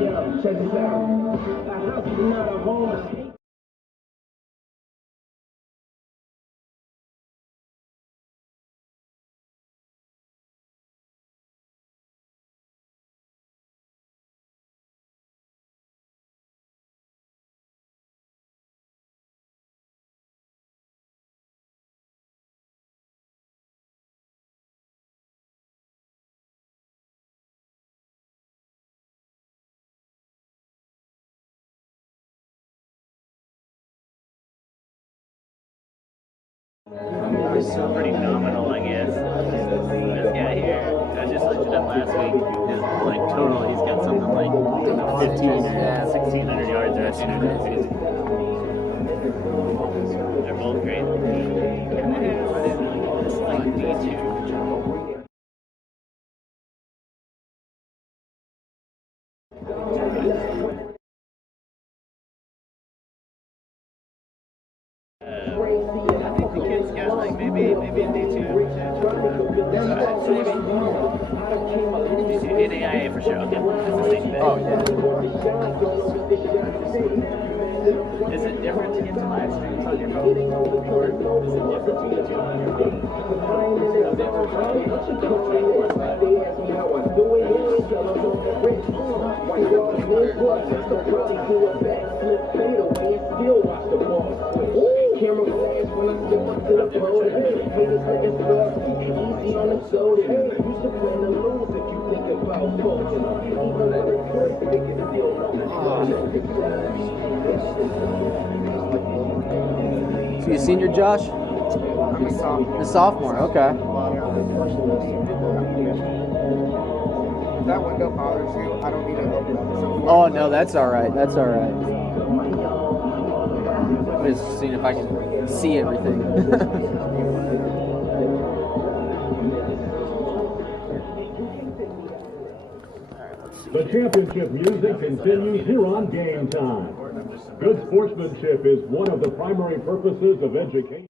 yo, check this out. A house is not a home. Pretty nominal, I guess. This guy here, I just looked it up last week. His like total, he's got something like 15 or 1600 yards rushing. It's crazy. They're both great. And they have this like D2. I think the kid's got like maybe a D2. D2 NAIA for sure. Okay, that's the same thing. Oh, yeah. Is it different to get to live streams on your phone? Or is it different to get to on your phone? Camera flash when I step up to the podium. Haters like it's rough, easy on the soda. You should plan to lose if you think about folding. Even when it's perfect, it can still So you senior, Josh? I'm a sophomore. The sophomore, okay. If that window bothers you, I don't need to open it. Oh, no, that's all right. That's all right. I'm just seeing if I can see everything. The championship music continues here on Game Time. Good sportsmanship is one of the primary purposes of education.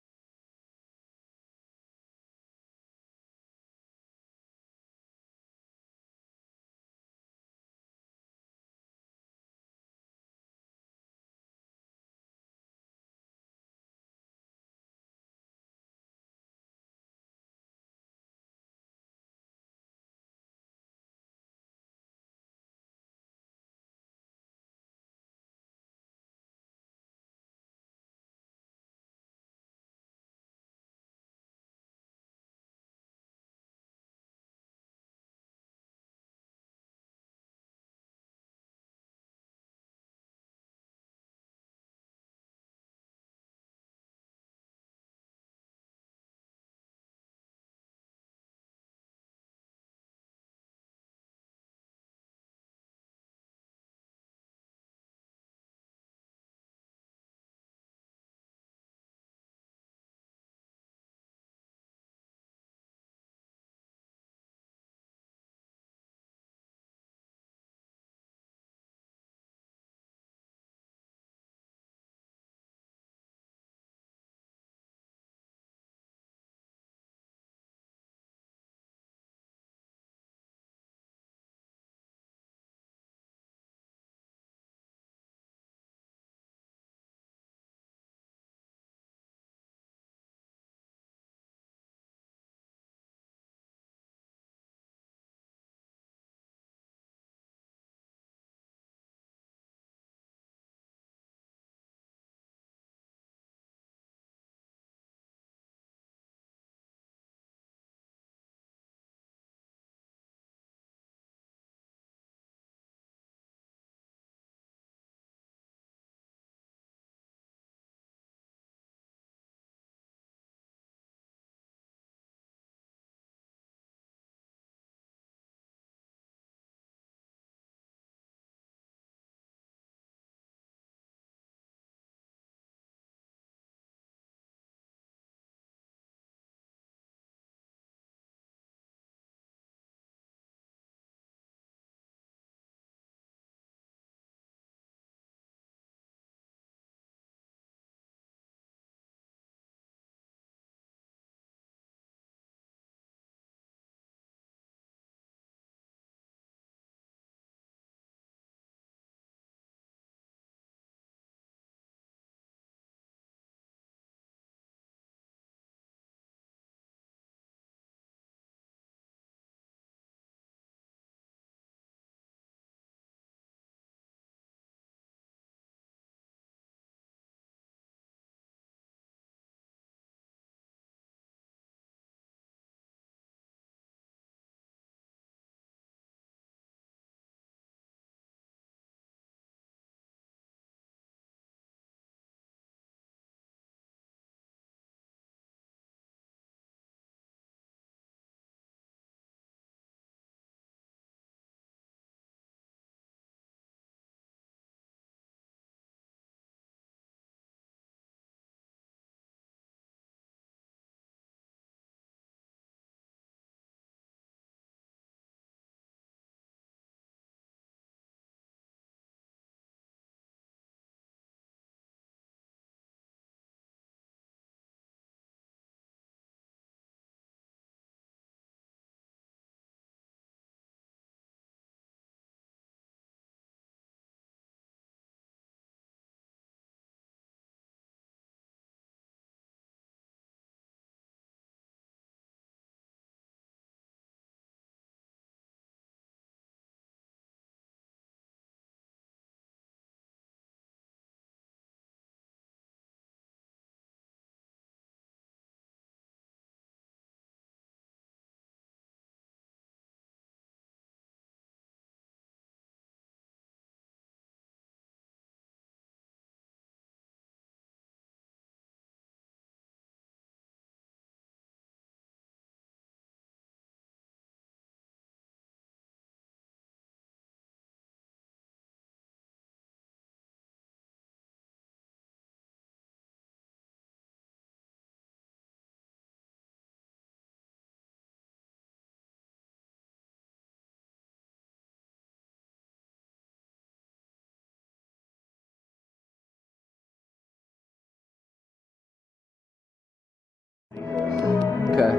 Okay.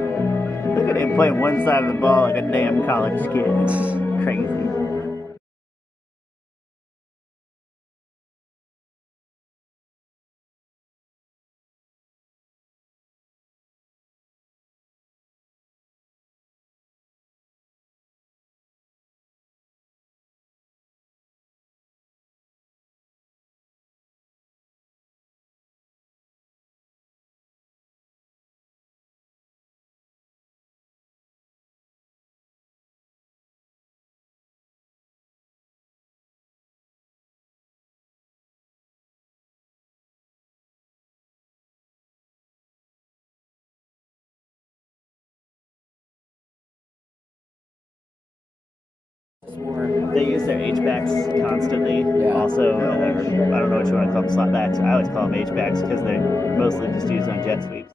Look at him playing one side of the ball like a damn college kid. It's crazy. They use their H-backs constantly. Yeah. Also, I don't know what you want to call them, slapbacks. I always call them H-backs because they're mostly just used on jet sweeps.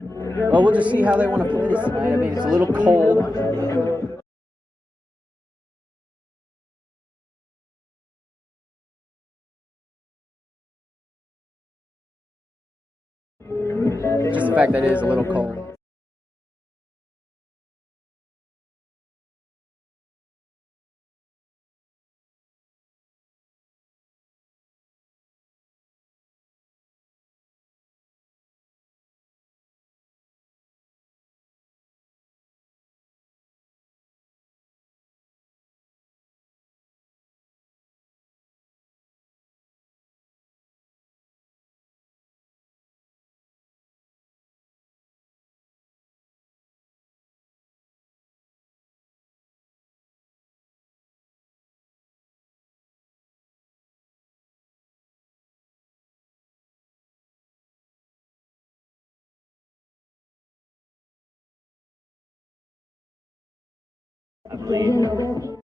Well, we'll just see how they want to play this tonight. I mean, it's a little cold. Just the fact that it is a little cold. I believe.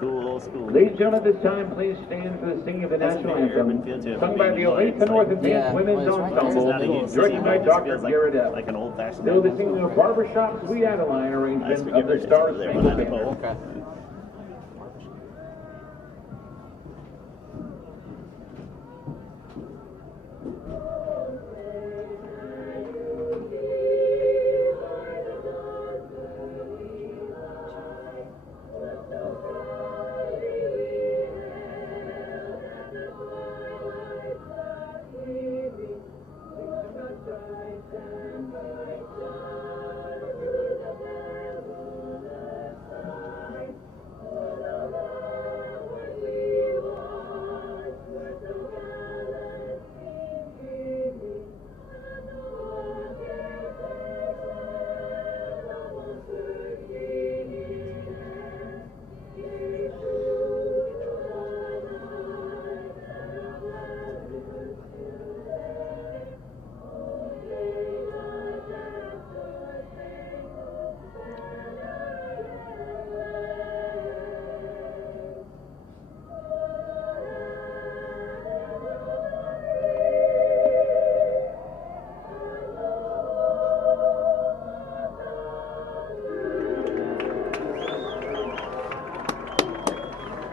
Cool old school. Ladies and gentlemen, at this time, please stand for the singing of the That's a national very urban anthem, feel to it. sung by the Illinois, Olathe North Advanced Yeah, Women's well, it's right This is not a Ensemble, huge city, directed by but it just Dr. feels Garrett F. like an old-fashioned They'll be band. singing the Barbershop Sweet Adeline I arrangement forget of the where it is Star over there Spangled behind the Banner. pole. Okay.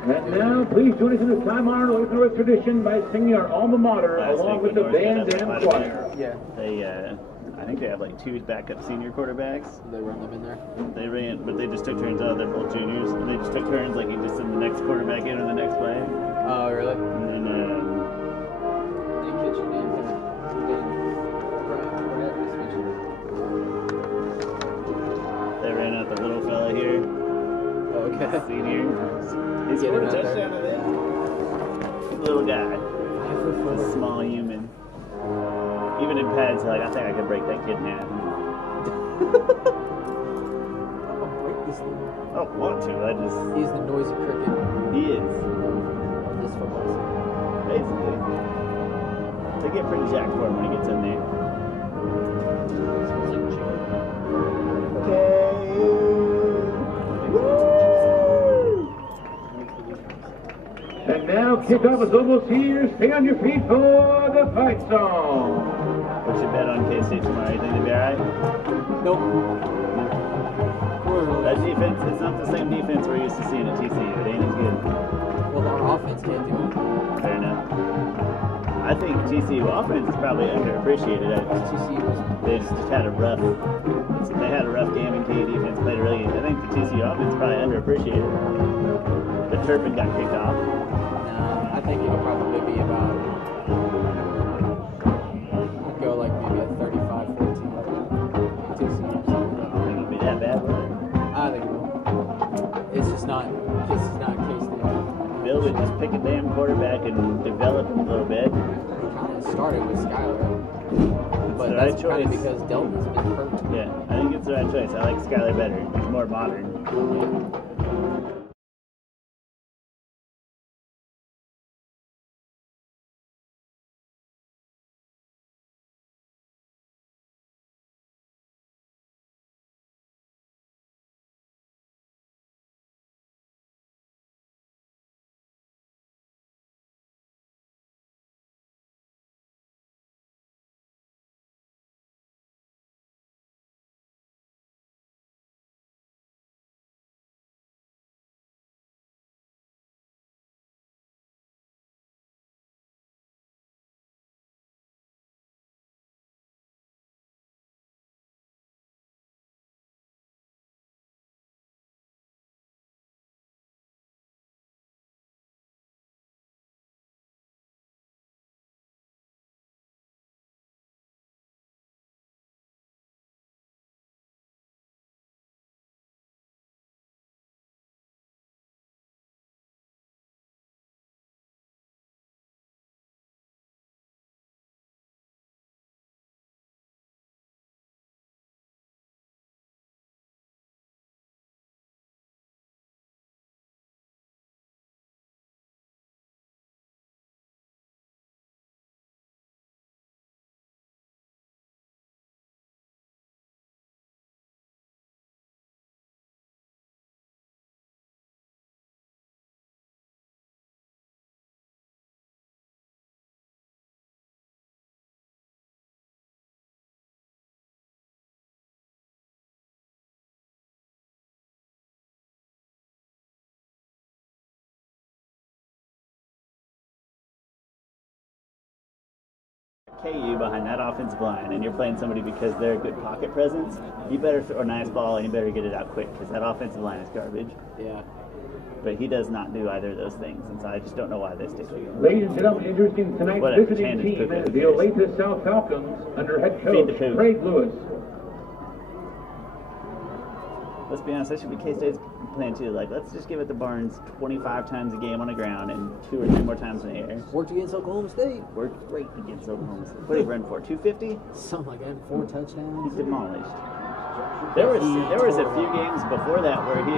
And now, please join us in this time-honored Olathe North tradition by singing our alma mater Last along week with the North got band up and quite a choir. Yeah. They, I think they have like 2 backup senior quarterbacks. They run them in there. They ran, but they just took turns. Oh, they're both juniors. And they just took turns, like you just send the next quarterback in or the next play. Oh, really? And then, They catch your name there. they ran out the little fella here, Okay. senior. He Get scored a him out there. touchdown of it. Little guy, a small human. Even in pads, like I think I could break that kid in half. Oh, break this thing. I don't want to. I just He's the noisy cricket he is of this football season. basically. They get pretty jacked for him when he gets in there. Smells like chicken. And now, kickoff is almost here. Stay on your feet for the fight song. What's your bet on K-State tomorrow? You think they'll be alright? Nope. That defense, it's not the same defense we're used to seeing at TCU. It ain't as good. Well, our offense can't do it. Fair enough. I think TCU offense is probably underappreciated. TCU was They just had a rough. They had a rough game, and KU defense played really. I think the TCU offense is probably underappreciated. The Turpin got kicked off. I think it'll probably be about, I'd go like maybe a 35-14 TCU. I think it'll be that bad. Will it? I think it will. It's just not K-State. Bill would just pick a damn quarterback and develop him a little bit. Kind of started with Skyler, but the right that's kind of choice. because Delton's been hurt. Yeah, I think it's the right choice. I like Skyler better. He's more modern. KU behind that offensive line and you're playing somebody because they're a good pocket presence, you better throw a nice ball and you better get it out quick because that offensive line is garbage. Yeah. But he does not do either of those things, and so I just don't know why they stick with him. Ladies and gentlemen, introducing tonight's Whatever, visiting Chandon's team, cooking. the Olathe South Falcons, under head Feed the coach coop. Craig Lewis. Let's be honest, that should be K-State's plan too. Like, let's just give it to Barnes 25 times a game on the ground and 2 or 3 more times in the air. Worked against Oklahoma State. Worked great against Oklahoma State. What did he run for? 250? Something like that. 4 touchdowns. He's demolished. There was a few games before that where he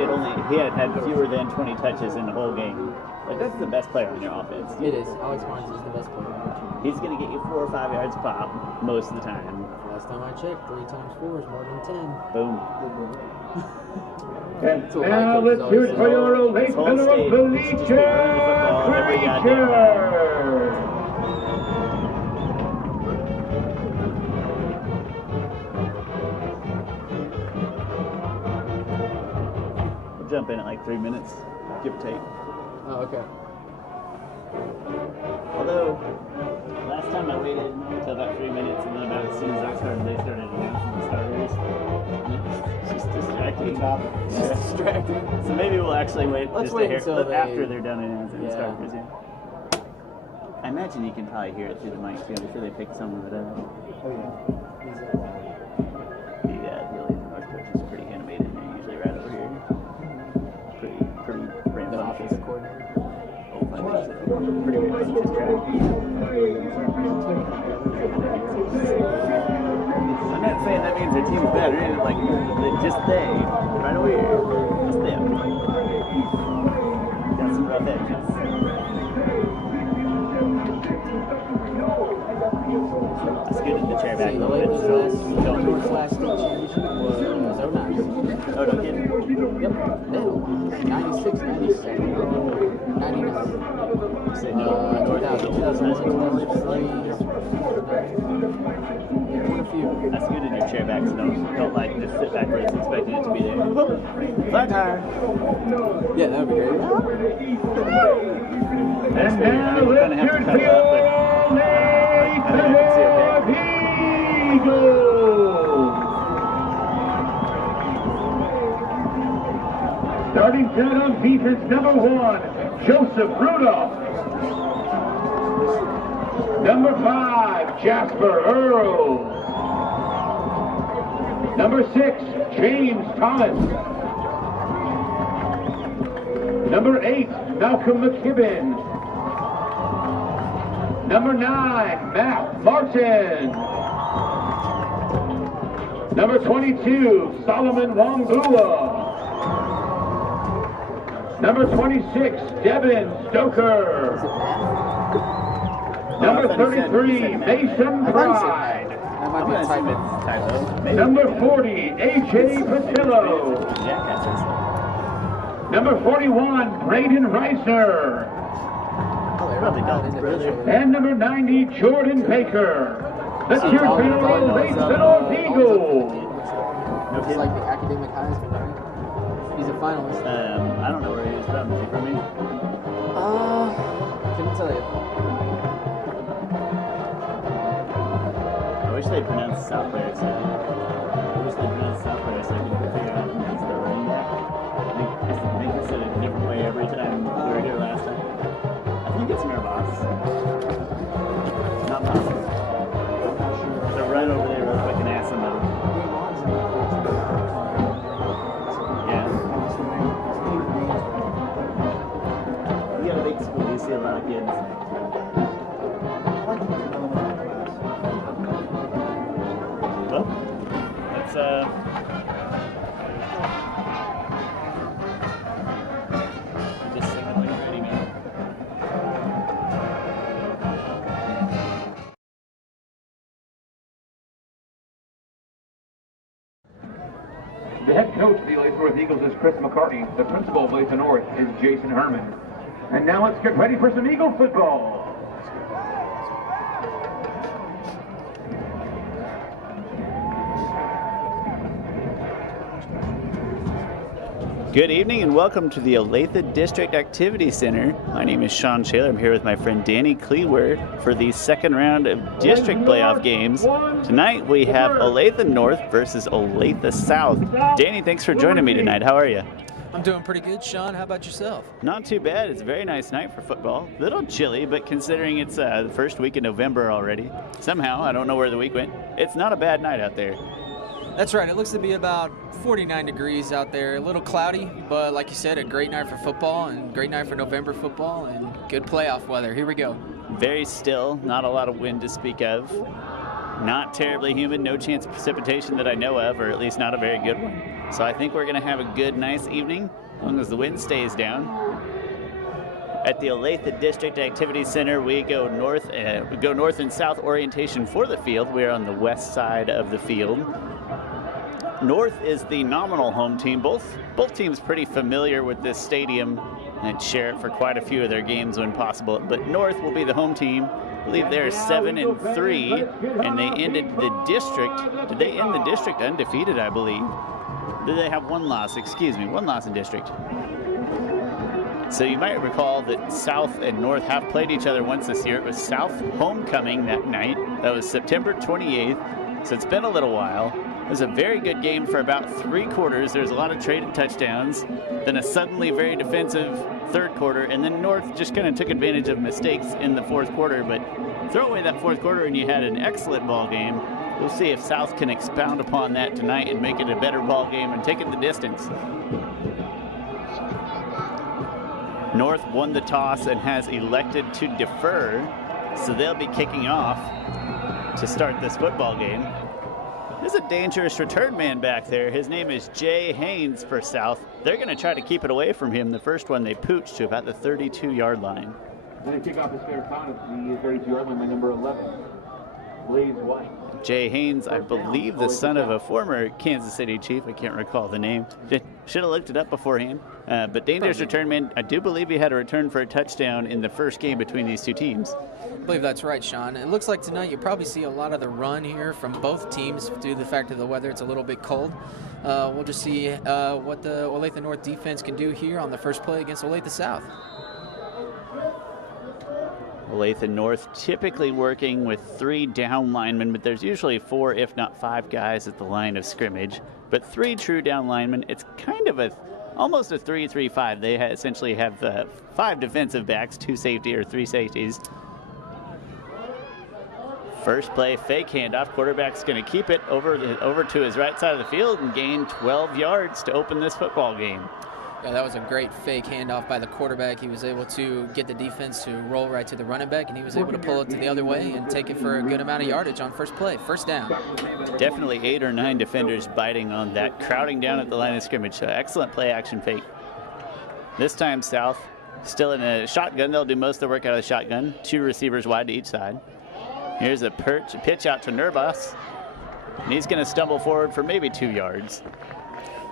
had fewer than 20 touches in the whole game. Like, that's the best player on your offense. It is. Alex Barnes is the best player on the team. He's going to get you 4 or 5 yards pop most of the time. Last time I checked, 3 times 4 is more than 10. Boom. And That's what my now coach let's hear it always for said. your Olathe This whole state Collegiate should just be running the football every goddamn Preachers. We'll jump in at like 3 minutes, give or take. Oh, okay. Although, last time I waited until about 3 minutes, and then about as soon as I started, they started announcing the starters. It's just distracting. Just distracting. So maybe we'll actually wait Let's just wait to hear until they- after they're done announcing the Yeah. starters. Yeah. I imagine you can probably hear it through the mic too. I'm sure they picked some of it up. Oh, yeah. The Olathe North coach is pretty animated. They're usually right over here. Pretty The rambunctious. offensive coordinator. Oh, I think he's pretty rambunctious track. I'm not saying that means their team's better. Like, just they. Right over here. Just them. Got some rough edges. Scooted the chair back a See, the little bit. Lakers' Don't North last state championship was 09. Oh, don't get it. Yep. Then 96, 97, 99. Say no. 2000, 2001, 2003. Quite a few. I scooted your chair back, so don't like just sit backwards expecting it to be there. Flat tire. Yeah, that would be great. And now We're let's gonna have hear to it cut for it your up, but I think I can see okay. Eagles. Starting set on defense, number 1, Joseph Rudolph. Number 5, Jasper Earl. Number 6, James Thomas. Number 8, Malcolm McKibben. Number 9, Matt Martin. Number 22, Solomon Wambua. Number 26, Devin Stoker. Number 33, Mason Pride. That might I'm be a gonna assume typo. it's typo. Maybe. Number 40, AJ Patillo. Jackasses. Number 41, Braden Reiser. Probably Dalton's brother. And number 90, Jordan Baker. Let's hear it for your Olathe North Eagles. No It's kidding. like the academic Heisman, right? He's a finalist. I don't know where he is from. Is he from here? Couldn't tell you. I wish they pronounced South Bear so. I wish they pronounced South Bear so I could figure out who he's the running back. They said it a different way every time we were here last time. I think it's Mirabas. Not possible. So run over there real quick and ask somebody. Yeah. You got a big school, you see a lot of kids. Well, let's just signaling ready now. The head coach of the Olathe North Eagles is Chris McCartney. The principal of Olathe North is Jason Herman. And now let's get ready for some Eagle football. Good evening and welcome to the Olathe District Activity Center. My name is Sean Shaler. I'm here with my friend Danny Kleewer for the second round of district playoff games. Tonight we have Olathe North versus Olathe South. Danny, thanks for joining me tonight. How are you? I'm doing pretty good, Sean. How about yourself? Not too bad. It's a very nice night for football. A little chilly, but considering it's the first week in November already, somehow, I don't know where the week went, it's not a bad night out there. That's right. It looks to be about 49 degrees out there. A little cloudy, but like you said, a great night for football and great night for November football and good playoff weather. Here we go. Very still, not a lot of wind to speak of. Not terribly humid, no chance of precipitation that I know of, or at least not a very good one. So I think we're going to have a good, nice evening, as long as the wind stays down. At the Olathe District Activity Center, we go north and south orientation for the field. We're on the west side of the field. North is the nominal home team. Both teams pretty familiar with this stadium and share it for quite a few of their games when possible. But North will be the home team. I believe they're 7-3, and they ended the district. Did they end the district undefeated, I believe? Did they have one loss? Excuse me, one loss in district. So you might recall that South and North have played each other once this year. It was South homecoming that night. That was September 28th, so it's been a little while. It was a very good game for about 3 quarters. There's a lot of traded touchdowns, then a suddenly very defensive third quarter, and then North just kind of took advantage of mistakes in the fourth quarter. But throw away that fourth quarter and you had an excellent ball game. We'll see if South can expound upon that tonight and make it a better ball game and take it the distance. North won the toss and has elected to defer, so they'll be kicking off to start this football game. There's a dangerous return man back there. His name is Jay Haynes for South. They're going to try to keep it away from him. The first one they pooched to about the 32-yard line. Then the kickoff is fair count at the 32-yard line by number 11, Blaze White. Jay Haynes, I believe the son of a former Kansas City Chief. I can't recall the name. Should have looked it up beforehand. But dangerous return man. I do believe he had a return for a touchdown in the first game between these two teams. I believe that's right, Sean. It looks like tonight you'll probably see a lot of the run here from both teams due to the fact of the weather. It's a little bit cold. We'll just see what the Olathe North defense can do here on the first play against Olathe South. Olathe North typically working with 3 down linemen, but there's usually 4, if not 5 guys at the line of scrimmage. But 3 true down linemen. It's kind of almost a 3-3-5. They essentially have 5 defensive backs, 2 safety or 3 safeties. First play, fake handoff. Quarterback's going to keep it over to his right side of the field and gain 12 yards to open this football game. Yeah, that was a great fake handoff by the quarterback. He was able to get the defense to roll right to the running back, and he was able to pull it to the other way and take it for a good amount of yardage on first play. First down. Definitely 8 or 9 defenders biting on that, crowding down at the line of scrimmage. So excellent play action fake. This time South still in a shotgun. They'll do most of the work out of the shotgun. 2 receivers wide to each side. Here's a pitch out to Nurbas. And he's going to stumble forward for maybe 2 yards.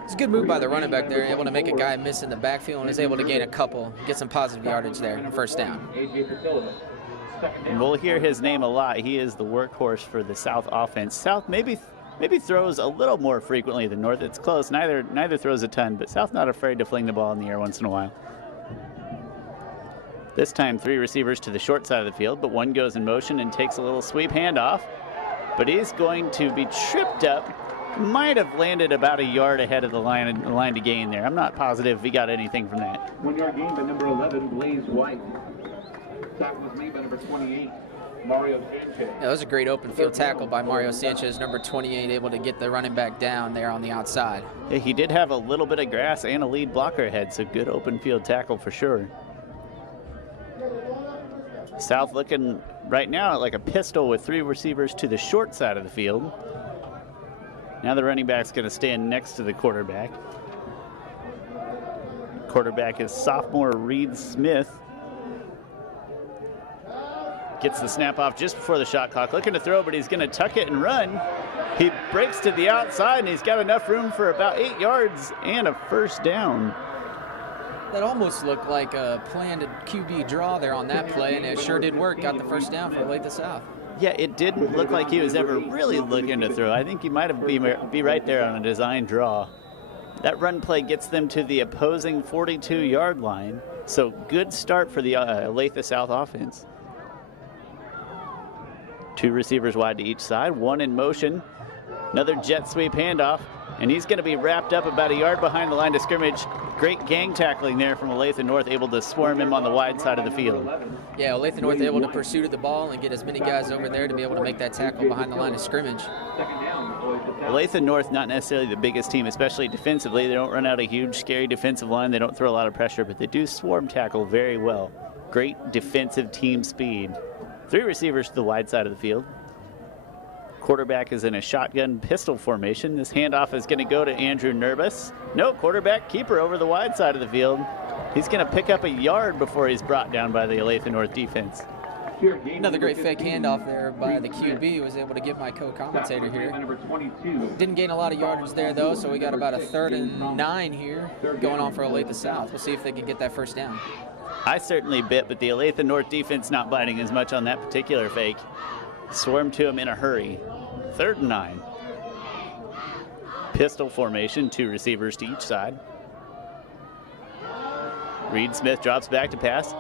It's a good move by the running back there, able to make a guy miss in the backfield and is able to gain a couple, get some positive yardage there, first down. And we'll hear his name a lot. He is the workhorse for the South offense. South maybe throws a little more frequently than North. It's close. Neither throws a ton, but South not afraid to fling the ball in the air once in a while. This time 3 receivers to the short side of the field, but one goes in motion and takes a little sweep handoff. But he's going to be tripped up. Might have landed about a yard ahead of the line to gain there. I'm not positive he got anything from that. 1 yard gain by number 11, Blaze White. Tackle was made by number 28, Mario Sanchez. Yeah, that was a great open field tackle by Mario Sanchez, number 28, able to get the running back down there on the outside. Yeah, he did have a little bit of grass and a lead blocker ahead, so good open field tackle for sure. South looking right now like a pistol with 3 receivers to the short side of the field. Now the running back's going to stand next to the quarterback. Quarterback is sophomore Reed Smith. Gets the snap off just before the shot clock. Looking to throw, but he's going to tuck it and run. He breaks to the outside, and he's got enough room for about 8 yards and a first down. That almost looked like a planned QB draw there on that play, and it sure did work. Got the first down for Olathe South. Yeah, it didn't look like he was ever really looking to throw. I think he might have be right there on a design draw. That run play gets them to the opposing 42-yard line. So good start for the Olathe South offense. 2 receivers wide to each side, 1 in motion. Another jet sweep handoff, and he's going to be wrapped up about a yard behind the line of scrimmage. Great gang tackling there from Olathe North, able to swarm him on the wide side of the field. Yeah, Olathe North able to pursue the ball and get as many guys over there to be able to make that tackle behind the line of scrimmage. Olathe North, not necessarily the biggest team, especially defensively. They don't run out a huge, scary defensive line. They don't throw a lot of pressure, but they do swarm tackle very well. Great defensive team speed. 3 receivers to the wide side of the field. Quarterback is in a shotgun pistol formation. This handoff is going to go to Andrew Nervous. No, quarterback keeper over the wide side of the field. He's going to pick up a yard before he's brought down by the Olathe North defense. Another great fake handoff there by the QB. Was able to get my co-commentator here. Didn't gain a lot of yardage there, though, so we got about a 3rd and 9 here going on for Olathe South. We'll see if they can get that first down. I certainly bit, but the Olathe North defense not biting as much on that particular fake. Swarmed to him in a hurry. 3rd and 9. Pistol formation, 2 receivers to each side. Reed Smith drops back to pass.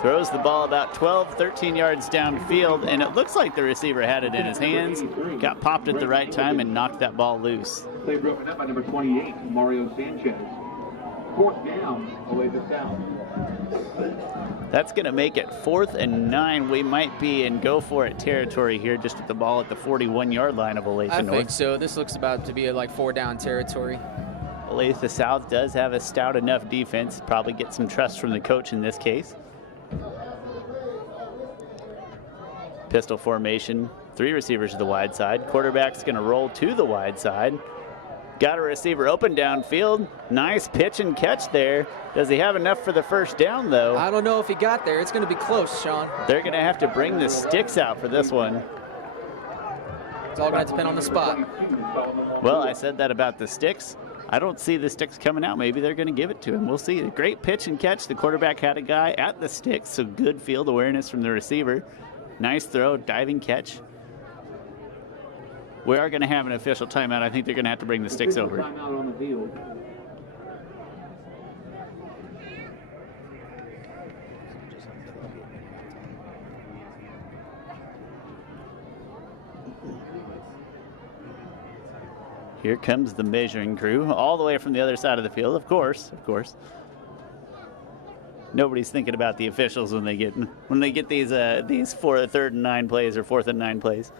Throws the ball about 12, 13 yards downfield, and it looks like the receiver had it in his hands. Got popped at the right time and knocked that ball loose. Play broken up by number 28, Mario Sanchez. 4th down, Olathe South. That's going to make it 4th and 9. We might be in go-for-it territory here, just with the ball at the 41-yard line of Olathe North. I think so. This looks about to be like 4-down territory. Olathe South does have a stout enough defense. Probably get some trust from the coach in this case. Pistol formation, 3 receivers to the wide side. Quarterback's going to roll to the wide side. Got a receiver open downfield. Nice pitch and catch there. Does he have enough for the first down, though? I don't know if he got there. It's going to be close, Sean. They're going to have to bring the sticks out for this one. It's all going to depend on the spot. Well, I said that about the sticks. I don't see the sticks coming out. Maybe they're going to give it to him. We'll see. A great pitch and catch. The quarterback had a guy at the sticks, so good field awareness from the receiver. Nice throw, diving catch. We are going to have an official timeout. I think they're going to have to bring the sticks over. Timeout on the field. Here comes the measuring crew, all the way from the other side of the field, of course. Nobody's thinking about the officials when they get these 3rd and 9 plays or 4th and 9 plays.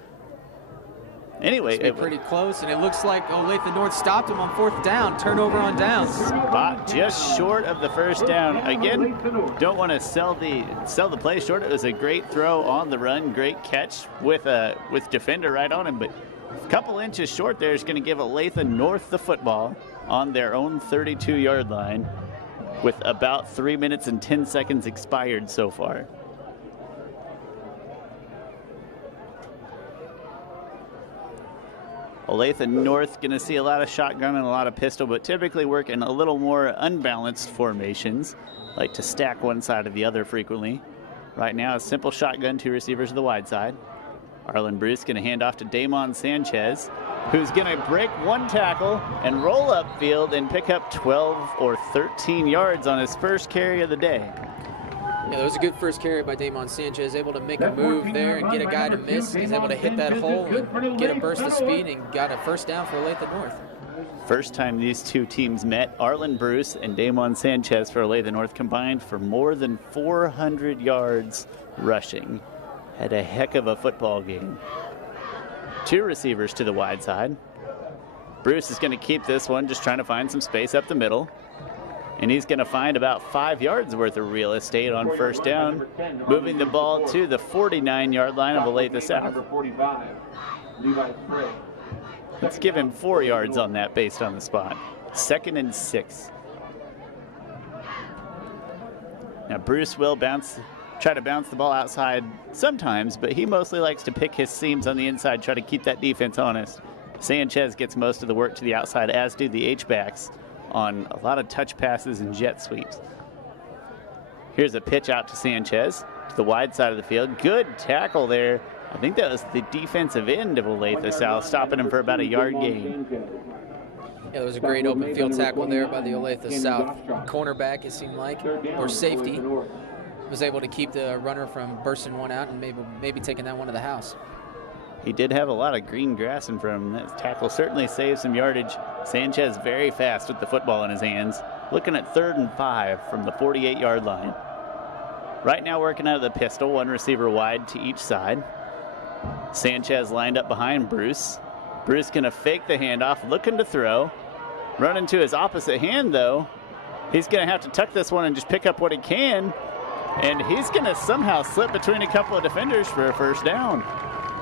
Anyway, it's pretty close, and it looks like Olathe North stopped him on 4th down. Turnover on downs. Spot just short of the first down. Again, don't want to sell the play short. It was a great throw on the run, great catch with defender right on him, but a couple inches short there is going to give Olathe North the football on their own 32-yard line with about 3 minutes and 10 seconds expired so far. Olathe North going to see a lot of shotgun and a lot of pistol, but typically work in a little more unbalanced formations, like to stack one side of the other frequently. Right now, a simple shotgun, 2 receivers to the wide side. Arlen Bruce going to hand off to Damon Sanchez, who's going to break 1 tackle and roll upfield and pick up 12 or 13 yards on his first carry of the day. Yeah, that was a good first carry by Damon Sanchez, able to make a move there and get a guy to miss. He's able to hit that hole and get a burst of speed and got a first down for Olathe North. First time these 2 teams met, Arlen Bruce and Damon Sanchez for Olathe North combined for more than 400 yards rushing. Had a heck of a football game. 2 receivers to the wide side. Bruce is going to keep this one, just trying to find some space up the middle. And he's going to find about 5 yards worth of real estate on first down, moving the ball to the 49-yard line of Olathe South. Let's give him 4 yards on that based on the spot. 2nd and 6. Now Bruce will try to bounce the ball outside sometimes, but he mostly likes to pick his seams on the inside, try to keep that defense honest. Sanchez gets most of the work to the outside, as do the H-backs on a lot of touch passes and jet sweeps. Here's a pitch out to Sanchez to the wide side of the field. Good tackle there. I think that was the defensive end of Olathe South, stopping him for about a yard gain. It was a great open field tackle there by the Olathe South cornerback, it seemed like, or safety. Was able to keep the runner from bursting one out and maybe taking that one to the house. He did have a lot of green grass in front of him. That tackle certainly saved some yardage. Sanchez very fast with the football in his hands. Looking at 3rd and 5 from the 48-yard line. Right now working out of the pistol, one receiver wide to each side. Sanchez lined up behind Bruce. Bruce gonna fake the handoff, looking to throw. Running to his opposite hand though. He's gonna have to tuck this one and just pick up what he can. And he's gonna somehow slip between a couple of defenders for a first down.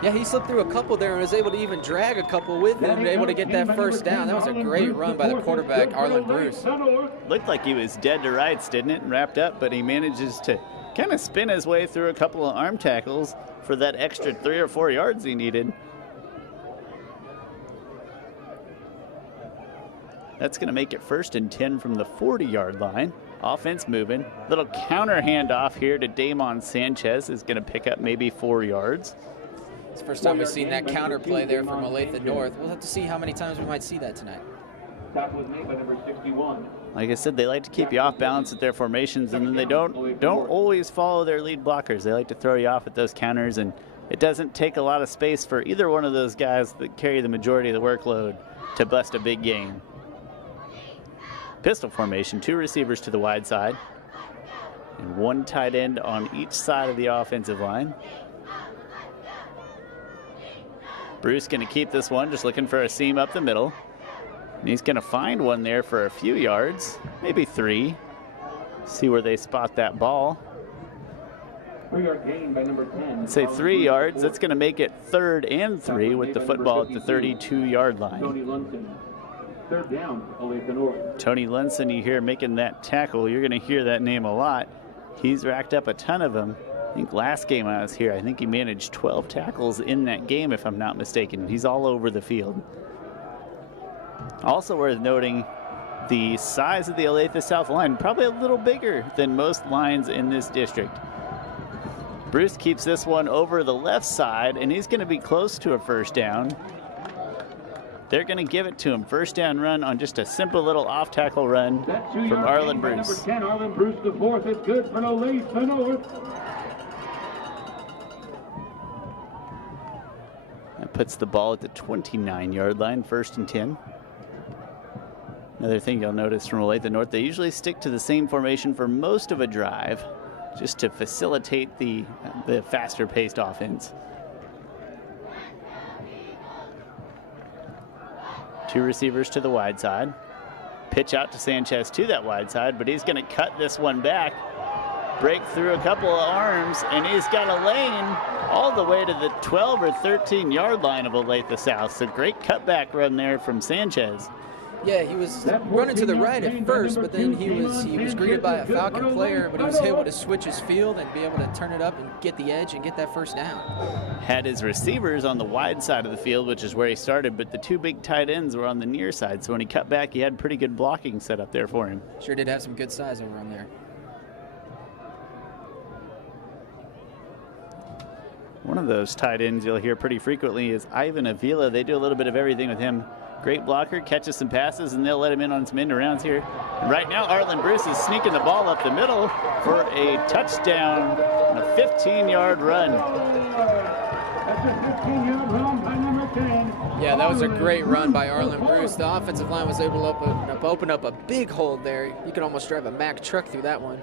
Yeah, he slipped through a couple there and was able to even drag a couple with him, able to get that first down. That was a great run by the quarterback, Arlen Bruce. Looked like he was dead to rights, didn't it? And wrapped up, but he manages to kind of spin his way through a couple of arm tackles for that extra 3 or 4 yards he needed. That's going to make it 1st and 10 from the 40-yard line. Offense moving. Little counter handoff here to Damon Sanchez is going to pick up maybe 4 yards. It's the first time we've seen that counter play there from Olathe North. We'll have to see how many times we might see that tonight. Tackle was made by number 61. Like I said, they like to keep you off balance with their formations, and then they don't always follow their lead blockers. They like to throw you off at those counters, and it doesn't take a lot of space for either one of those guys that carry the majority of the workload to bust a big game. Pistol formation, 2 receivers to the wide side, and 1 tight end on each side of the offensive line. Bruce going to keep this one, just looking for a seam up the middle. And he's going to find one there for a few yards, maybe 3. See where they spot that ball. 3-yard gain by number 10. Say 3 yards. That's going to make it 3rd and 3 with the football at the 32-yard line. Tony Lunson. 3rd down, Olathe North. Tony Lunson, you hear making that tackle. You're going to hear that name a lot. He's racked up a ton of them. I think last game I was here, I think he managed 12 tackles in that game, if I'm not mistaken. He's all over the field. Also worth noting, the size of the Olathe South line, probably a little bigger than most lines in this district. Bruce keeps this one over the left side, and he's going to be close to a 1st down. They're going to give it to him. 1st down run on just a simple little off-tackle run from Arlen Bruce. Number 10, Arlen Bruce, the 4th. It's good for Olathe North. That puts the ball at the 29-yard line, 1st and 10. Another thing you'll notice from Olathe North, they usually stick to the same formation for most of a drive, just to facilitate the faster-paced offense. 2 receivers to the wide side. Pitch out to Sanchez to that wide side, but he's going to cut this one back. Break through a couple of arms, and he's got a lane all the way to the 12 or 13-yard line of Olathe South. So great cutback run there from Sanchez. Yeah, he was running to the right at first, but then he was greeted by a Falcon player, but he was able to switch his field and be able to turn it up and get the edge and get that 1st down. Had his receivers on the wide side of the field, which is where he started, but the 2 big tight ends were on the near side. So when he cut back, he had pretty good blocking set up there for him. Sure did have some good size over on there. One of those tight ends you'll hear pretty frequently is Ivan Avila. They do a little bit of everything with him. Great blocker, catches some passes, and they'll let him in on some end arounds here. And right now, Arlen Bruce is sneaking the ball up the middle for a touchdown, a 15-yard run. That's a 15-yard run by number 10. Yeah, that was a great run by Arlen Bruce. The offensive line was able to open up a big hole there. You could almost drive a Mack truck through that one.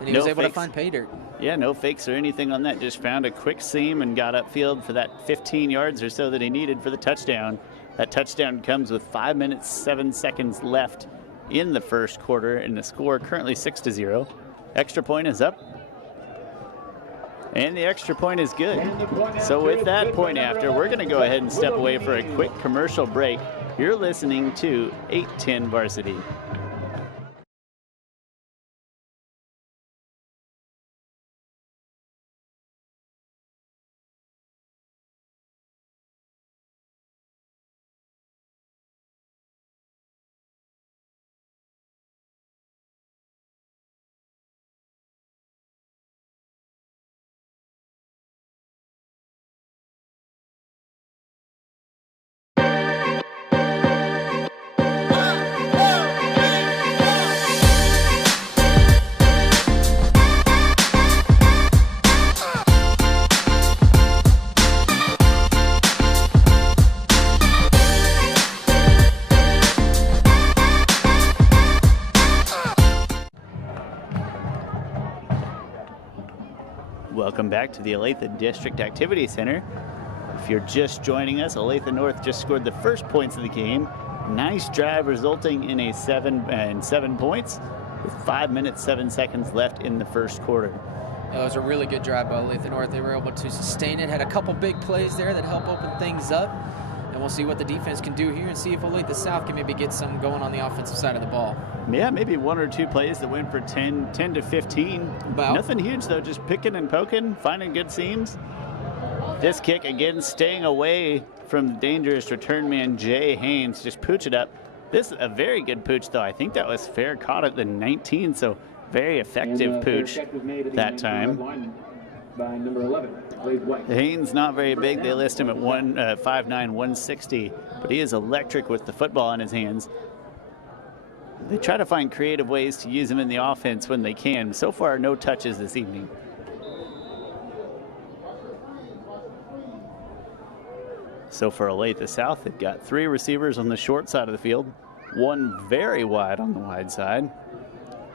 And he was able to find pay dirt. Yeah, no fakes or anything on that. Just found a quick seam and got upfield for that 15 yards or so that he needed for the touchdown. That touchdown comes with 5 minutes, 7 seconds left in the 1st quarter, and the score currently 6-0. Extra point is up. And the extra point is good. So with that point after, we're going to go ahead and step away for a quick commercial break. You're listening to 810 Varsity. Welcome back to the Olathe District Activity Center. If you're just joining us, Olathe North just scored the first points of the game. Nice drive resulting in a 7 points with 5 minutes, 7 seconds left in the first quarter. It was a really good drive by Olathe North. They were able to sustain it, had a couple big plays there that help open things up. And we'll see what the defense can do here and see if Olathe South can maybe get some going on the offensive side of the ball. Yeah, maybe 1 or 2 plays that went for 10 to 15. About. Nothing huge, though, just picking and poking, finding good seams. This kick, again, staying away from the dangerous return man, Jay Haynes. Just pooch it up. This is a very good pooch, though. I think that was fair caught at the 19, so very effective pooch that time. By number 11, Blaze White. Haynes not very big. They list him at 5'9", 160, but he is electric with the football in his hands. They try to find creative ways to use him in the offense when they can. So far, no touches this evening. So for Olathe South, they've got 3 receivers on the short side of the field, 1 very wide on the wide side.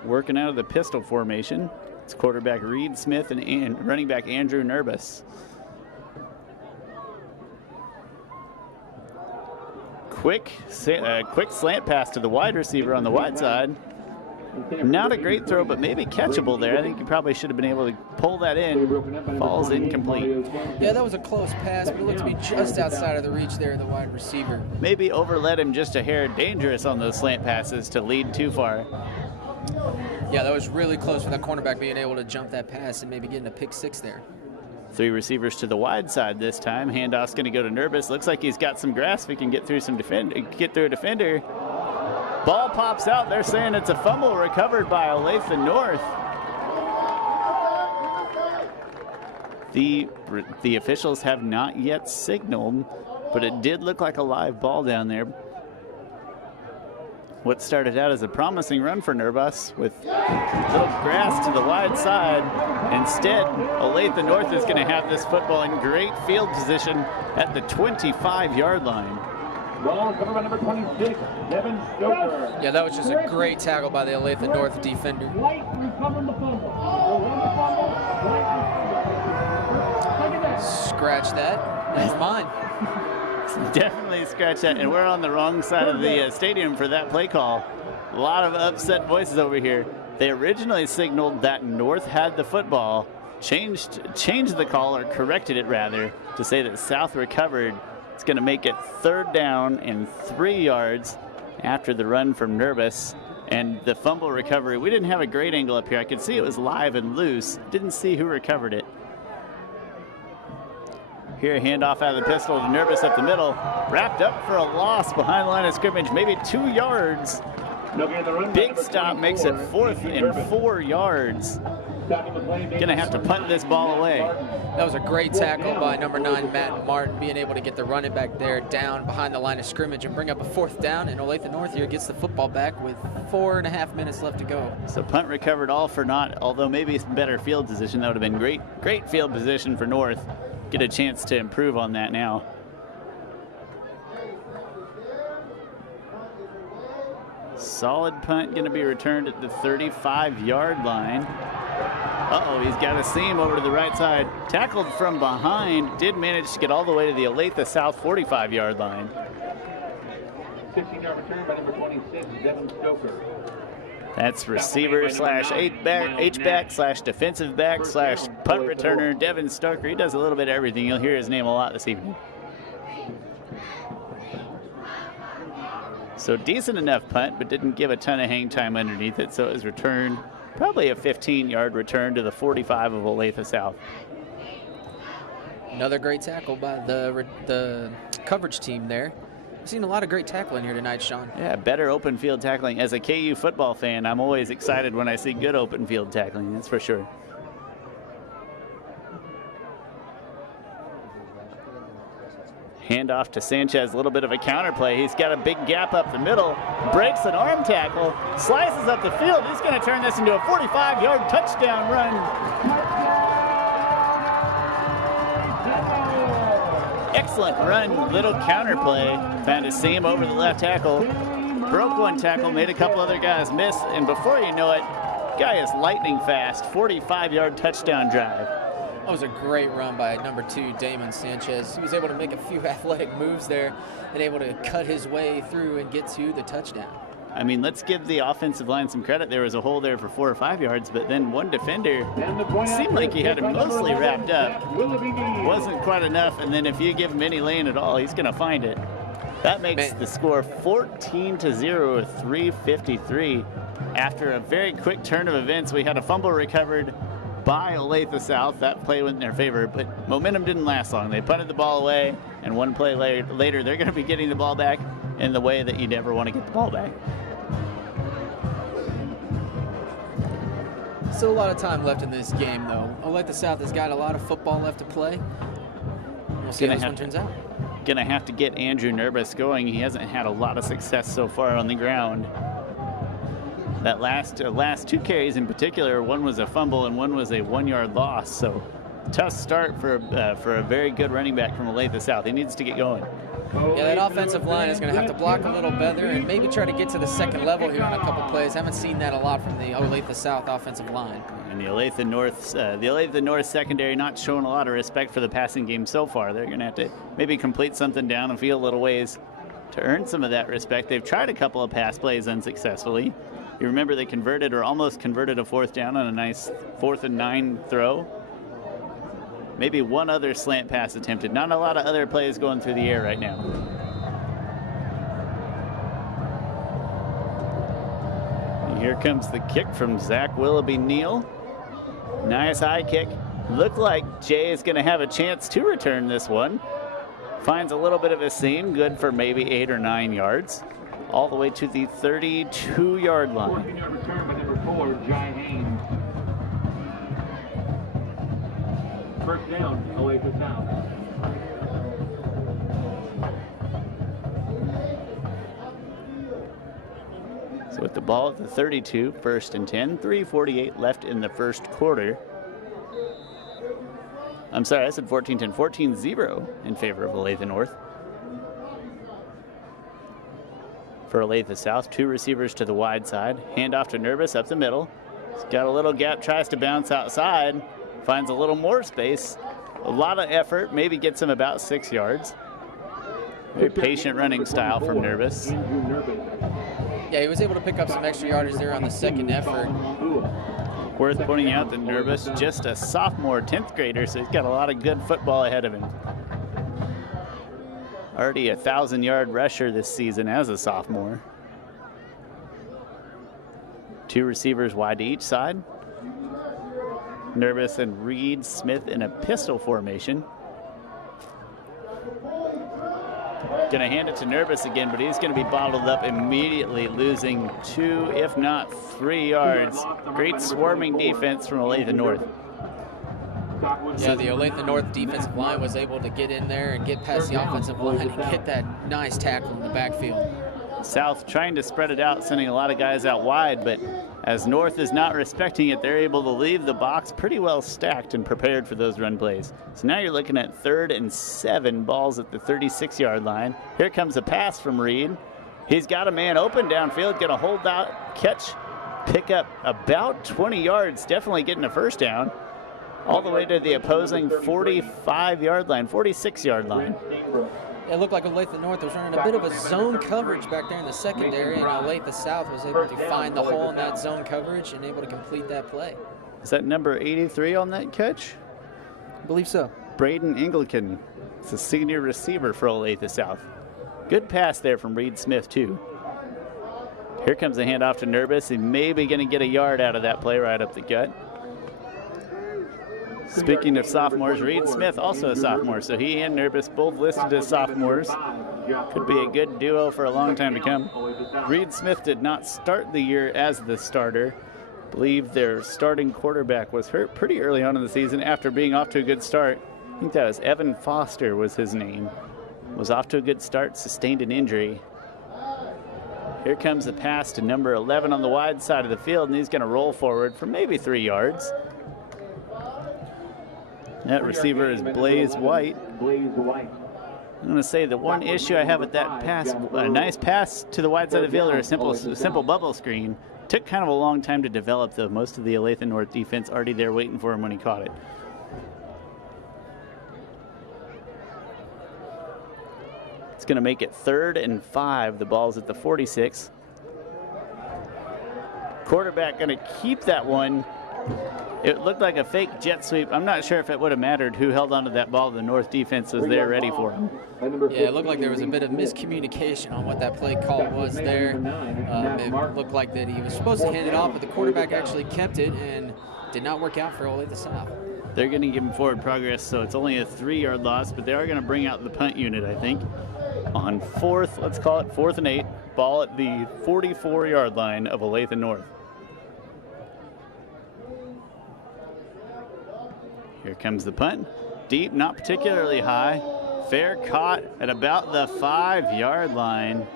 Working out of the pistol formation, it's quarterback Reed Smith and running back Andrew Nerbus. Quick slant pass to the wide receiver on the wide side. Not a great throw, but maybe catchable there. I think he probably should have been able to pull that in. Falls incomplete. Yeah, that was a close pass, but it looked to be just outside of the reach there of the wide receiver. Maybe overlet him just a hair. Dangerous on those slant passes to lead too far. Yeah, that was really close for that cornerback being able to jump that pass and maybe getting a pick 6 there. 3 receivers to the wide side this time. Handoff's going to go to Nerbus. Looks like he's got some grasp. He can get through a defender. Ball pops out. They're saying it's a fumble recovered by Olathe North. The officials have not yet signaled, but it did look like a live ball down there. What started out as a promising run for Nerbus with little grass to the wide side. Instead, Olathe North is going to have this football in great field position at the 25-yard line. Ball covered by number 26, Devin Stoker. Yeah, that was just a great tackle by the Olathe North defender. White recovering the fumble. Scratch that. That's mine. Definitely scratch that, and we're on the wrong side of the stadium for that play call. A lot of upset voices over here. They originally signaled that North had the football, changed the call, or corrected it rather, to say that South recovered. It's going to make it 3rd down and 3 yards after the run from Nerbus. And the fumble recovery, we didn't have a great angle up here. I could see it was live and loose. Didn't see who recovered it. Here, a handoff out of the pistol to Nerbus up the middle. Wrapped up for a loss behind the line of scrimmage, maybe 2 yards. Big stop makes it 4th and 4 yards. Gonna have to punt this ball away. That was a great tackle by number 9, Matt Martin, being able to get the running back there down behind the line of scrimmage and bring up a 4th down. And Olathe North here gets the football back with 4.5 minutes left to go. So punt recovered all for naught, although maybe some better field position. That would have been great field position for North. Get a chance to improve on that now. Solid punt going to be returned at the 35-yard line. Uh-oh, he's got a seam over to the right side. Tackled from behind, did manage to get all the way to the Olathe South 45-yard line. 16-yard return by number 26, Devin Stoker. That's receiver slash H-back slash defensive back slash punt returner Devin Stoker. He does a little bit of everything. You'll hear his name a lot this evening. So decent enough punt, but didn't give a ton of hang time underneath it. So it was returned, probably a 15-yard return to the 45 of Olathe South. Another great tackle by the coverage team there. We've seen a lot of great tackling here tonight, Sean. Yeah, better open field tackling. As a KU football fan, I'm always excited when I see good open field tackling, that's for sure. Handoff to Sanchez, a little bit of a counter play. He's got a big gap up the middle, breaks an arm tackle, slices up the field. He's going to turn this into a 45-yard touchdown run. Excellent run, little counter play. Found a seam over the left tackle, broke one tackle, made a couple other guys miss, and before you know it, guy is lightning fast, 45-yard touchdown drive. That was a great run by number 2, Damon Sanchez. He was able to make a few athletic moves there and able to cut his way through and get to the touchdown. I mean, let's give the offensive line some credit. There was a hole there for 4 or 5 yards, but then one defender seemed like he had it mostly wrapped up. Wasn't quite enough, and then if you give him any lane at all, he's going to find it. That makes the score 14-0 with 3:53. After a very quick turn of events, we had a fumble recovered by Olathe South. That play went in their favor, but momentum didn't last long. They punted the ball away, and one play later they're going to be getting the ball back in the way that you never want to get the ball back. Still a lot of time left in this game, though. Olathe South has got a lot of football left to play. We'll see how this one turns out. Gonna have to get Andrew Nervous going. He hasn't had a lot of success so far on the ground. That last 2 carries in particular, one was a fumble and one was a 1-yard loss. So tough start for a very good running back from Olathe South. He needs to get going. Yeah, that offensive line is going to have to block a little better and maybe try to get to the second level here on a couple plays. Haven't seen that a lot from the Olathe South offensive line. And the Olathe North secondary not showing a lot of respect for the passing game so far. They're going to have to maybe complete something down and field a little ways to earn some of that respect. They've tried a couple of pass plays unsuccessfully. You remember they converted or almost converted a 4th down on a nice 4th and 9 throw. Maybe one other slant pass attempted. Not a lot of other plays going through the air right now. And here comes the kick from Zach Willoughby Neal. Nice high kick. Looked like Jay is going to have a chance to return this one. Finds a little bit of a seam, good for maybe 8 or 9 yards. All the way to the 32-yard line. Return by number 4, Jai Haynes. First down, Olathe South. So with the ball at the 32, 1st and 10, 3:48 left in the first quarter. I'm sorry, I said 14-10, 14-0 in favor of Olathe North. For Olathe South, 2 receivers to the wide side. Hand off to Nervous up the middle. He's got a little gap, tries to bounce outside. Finds a little more space. A lot of effort, maybe gets him about 6 yards. Very patient running style from Nervous. Yeah, he was able to pick up some extra yardage there on the second effort. Worth pointing out that Nervous, just a sophomore, 10th grader, so he's got a lot of good football ahead of him. Already a 1,000-yard rusher this season as a sophomore. 2 receivers wide to each side. Nervous and Reed Smith in a pistol formation. Gonna hand it to Nervous again, but he's gonna be bottled up immediately, losing 2, if not 3 yards. Great swarming defense from Olathe North. Yeah, the Olathe North defensive line was able to get in there and get past the offensive line and get that nice tackle in the backfield. South trying to spread it out, sending a lot of guys out wide, but as North is not respecting it, they're able to leave the box pretty well stacked and prepared for those run plays. So now you're looking at 3rd and 7, balls at the 36-yard line. Here comes a pass from Reed. He's got a man open downfield, gonna hold out, catch, pick up about 20 yards, definitely getting a first down. All the way to the opposing 45-yard line, 46-yard line. It looked like Olathe North was running a bit of a zone coverage back there in the secondary, and Olathe South was able to find the hole in that zone coverage and able to complete that play. Is that number 83 on that catch? I believe so. Braden Anglican. It's a senior receiver for Olathe South. Good pass there from Reed Smith, too. Here comes a handoff to Nervous. He may be going to get a yard out of that play right up the gut. Speaking of sophomores, Reed Smith also a sophomore, so he and Nervous both listed as sophomores. Could be a good duo for a long time to come. Reed Smith did not start the year as the starter. I believe their starting quarterback was hurt pretty early on in the season after being off to a good start. I think that was Evan Foster was his name. Was off to a good start, sustained an injury. Here comes the pass to number 11 on the wide side of the field, and he's going to roll forward for maybe 3 yards. That receiver is Blaze White. I'm going to say the one issue I have with that pass, a nice pass to the wide side of the field or a simple bubble screen, took kind of a long time to develop, though. Most of the Olathe North defense already there waiting for him when he caught it. It's going to make it 3rd and 5. The ball's at the 46. Quarterback going to keep that one. It looked like a fake jet sweep. I'm not sure if it would have mattered who held onto that ball. The North defense was there ready for him. Yeah, it looked like there was a bit of miscommunication on what that play call was there. It looked like that he was supposed to hand it off, but the quarterback actually kept it and did not work out for Olathe South. They're going to give him forward progress, so it's only a 3-yard loss, but they are going to bring out the punt unit, I think, on 4th, let's call it 4th and 8, ball at the 44-yard line of Olathe North. Here comes the punt. Deep, not particularly high. Fair caught at about the 5-yard line.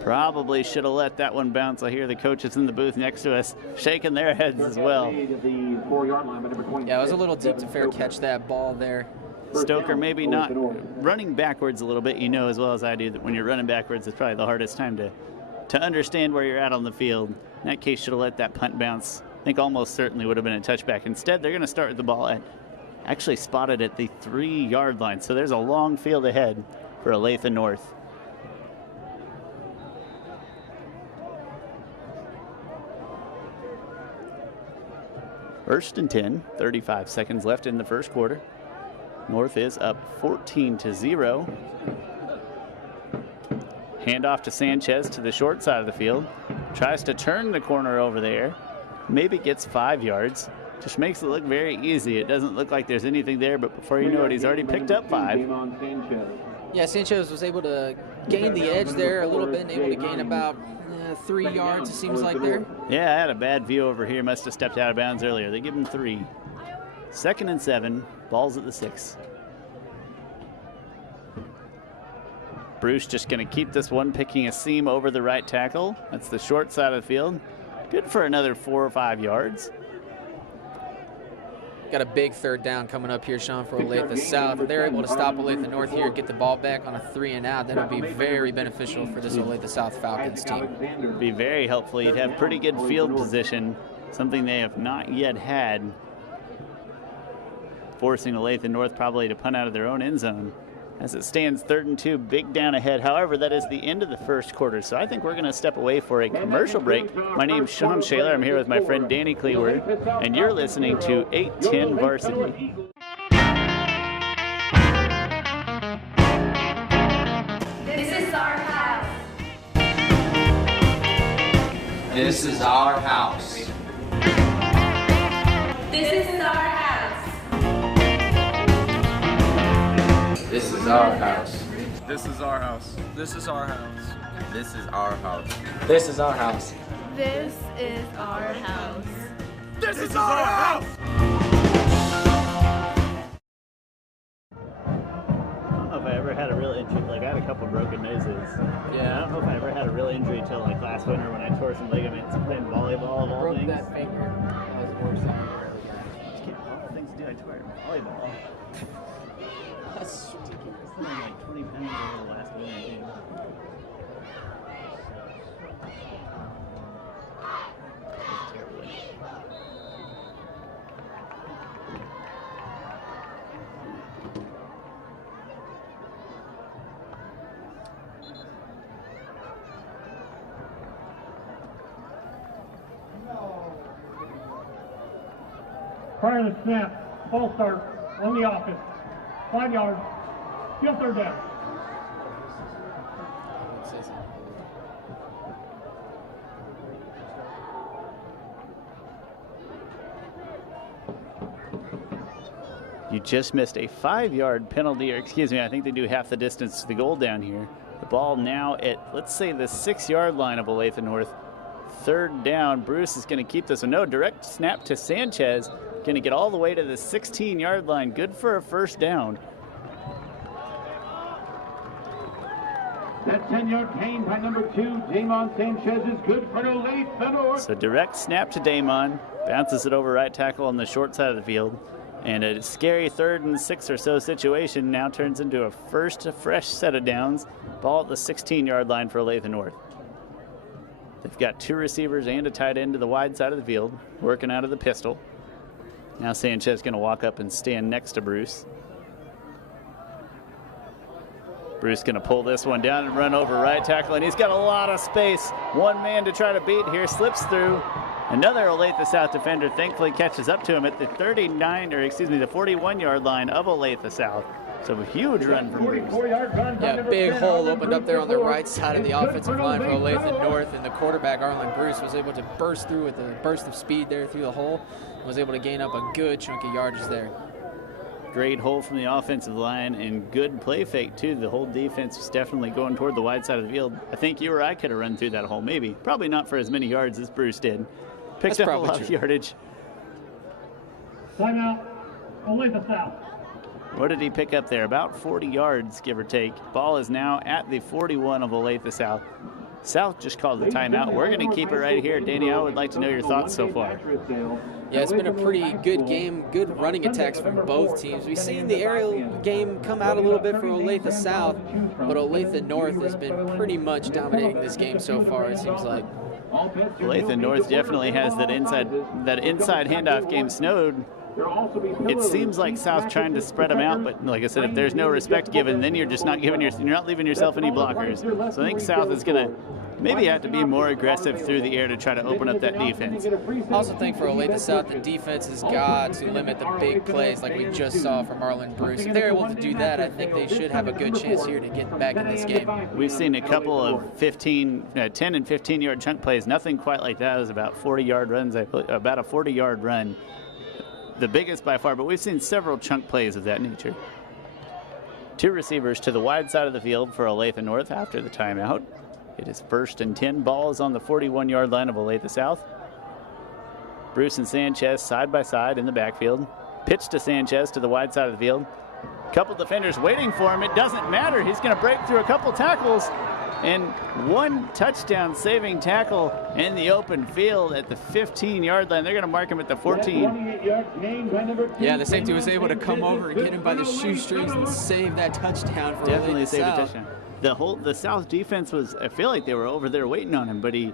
Probably should have let that one bounce. I hear the coaches in the booth next to us shaking their heads as well. Yeah, it was a little deep to fair catch that ball there. Stoker maybe not running backwards a little bit. You know as well as I do that when you're running backwards, it's probably the hardest time to understand where you're at on the field. In that case, should have let that punt bounce. I think almost certainly would have been a touchback. Instead, they're going to start with the ball at actually spotted at the 3-yard line. So there's a long field ahead for Olathe North. First and 10, 35 seconds left in the first quarter. North is up 14-0. Handoff to Sanchez to the short side of the field. Tries to turn the corner over there. Maybe gets 5 yards. Just makes it look very easy. It doesn't look like there's anything there, but before you know it, he's already picked up 5. Yeah, Sanchez was able to gain the edge there a little bit and able to gain about 3 yards, it seems like there. Yeah, I had a bad view over here. Must have stepped out of bounds earlier. They give him 3. 2nd and 7. Ball's at the 6. Bruce just going to keep this one, picking a seam over the right tackle. That's the short side of the field. Good for another 4 or 5 yards. Got a big 3rd down coming up here, Sean, for Olathe South. If they're able to stop Olathe North here, get the ball back on a 3 and out, that'll be very beneficial for this Olathe South Falcons team. Be very helpful. You'd have pretty good field position, something they have not yet had, forcing Olathe North probably to punt out of their own end zone. As it stands 3rd and 2, big down ahead. However, that is the end of the first quarter, so I think we're going to step away for a commercial break. My name's Sean Shaler. I'm here with my friend Danny Cleaward, and you're listening to 810 Varsity. This is our house. This is our house. This is our house. This is our house. This is our house. This is our house. This is our house. This is our house. This is our house. This is our house! I don't know if I ever had a real injury. Like, I had a couple broken noses. Yeah, I don't know if I ever had a real injury until like last winter when I tore some ligaments playing volleyball of all Broke things. that finger. That was the worst thing. Just kidding. All the things to do, I tore volleyball. That's ridiculous. I was like 20 pounds over the last winter, too. That's terrible. Prior to the snap, ball start on the offense. 5 yards, still 3rd down. You just missed a 5-yard penalty, or excuse me, I think they do half the distance to the goal down here. The ball now at, let's say, the 6-yard line of Olathe North. 3rd down. Bruce is going to keep this one. No, direct snap to Sanchez. Going to get all the way to the 16-yard line. Good for a 1st down. That 10-yard gain by number 2, Damon Sanchez, is good for Olathe North. So direct snap to Damon. Bounces it over right tackle on the short side of the field. And a scary 3rd and 6 or so situation now turns into a first fresh set of downs. Ball at the 16-yard line for Olathe North. They've got 2 receivers and a tight end to the wide side of the field, working out of the pistol. Now Sanchez going to walk up and stand next to Bruce. Bruce going to pull this one down and run over right tackle, and he's got a lot of space. One man to try to beat here, slips through. Another Olathe South defender thankfully catches up to him at the 41-yard line of Olathe South. So a huge run from Bruce. Yeah, big hole opened up there on the right side of the offensive line for Olathe North, and the quarterback, Arlen Bruce, was able to burst through with a burst of speed there through the hole, and was able to gain up a good chunk of yardage there. Great hole from the offensive line and good play fake, too. The whole defense was definitely going toward the wide side of the field. I think you or I could have run through that hole, maybe. Probably not for as many yards as Bruce did. Picked up a lot of yardage. Timeout, Olathe South. What did he pick up there? About 40 yards, give or take. Ball is now at the 41 of Olathe South. South just called the timeout. We're going to keep it right here. Danny, I would like to know your thoughts so far. Yeah, it's been a pretty good game, good running attacks from both teams. We've seen the aerial game come out a little bit for Olathe South, but Olathe North has been pretty much dominating this game so far, it seems like. Olathe North definitely has that inside handoff game snowed. It seems like South trying to spread them out, but like I said, if there's no respect given, then you're just not you're not leaving yourself any blockers. So I think South is going to maybe have to be more aggressive through the air to try to open up that defense. I also think for Olathe South, the defense has got to limit the big plays like we just saw from Arlen Bruce. If they're able to do that, I think they should have a good chance here to get back in this game. We've seen a couple of 10 and 15-yard chunk plays. Nothing quite like that. It was about 40-yard runs, about a 40-yard run. The biggest by far, but we've seen several chunk plays of that nature. Two receivers to the wide side of the field for Olathe North after the timeout. It is 1st and 10. Ball is on the 41-yard line of Olathe South. Bruce and Sanchez side by side in the backfield. Pitch to Sanchez to the wide side of the field. Couple defenders waiting for him. It doesn't matter. He's going to break through a couple tackles. And one touchdown saving tackle in the open field at the 15-yard line. They're going to mark him at the 14. Yeah, the safety was able to come over and get him by the shoestrings and save that touchdown for Definitely Olathe saved a South. touchdown. The South defense was, I feel like they were over there waiting on him, but he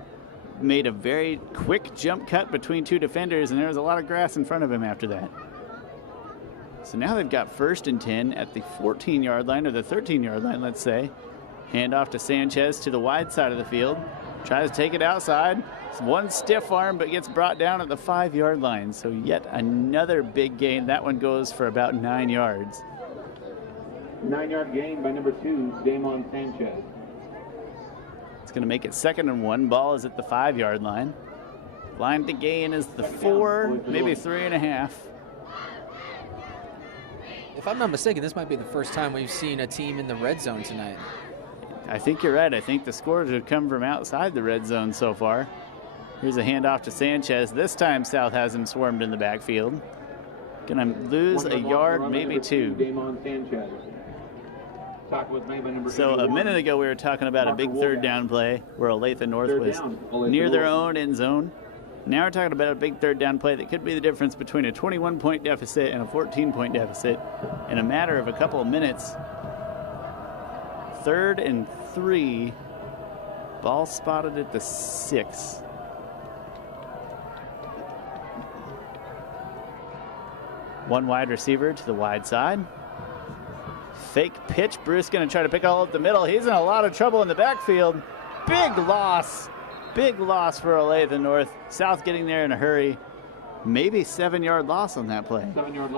made a very quick jump cut between two defenders, and there was a lot of grass in front of him after that. So now they've got 1st and 10 at the 14-yard line, or the 13-yard line, let's say. Hand off to Sanchez to the wide side of the field. Tries to take it outside. It's one stiff arm, but gets brought down at the 5-yard line. So yet another big gain. That one goes for about 9 yards. 9-yard gain by number 2, Damon Sanchez. It's going to make it 2nd and 1. Ball is at the 5-yard line. Line to gain is the 4, maybe 3.5. If I'm not mistaken, this might be the first time we've seen a team in the red zone tonight. I think you're right. I think the scores have come from outside the red zone so far. Here's a handoff to Sanchez. This time South has him swarmed in the backfield. Gonna lose a yard, maybe 2. So a minute ago we were talking about a big 3rd down play where Olathe North was near their own end zone. Now we're talking about a big 3rd down play that could be the difference between a 21-point deficit and a 14-point deficit in a matter of a couple of minutes. 3rd and 3. Ball spotted at the 6. One wide receiver to the wide side. Fake pitch. Bruce going to try to pick all up the middle. He's in a lot of trouble in the backfield. Big loss. Big loss for Olathe North. South getting there in a hurry. Maybe 7-yard loss on that play.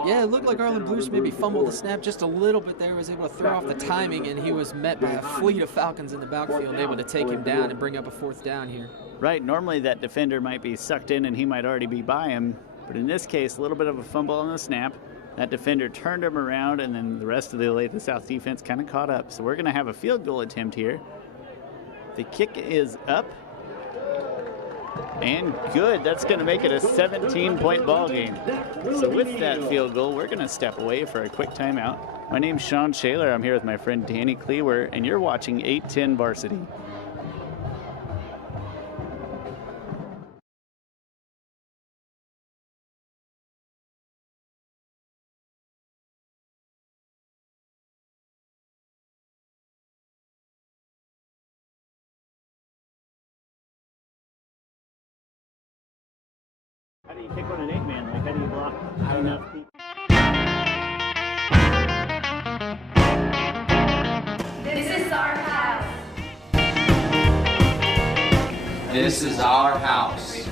Yeah, it looked like Arlen Bruce maybe fumbled the snap just a little bit there, was able to throw off the timing, and he was met by a fleet of Falcons in the backfield, able to take him down and bring up a 4th down here. Right, normally that defender might be sucked in and he might already be by him, but in this case, a little bit of a fumble on the snap. That defender turned him around, and then the rest of the Olathe South defense kind of caught up. So we're going to have a field goal attempt here. The kick is up. And good. That's going to make it a 17-point ball game. So with that field goal, we're going to step away for a quick timeout. My name's Sean Shaler. I'm here with my friend Danny Cleaver, and you're watching 810 Varsity. How do you kick on an 8-man? Like, how do you block enough people? This This is our house.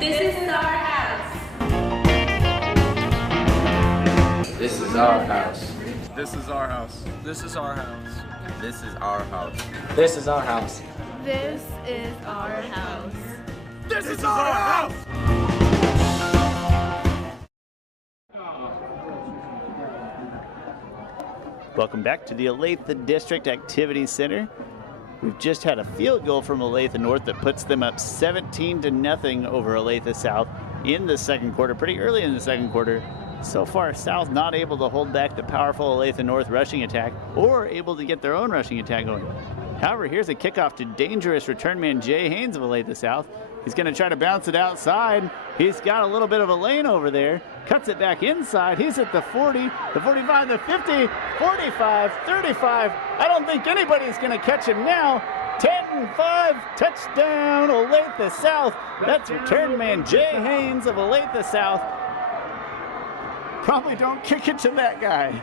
This is our house. This is our house. This is our house. This is our house. This is our house. This is our house. This is our house. This is our house. Welcome back to the Olathe District Activity Center. We've just had a field goal from Olathe North that puts them up 17-0 over Olathe South in the second quarter, pretty early in the second quarter. So far, South not able to hold back the powerful Olathe North rushing attack or able to get their own rushing attack going. However, here's a kickoff to dangerous return man Jay Haynes of Olathe South. He's going to try to bounce it outside. He's got a little bit of a lane over there. Cuts it back inside. He's at the 40, the 45, the 50, 45, 35. I don't think anybody's going to catch him now. 10-5, touchdown, Olathe South. That's return man Jay Haynes of Olathe South. Probably don't kick it to that guy.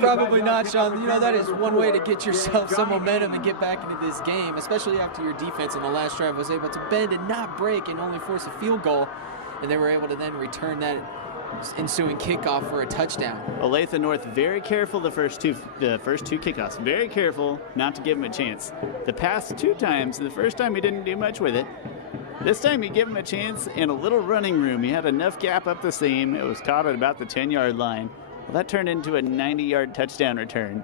Probably not, Sean. You know, that is one way to get yourself some momentum and get back into this game, especially after your defense in the last drive was able to bend and not break and only force a field goal, and they were able to then return that ensuing kickoff for a touchdown. Olathe North very careful the first two kickoffs. Very careful not to give him a chance. The past two times, the first time he didn't do much with it. This time he gave him a chance in a little running room. He had enough gap up the seam. It was caught at about the 10-yard line. Well, that turned into a 90-yard touchdown return.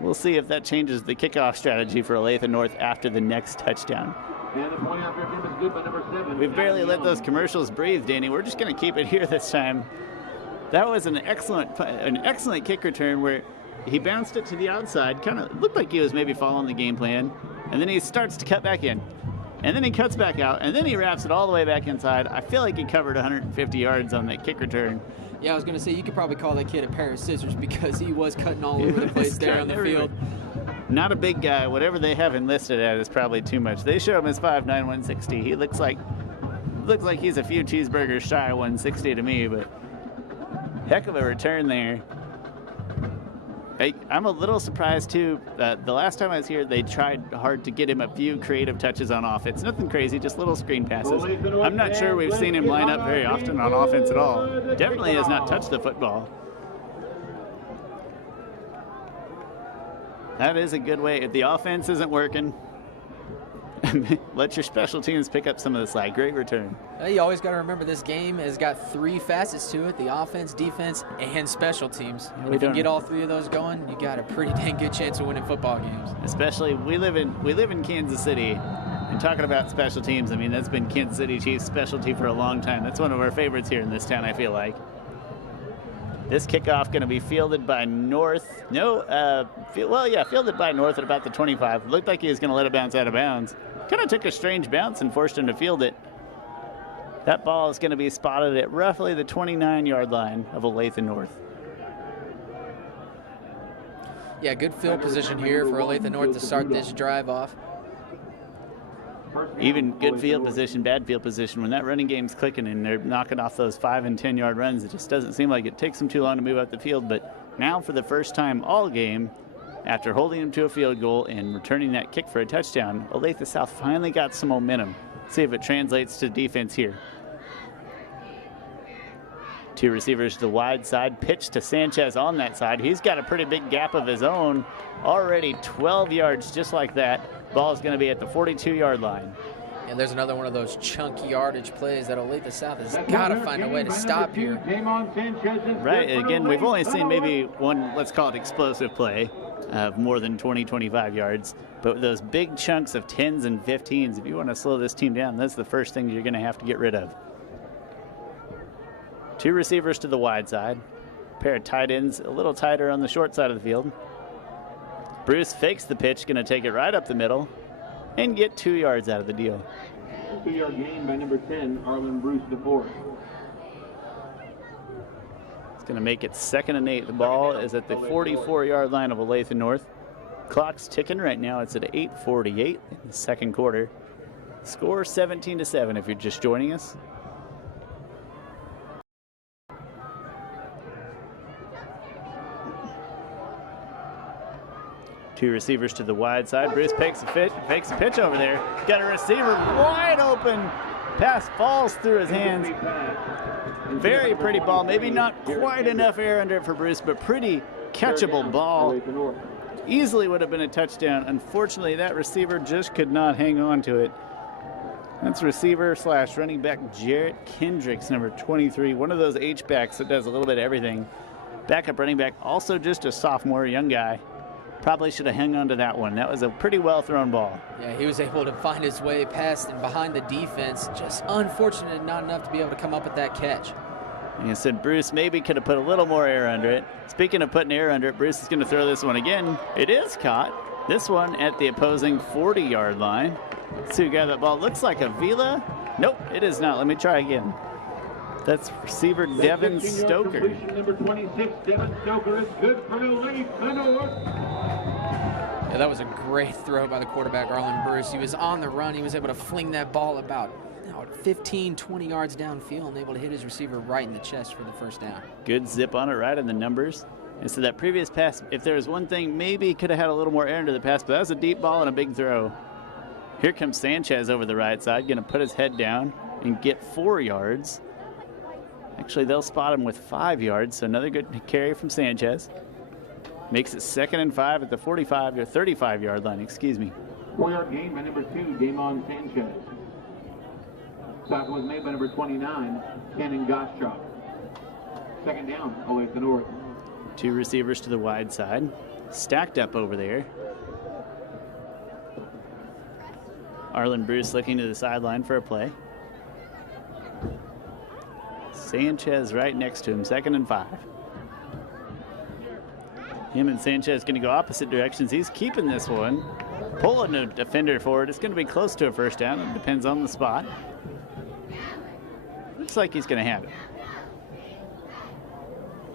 We'll see if that changes the kickoff strategy for Olathe North after the next touchdown. And the point after him is good by number 7. We've barely let those commercials breathe, Danny. We're just going to keep it here this time. That was an excellent kick return where he bounced it to the outside. Kind of looked like he was maybe following the game plan. And then he starts to cut back in. And then he cuts back out. And then he wraps it all the way back inside. I feel like he covered 150 yards on that kick return. Yeah, I was going to say, you could probably call that kid a pair of scissors because he was cutting all over the place there on the field. Not a big guy. Whatever they have him listed at is probably too much. They show him as 5'9", 160. He looks like he's a few cheeseburgers shy of 160 to me, but heck of a return there. I'm a little surprised, too. The last time I was here, they tried hard to get him a few creative touches on offense. Nothing crazy, just little screen passes. I'm not sure we've seen him line up very often on offense at all. Definitely has not touched the football. That is a good way. If the offense isn't working, let your special teams pick up some of the slack. Great return. You always got to remember this game has got three facets to it: the offense, defense, and special teams. And if you can get all three of those going, you got a pretty dang good chance of winning football games. Especially we live in Kansas City, and talking about special teams, I mean, that's been Kansas City Chiefs' specialty for a long time. That's one of our favorites here in this town, I feel like. This kickoff going to be fielded by North. Fielded by North at about the 25. Looked like he was going to let it bounce out of bounds. Kind of took a strange bounce and forced him to field it. That ball is going to be spotted at roughly the 29-yard line of Olathe North. Yeah, good field position here for Olathe North to start this drive off. Even good field position, bad field position, when that running game's clicking and they're knocking off those 5- and 10-yard runs, it just doesn't seem like it takes them too long to move up the field. But now for the first time all game, after holding them to a field goal and returning that kick for a touchdown, Olathe South finally got some momentum. See if it translates to defense here. Two receivers to the wide side, pitch to Sanchez on that side. He's got a pretty big gap of his own, already 12 yards just like that. Ball is going to be at the 42-yard line. And there's another one of those chunky yardage plays that Olathe South has got to find a way to stop here. Right, again, we've only seen maybe one, let's call it explosive play of more than 20, 25 yards. But those big chunks of 10s and 15s, if you want to slow this team down, that's the first thing you're going to have to get rid of. Two receivers to the wide side. Pair of tight ends a little tighter on the short side of the field. Bruce fakes the pitch, going to take it right up the middle and get 2 yards out of the deal. 2-yard gain by number 10, Arlen Bruce DeForest. It's going to make it 2nd and 8. The ball is at the 44-yard line of Olathe North. Clock's ticking right now. It's at 8:48 in the second quarter. Score 17-7 if you're just joining us. Two receivers to the wide side. Bruce fakes a pitch over there. Got a receiver wide open. Pass falls through his hands. Very pretty ball. Maybe not quite enough air under it for Bruce, but pretty catchable ball. Easily would have been a touchdown. Unfortunately, that receiver just could not hang on to it. That's receiver / running back Jarrett Kendricks, number 23. One of those H-backs that does a little bit of everything. Backup running back, also just a sophomore, young guy. Probably should have hung on to that one. That was a pretty well thrown ball. Yeah, he was able to find his way past and behind the defense. Just unfortunate, not enough to be able to come up with that catch. And I said Bruce maybe could have put a little more air under it. Speaking of putting air under it, Bruce is going to throw this one again. It is caught. This one at the opposing 40-yard line. Let's see who got that ball. Looks like Avila. Nope, it is not. Let me try again. That's receiver Devin Stoker. Number 26, Devin Stoker is good for Olathe North. Yeah, that was a great throw by the quarterback, Arlen Bruce. He was on the run. He was able to fling that ball about 15, 20 yards downfield and able to hit his receiver right in the chest for the first down. Good zip on it, right in the numbers. And so that previous pass, if there was one thing, maybe he could have had a little more air into the pass, but that was a deep ball and a big throw. Here comes Sanchez over the right side, going to put his head down and get 4 yards. Actually, they'll spot him with 5 yards, so another good carry from Sanchez. Makes it 2nd and 5 at the 45 or 35-yard line, excuse me. 4-yard gain by number 2, Damon Sanchez. Tackle was made by number 29, Cannon Goschop. 2nd down, Olathe North. 2 receivers to the wide side, stacked up over there. Arlen Bruce looking to the sideline for a play. Sanchez right next to him, 2nd and 5. Him and Sanchez going to go opposite directions. He's keeping this one. Pulling a defender forward. It's going to be close to a first down. It depends on the spot. Looks like he's going to have it.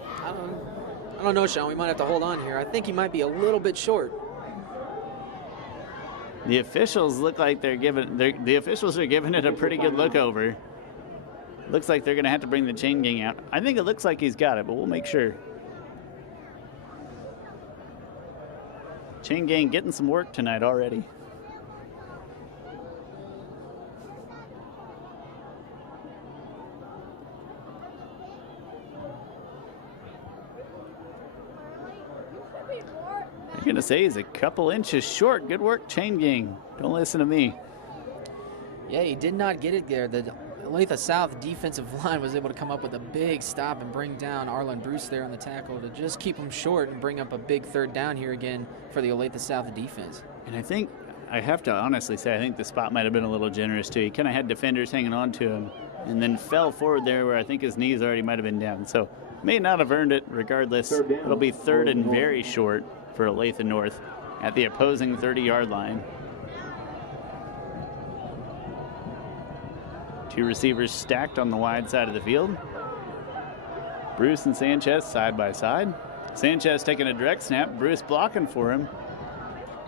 I don't know, Sean. We might have to hold on here. I think he might be a little bit short. The officials look like the officials are giving it a pretty good look over. Looks like they're going to have to bring the chain gang out. I think it looks like he's got it, but we'll make sure. Chain gang getting some work tonight already. I'm going to say he's a couple inches short. Good work, chain gang. Don't listen to me. Yeah, he did not get it there. The Olathe South defensive line was able to come up with a big stop and bring down Arlen Bruce there on the tackle to just keep him short and bring up a big 3rd down here again for the Olathe South defense. And I think, I have to honestly say, I think the spot might have been a little generous too. He kind of had defenders hanging on to him and then fell forward there where I think his knees already might have been down. So may not have earned it regardless. It'll be 3rd and very short for Olathe North at the opposing 30-yard line. 2 receivers stacked on the wide side of the field. Bruce and Sanchez side by side. Sanchez taking a direct snap. Bruce blocking for him.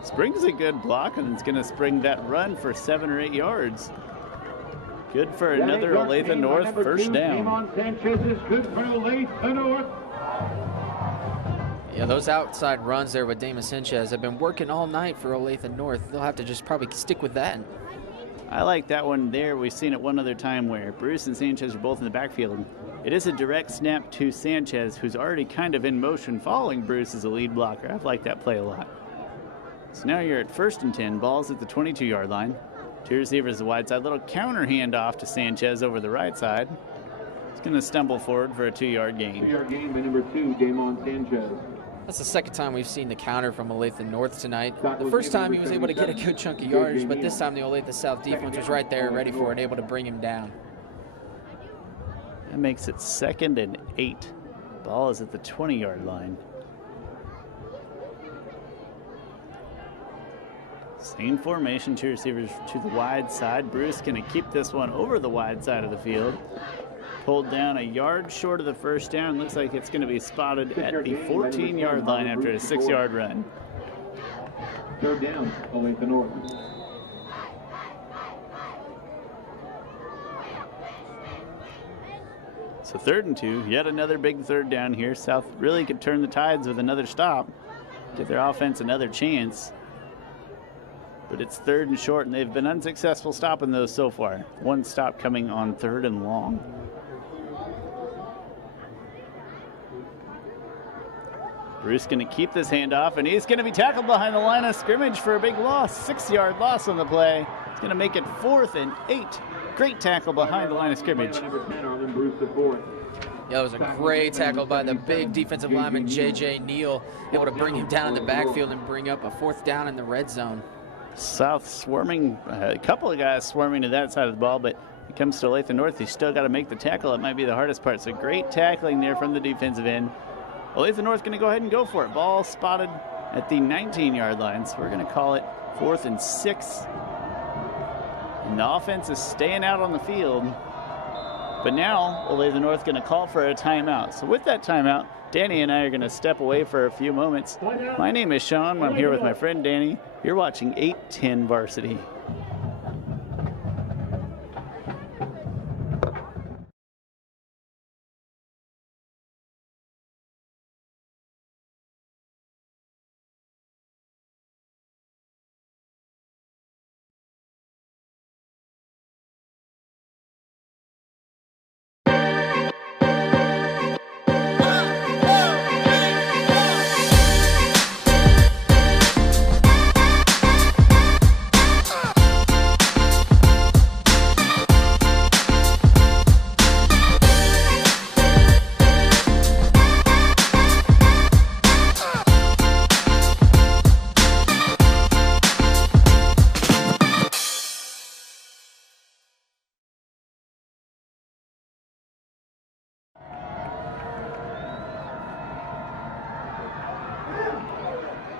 Springs a good block, and it's going to spring that run for 7 or 8 yards. Good for another Olathe North first down. Damon Sanchez is good for Olathe North. Yeah, those outside runs there with Damon Sanchez have been working all night for Olathe North. They'll have to just probably stick with that. I like that one there. We've seen it one other time where Bruce and Sanchez are both in the backfield. It is a direct snap to Sanchez, who's already kind of in motion following Bruce as a lead blocker. I like that play a lot. So now you're at 1st and 10. Ball's at the 22-yard line. 2 receivers the wide side. Little counter handoff to Sanchez over the right side. He's going to stumble forward for a 2-yard gain. 2-yard gain by number 2, Damon Sanchez. That's the 2nd time we've seen the counter from Olathe North tonight. The first time he was able to get a good chunk of yardage, but this time the Olathe South defense was right there ready for it, able to bring him down. That makes it 2nd and 8. Ball is at the 20-yard line. Same formation, 2 receivers to the wide side. Bruce going to keep this one over the wide side of the field. Pulled down a yard short of the first down. Looks like it's going to be spotted at the 14-yard line after a 6-yard run. 3rd down, Olathe North. So 3rd and 2, yet another big 3rd down here. South really could turn the tides with another stop. give their offense another chance. But it's 3rd and short, and they've been unsuccessful stopping those so far. One stop coming on 3rd and long. Bruce going to keep this handoff, and he's going to be tackled behind the line of scrimmage for a big loss. 6-yard loss on the play. It's going to make it 4th and 8. Great tackle behind the line of scrimmage. Yeah, it was a great tackle by the big defensive lineman, J.J. Neal, able to bring him down in the backfield and bring up a 4th down in the red zone. South swarming, a couple of guys swarming to that side of the ball, but when it comes to Olathe North, you still got to make the tackle. It might be the hardest part. So great tackling there from the defensive end. Olathe North going to go ahead and go for it. Ball spotted at the 19-yard line, so we're going to call it 4th and 6. And the offense is staying out on the field. But now, Olathe North going to call for a timeout. So with that timeout, Danny and I are going to step away for a few moments. My name is Sean. I'm here with my friend Danny. You're watching 810 Varsity.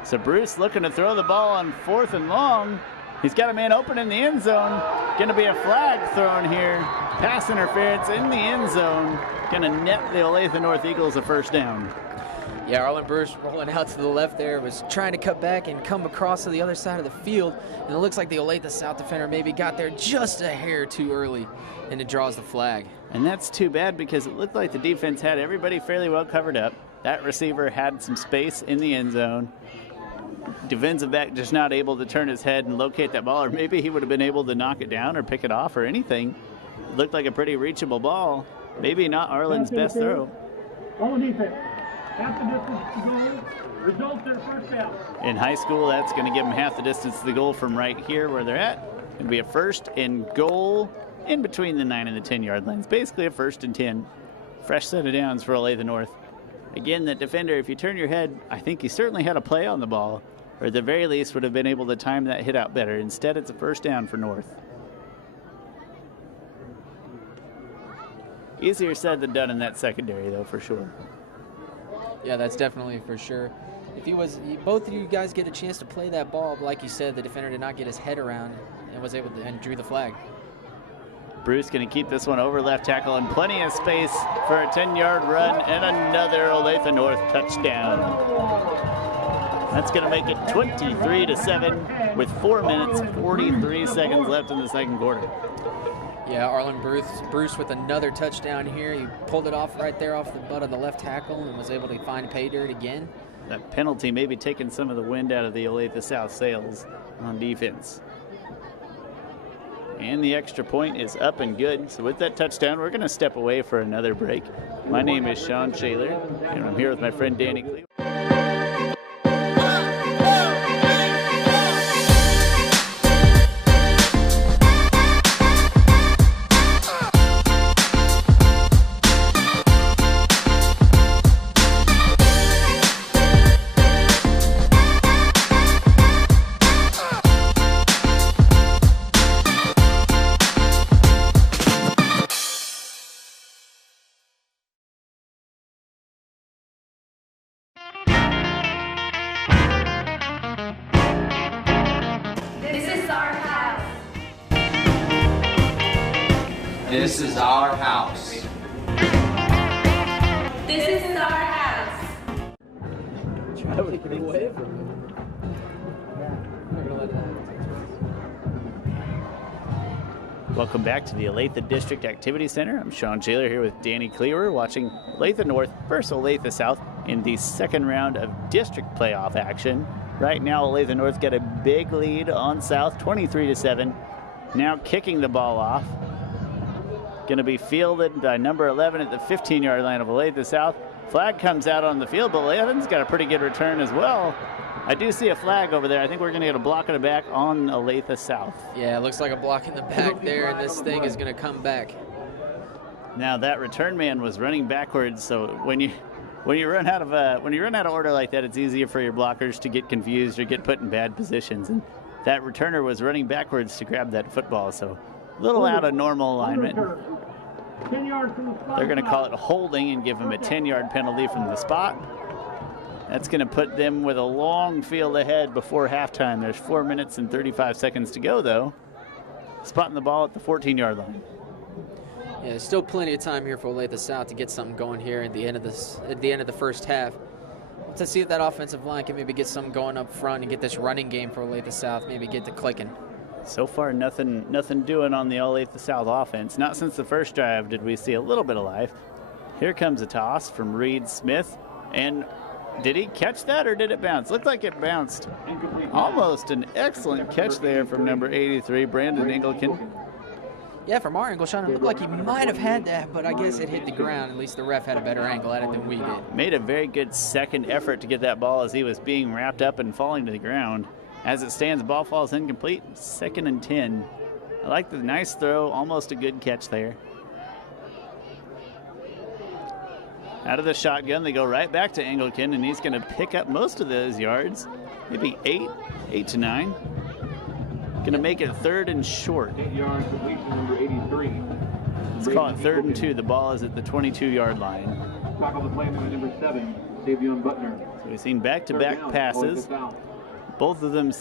So Bruce looking to throw the ball on 4th and long. He's got a man open in the end zone. Going to be a flag thrown here. Pass interference in the end zone. Going to net the Olathe North Eagles a 1st down. Yeah, Arlen Bruce rolling out to the left there, was trying to cut back and come across to the other side of the field. And it looks like the Olathe South defender maybe got there just a hair too early, and it draws the flag. And that's too bad because it looked like the defense had everybody fairly well covered up. That receiver had some space in the end zone. Defensive back just not able to turn his head and locate that ball, or maybe he would have been able to knock it down or pick it off or anything. It looked like a pretty reachable ball. Maybe not Arlen's best throw. All defense. Half the distance to goal. Results their 1st down. In high school, that's going to give them half the distance to the goal from right here where they're at. It'll be a 1st and goal in between the 9 and the 10-yard lines. Basically a 1st and 10. Fresh set of downs for Olathe North. Again, that defender, if you turn your head, I think he certainly had a play on the ball, or at the very least would have been able to time that hit out better. Instead, it's a 1st down for North. Easier said than done in that secondary, though, for sure. Yeah, that's definitely for sure. If both of you guys get a chance to play that ball, but like you said, the defender did not get his head around and was able to and drew the flag. Bruce going to keep this one over left tackle and plenty of space for a 10-yard run and another Olathe North touchdown. That's going to make it 23-7 with 4 minutes, 43 seconds left in the 2nd quarter. Yeah, Arlen Bruce with another touchdown here. He pulled it off right there off the butt of the left tackle and was able to find pay dirt again. That penalty maybe taking some of the wind out of the Olathe South sails on defense. And the extra point is up and good. So with that touchdown, we're going to step away for another break. My name is Sean Shaler, and I'm here with my friend Danny Cleveland. This is our house. This is our house. Try to take it away from him. I'm not gonna let that. Welcome back to the Olathe District Activity Center. I'm Sean Shaler here with Danny Cleaver watching Olathe North versus Olathe South. in the second round of district playoff action. Right now, Olathe North got a big lead on South, 23-7. Now kicking the ball off. Going to be fielded by number 11 at the 15-yard line of Olathe South. Flag comes out on the field, but 11's got a pretty good return as well. I do see a flag over there. I think we're going to get a block in the back on Olathe South. Yeah, it looks like a block in the back there, and this thing is going to come back. Now that return man was running backwards, so when you run out of order like that, it's easier for your blockers to get confused or get put in bad positions. And that returner was running backwards to grab that football, so a little out of normal alignment. 10 yards from the spot. They're going to call it holding and give him a 10-yard penalty from the spot. That's going to put them with a long field ahead before halftime. There's 4 minutes and 35 seconds to go, though. Spotting the ball at the 14-yard line. Yeah, there's still plenty of time here for Olathe South to get something going here at the end of the first half. To see if that offensive line can maybe get something going up front and get this running game for Olathe South, maybe get to clicking. So far, nothing doing on the Olathe South offense. Not since the first drive did we see a little bit of life. Here comes a toss from Reed Smith, and did he catch that or did it bounce? Looked like it bounced. Almost an excellent catch there from number 83, Brandon Engelken. Yeah, from our angle, Sean, it looked like he might have had that, but I guess it hit the ground. At least the ref had a better angle at it than we did. Made a very good second effort to get that ball as he was being wrapped up and falling to the ground. As it stands, the ball falls incomplete. 2nd and 10. I like the nice throw, almost a good catch there. Out of the shotgun, they go right back to Engelken, and he's going to pick up most of those yards. Maybe 8 to 9. Going to make it 3rd and short. 8 yards completion, number 83. Let's call it 3rd and 2. The ball is at the 22-yard line. Tackle the play by number 7, Savion Butner. So we've seen back-to-back passes. Both of them,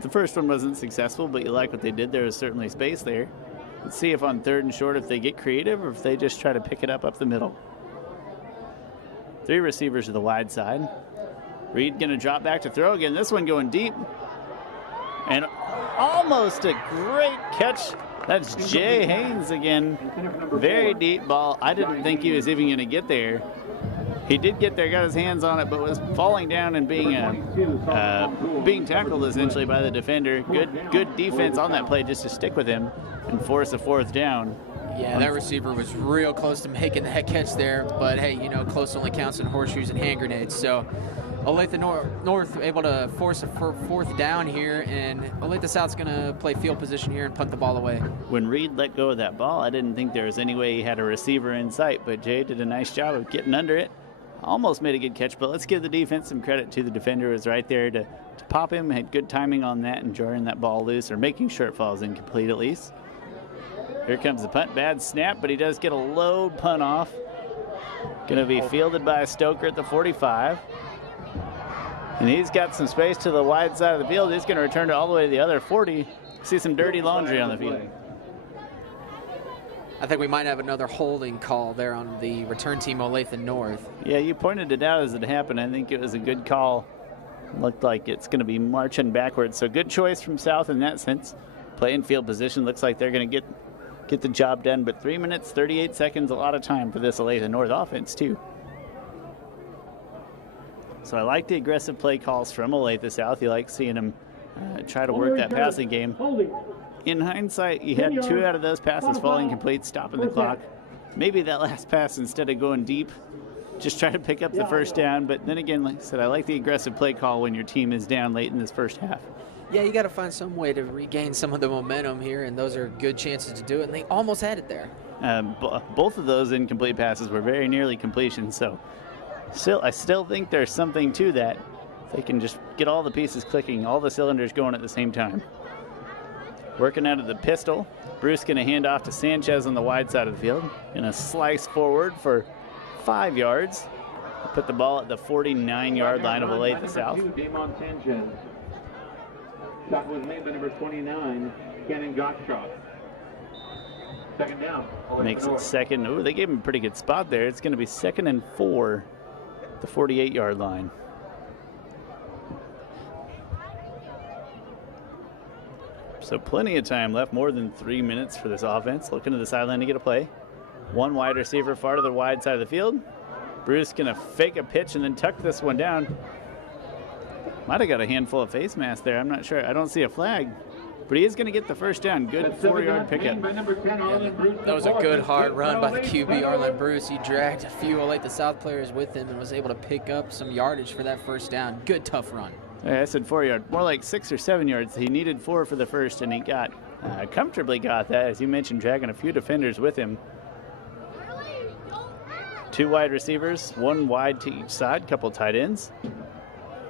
the first one wasn't successful, but you like what they did. There was certainly space there. Let's see if on 3rd and short, if they get creative or if they just try to pick it up the middle. 3 receivers to the wide side. Reed going to drop back to throw again. This one going deep. And almost a great catch. That's Jay Haynes again. Very deep ball. I didn't think he was even going to get there. He did get there, got his hands on it, but was falling down and being tackled essentially by the defender. Good defense on that play just to stick with him and force a 4th down. Yeah, that receiver was real close to making that catch there, but hey, you know, close only counts in horseshoes and hand grenades. So Olathe North able to force a 4th down here, and Olathe South's going to play field position here and punt the ball away. When Reed let go of that ball, I didn't think there was any way he had a receiver in sight, but Jay did a nice job of getting under it. Almost made a good catch, but let's give the defense some credit to the defender who was right there to pop him, had good timing on that and jarring that ball loose, or making sure it falls incomplete at least. Here comes the punt. Bad snap, but he does get a low punt off. Going to be fielded by Stoker at the 45. And he's got some space to the wide side of the field. He's going to return it all the way to the other 40. See some dirty laundry on the field. I think we might have another holding call there on the return team, Olathe North. Yeah, you pointed it out as it happened. I think it was a good call. Looked like it's going to be marching backwards. So good choice from South in that sense. Play in field position. Looks like they're going to get the job done. But 3 minutes, 38 seconds, a lot of time for this Olathe North offense too. So I like the aggressive play calls from Olathe South. You like seeing them try to work that passing game. In hindsight, you had 2 out of those passes falling complete, stopping the clock. Maybe that last pass, instead of going deep, just try to pick up the 1st down. But then again, like I said, I like the aggressive play call when your team is down late in this first half. Yeah, you got to find some way to regain some of the momentum here, and those are good chances to do it, and they almost had it there. Both of those incomplete passes were very nearly completion, so I still think there's something to that. They can just get all the pieces clicking, all the cylinders going at the same time. Working out of the pistol, Bruce going to hand off to Sanchez on the wide side of the field. Going to slice forward for 5 yards. Put the ball at the 49-yard line of Olathe South. Damon Sanchez. Shot was made by number 29, Cannon Gottschalk. 2nd down. Makes it 2nd. Oh, they gave him a pretty good spot there. It's going to be 2nd and 4, the 48-yard line. So plenty of time left, more than 3 minutes for this offense. Looking to the sideline to get a play. 1 wide receiver far to the wide side of the field. Bruce gonna fake a pitch and then tuck this one down. Might have got a handful of face mask there. I'm not sure. I don't see a flag. But he is going to get the first down. Good 4-yard pickup. That was a good hard run by the QB, Arlen Bruce. He dragged a few Olathe South players with him and was able to pick up some yardage for that first down. Good, tough run. I said 4 yards. More like 6 or 7 yards. He needed 4 for the first, and he comfortably got that, as you mentioned, dragging a few defenders with him. 2 wide receivers, 1 wide to each side, couple tight ends.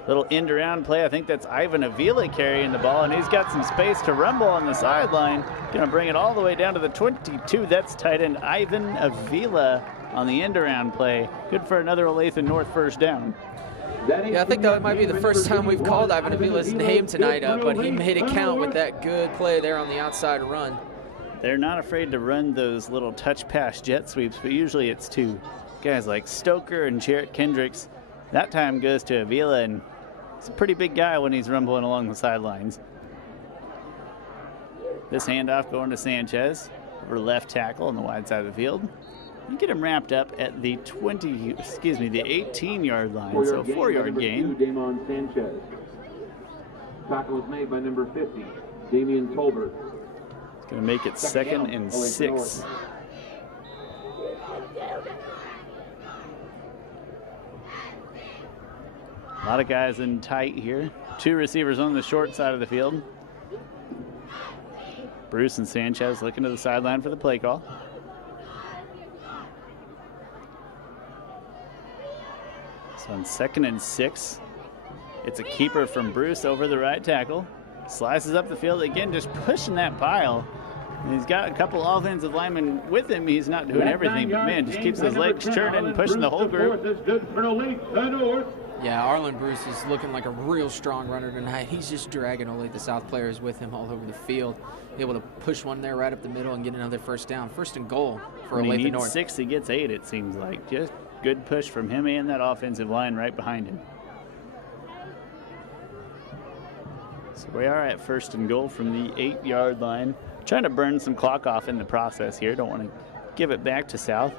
Little end around play. I think that's Ivan Avila carrying the ball, and he's got some space to rumble on the sideline. Gonna bring it all the way down to the 22. That's tight end Ivan Avila on the end around play. Good for another Olathe North first down. Yeah, I think that might be the first time we've called Ivan Avila's name tonight, but he made it count with that good play there on the outside run. They're not afraid to run those little touch pass jet sweeps, but usually it's to guys like Stoker and Jarrett Kendricks. That time goes to Avila, and he's a pretty big guy when he's rumbling along the sidelines. This handoff going to Sanchez over left tackle on the wide side of the field. You get him wrapped up at the 18-yard line, so 4-yard gain. Damon Sanchez. Tackle was made by number 50, Damian Tolbert. It's going to make it second and 6. A lot of guys in tight here. 2 receivers on the short side of the field. Bruce and Sanchez looking to the sideline for the play call. So on second and 6, it's a keeper from Bruce over the right tackle. Slices up the field again, just pushing that pile. And he's got a couple offensive linemen with him. He's not doing everything, but man, just keeps his legs churning, pushing the whole group. Yeah, Arlen Bruce is looking like a real strong runner tonight. He's just dragging Olathe South players with him all over the field. Able to push one there right up the middle and get another first down. First and goal for When Olathe he needs North. 6, he gets 8, it seems like. Just good push from him and that offensive line right behind him. So we are at first and goal from the 8-yard line. Trying to burn some clock off in the process here. Don't want to give it back to South.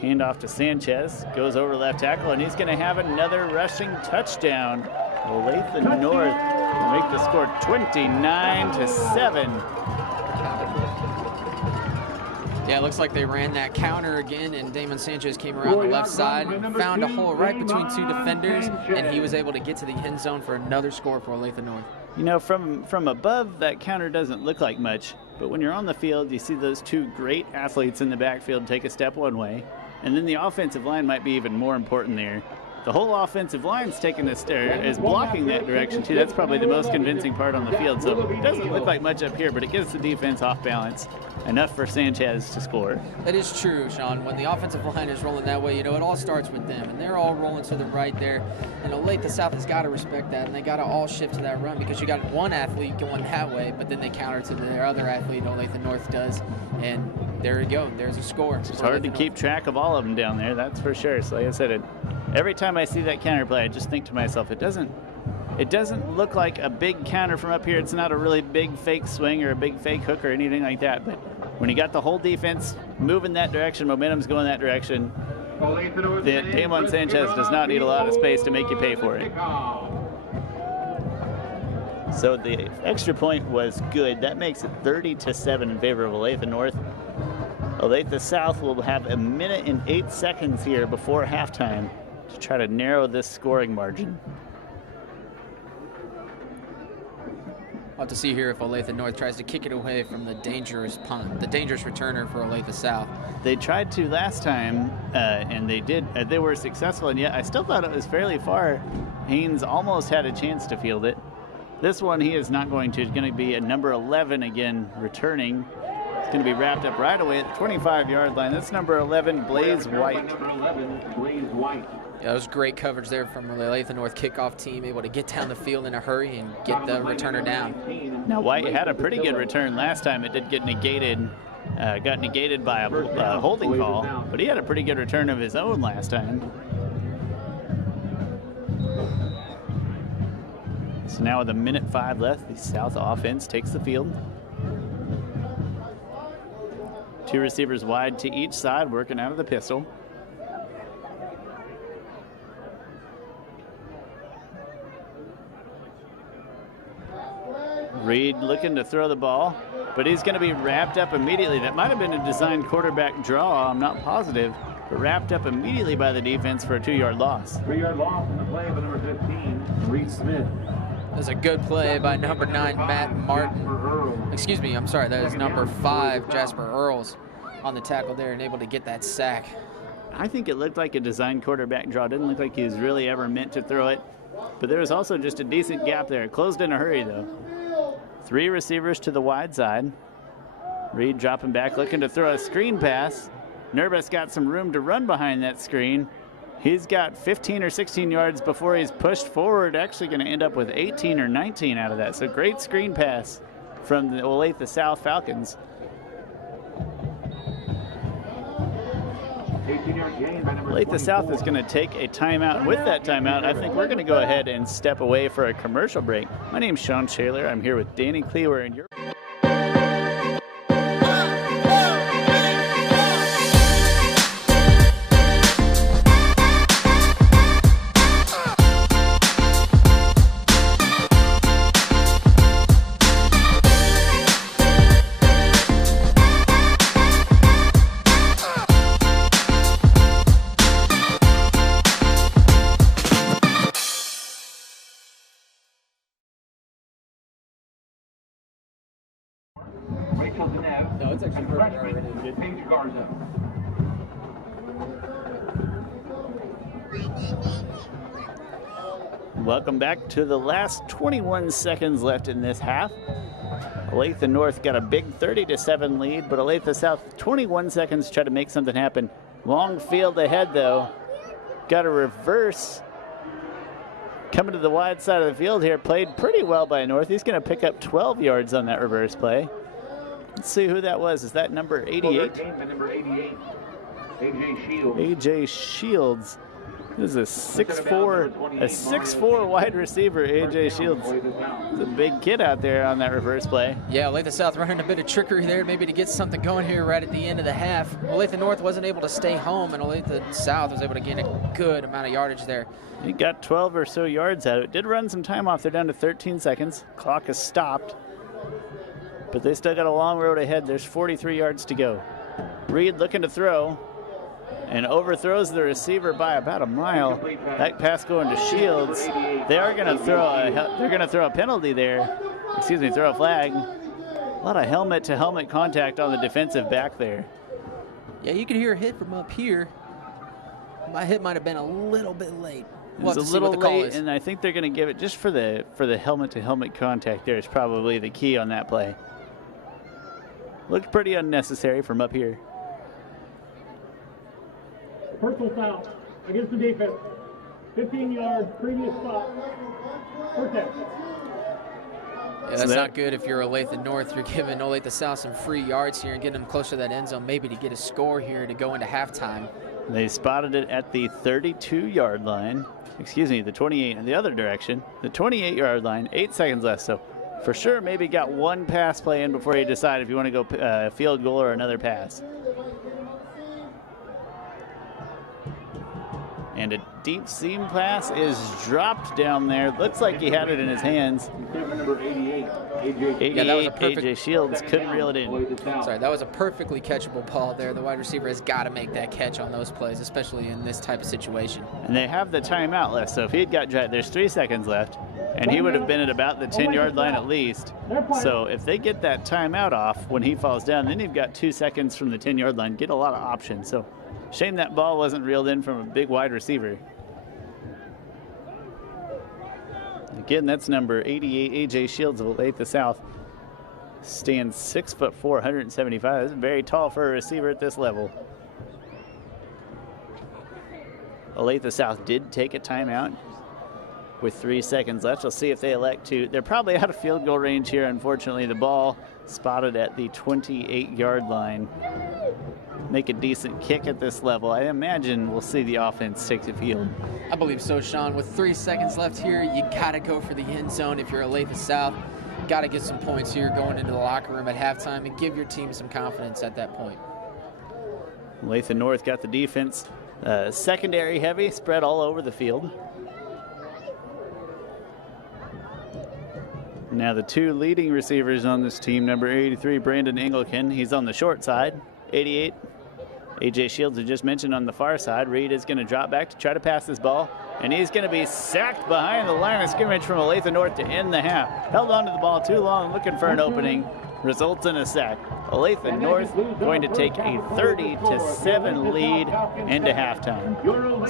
Hand off to Sanchez, goes over left tackle, and he's going to have another rushing touchdown. Olathe North will make the score 29-7. Yeah, it looks like they ran that counter again, and Damon Sanchez came around the left side, found a hole right between 2 defenders, and he was able to get to the end zone for another score for Olathe North. You know, from above, that counter doesn't look like much, but when you're on the field, you see those 2 great athletes in the backfield take a step one way, and then the offensive line might be even more important there. The whole offensive line's taking a stare, is blocking that direction too. That's probably the most convincing part on the field. So it doesn't look like much up here, but it gets the defense off balance. Enough for Sanchez to score. That is true, Sean. When the offensive line is rolling that way, you know, it all starts with them. And they're all rolling to the right there. And Olathe South has got to respect that, and they got to all shift to that run because you got one athlete going that way, but then they counter to their other athlete, Olathe North does. And there you go. There's a score. It's hard to keep track of all of them down there, that's for sure. So like I said, every time I see that counter play, I just think to myself, it doesn't look like a big counter from up here. It's not a really big fake swing or a big fake hook or anything like that. But when you got the whole defense moving that direction, momentum's going that direction, Damon Sanchez does not need a lot of space to make you pay for it. So the extra point was good. That makes it 30-7 in favor of Olathe North. Olathe South will have 1 minute and 8 seconds here before halftime to try to narrow this scoring margin. We'll have to see here if Olathe North tries to kick it away from the dangerous punt, the dangerous returner for Olathe South. They tried to last time, and they did. They were successful, and yet I still thought it was fairly far. Haynes almost had a chance to field it. This one he is not going to. It's going to be a number 11 again returning. It's going to be wrapped up right away at the 25-yard line. That's number 11, Blaze White. Number 11, Blaze White. Yeah, that was great coverage there from the Olathe North kickoff team, able to get down the field in a hurry and get the returner down. Now, White had a pretty good return last time. It did get negated, got negated by a holding call, but he had a pretty good return of his own last time. So now with 1:05 left, the South offense takes the field. 2 receivers wide to each side, working out of the pistol. Reed looking to throw the ball, but he's going to be wrapped up immediately. That might have been a designed quarterback draw, I'm not positive, but wrapped up immediately by the defense for a 2-yard loss. 3-yard loss in the play by number 15, Reed Smith. That's a good play by number 9, Matt Martin. Excuse me, I'm sorry, that is number 5, Jasper Earls, on the tackle there and able to get that sack. I think it looked like a designed quarterback draw. It didn't look like he was really ever meant to throw it, but there was also just a decent gap there. It closed in a hurry, though. 3 receivers to the wide side. Reed dropping back, looking to throw a screen pass. Nervous got some room to run behind that screen. He's got 15 or 16 yards before he's pushed forward, actually going to end up with 18 or 19 out of that. So great screen pass from the Olathe South Falcons. 18-yard gain by number Olathe South is going to take a timeout. With that timeout, I think we're going to go ahead and step away for a commercial break. My name's Sean Shaler. I'm here with Danny Cleaver, and you're... Rachel Denev. No, it's actually and freshman Paige Garza. Welcome back to the last 21 seconds left in this half. Olathe North got a big 30-7 lead, but Olathe South 21 seconds to try to make something happen. Long field ahead, though. Got a reverse. Coming to the wide side of the field here, played pretty well by North. He's going to pick up 12 yards on that reverse play. Let's see who that was. Is that number 88? Number 88, AJ Shields. AJ Shields. This is a 6'4" wide receiver, AJ Shields. He's a big kid out there on that reverse play. Yeah, Olathe South running a bit of trickery there, maybe to get something going here right at the end of the half. Olathe North wasn't able to stay home, and Olathe South was able to gain a good amount of yardage there. He got 12 or so yards out of it. Did run some time off. They're down to 13 seconds. Clock is stopped. But they still got a long road ahead. There's 43 yards to go. Reed looking to throw and overthrows the receiver by about a mile. That pass going to Shields. They are going to throw a penalty there. Excuse me, throw a flag. A lot of helmet-to-helmet contact on the defensive back there. Yeah, you can hear a hit from up here. My hit might have been a little bit late. It was a little late, and I think they're going to give it just for the helmet-to-helmet contact there is probably the key on that play. Looked pretty unnecessary from up here. Personal foul against the defense. 15-yard previous spot. First down. Yeah, that's not good if you're Olathe North. You're giving Olathe South some free yards here and getting them closer to that end zone, maybe to get a score here to go into halftime. They spotted it at the 32-yard line. Excuse me, the 28 in the other direction. The 28-yard line, 8 seconds left. So for sure, maybe got one pass play in before you decide if you want to go field goal or another pass. And a deep seam pass is dropped down there. Looks like he had it in his hands. Number 88, Yeah, that was a perfect. AJ Shields couldn't reel it in. Sorry, that was a perfectly catchable ball there. The wide receiver has got to make that catch on those plays, especially in this type of situation. And they have the timeout left, so if he had got dry, there's 3 seconds left, and he would have been at about the 10-yard line at least. So if they get that timeout off when he falls down, then you've got 2 seconds from the 10-yard line. Get a lot of options. So shame that ball wasn't reeled in from a big wide receiver. Again, that's number 88, AJ Shields of Olathe South. Stands 6'4", 175. That's very tall for a receiver at this level. Olathe South did take a timeout with 3 seconds left. We'll see if they elect to. They're probably out of field goal range here. Unfortunately, the ball spotted at the 28-yard line. Make a decent kick at this level. I imagine we'll see the offense take the field. I believe so, Sean. With 3 seconds left here, you got to go for the end zone if you're Olathe South. Got to get some points here going into the locker room at halftime and give your team some confidence at that point. Olathe North got the defense secondary heavy, spread all over the field. Now the two leading receivers on this team, number 83, Brandon Engelken, he's on the short side. 88, A.J. Shields, had just mentioned, on the far side. Reed is going to drop back to try to pass this ball, and he's going to be sacked behind the line of scrimmage from Olathe North to end the half. Held onto the ball too long, looking for an opening. Results in a sack. Olathe North going to take a 30-7 lead into halftime.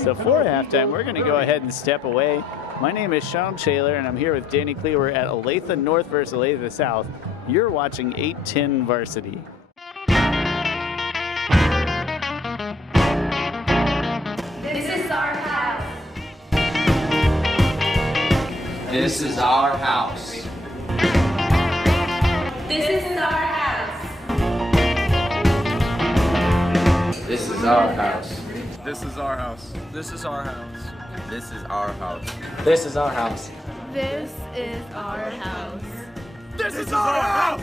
So for halftime, we're going to go ahead and step away. My name is Sean Shaler, and I'm here with Danny Cleaver at Olathe North versus Olathe South. You're watching 810 Varsity. This is our house. This is our house. This is our house. This is our house. This is our house. This is our house. This is our house. This is our house. This is our house. This is our house!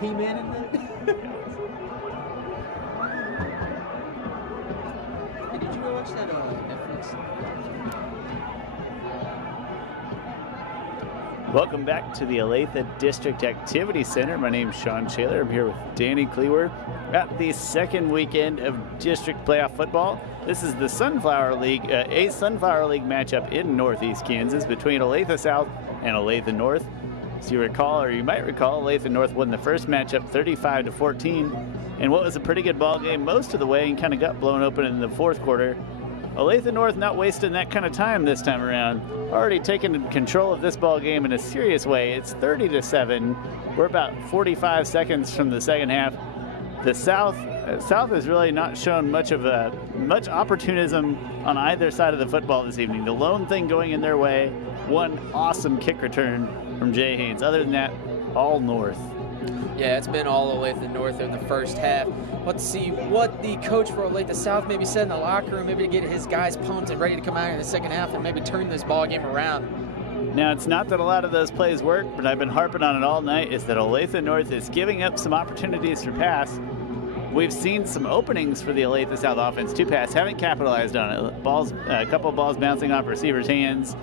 He-Man in it? Hey, did you go watch that Netflix? Welcome back to the Olathe District Activity Center. My name is Sean Shaler. I'm here with Danny Cleaver at the second weekend of district playoff football. This is the Sunflower League, a Sunflower League matchup in Northeast Kansas between Olathe South and Olathe North. As you recall, or you might recall, Olathe North won the first matchup 35-14 in what was a pretty good ball game most of the way and kind of got blown open in the fourth quarter. Olathe North not wasting that kind of time this time around. Already taking control of this ball game in a serious way. It's 30-7. We're about 45 seconds from the second half. The South has really not shown much opportunism on either side of the football this evening. The lone thing going in their way, one awesome kick return from Jay Haynes. Other than that, all North. Yeah, it's been all Olathe North in the first half. Let's see what the coach for Olathe South maybe said in the locker room, maybe to get his guys pumped and ready to come out in the second half and maybe turn this ball game around. Now, it's not that a lot of those plays work, but I've been harping on it all night, is that Olathe North is giving up some opportunities for pass. We've seen some openings for the Olathe South offense to pass, haven't capitalized on it. A couple of balls bouncing off receivers' hands.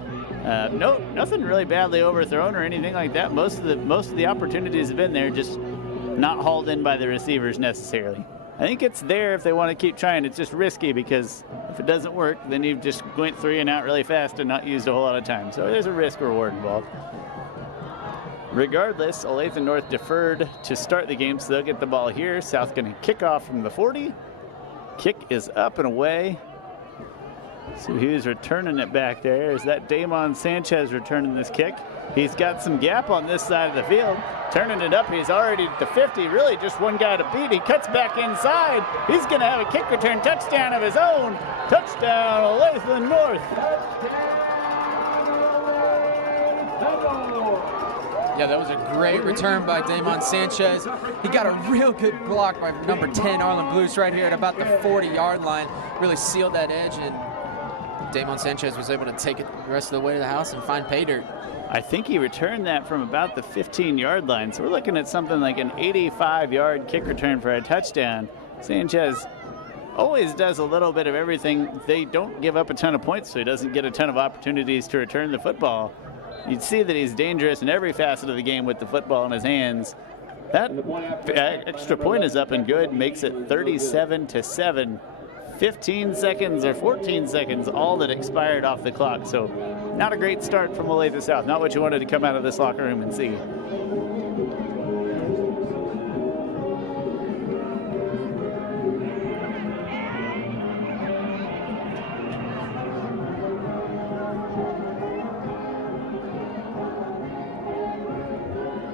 Nothing really badly overthrown or anything like that. Most of the opportunities have been there, just not hauled in by the receivers necessarily. I think it's there if they want to keep trying. It's just risky because if it doesn't work, then you've just went 3 and out really fast and not used a whole lot of time. So there's a risk reward involved. Regardless, Olathe North deferred to start the game, so they'll get the ball here. South going to kick off from the 40. Kick is up and away. So who's returning it back there? Is that Damon Sanchez returning this kick? He's got some gap on this side of the field. Turning it up, he's already at the 50. Really just one guy to beat. He cuts back inside. He's going to have a kick return touchdown of his own. Touchdown, Olathe North. Yeah, that was a great return by Damon Sanchez. He got a real good block by number 10, Arlen Blues, right here at about the 40-yard line. Really sealed that edge, and Damon Sanchez was able to take it the rest of the way to the house and find pay dirt. I think he returned that from about the 15-yard line. So we're looking at something like an 85-yard kick return for a touchdown. Sanchez always does a little bit of everything. They don't give up a ton of points, so he doesn't get a ton of opportunities to return the football. You'd see that he's dangerous in every facet of the game with the football in his hands. That extra point is up and good, makes it 37-7. 15 seconds or 14 seconds, all that expired off the clock. So not a great start from Olathe South. Not what you wanted to come out of this locker room and see.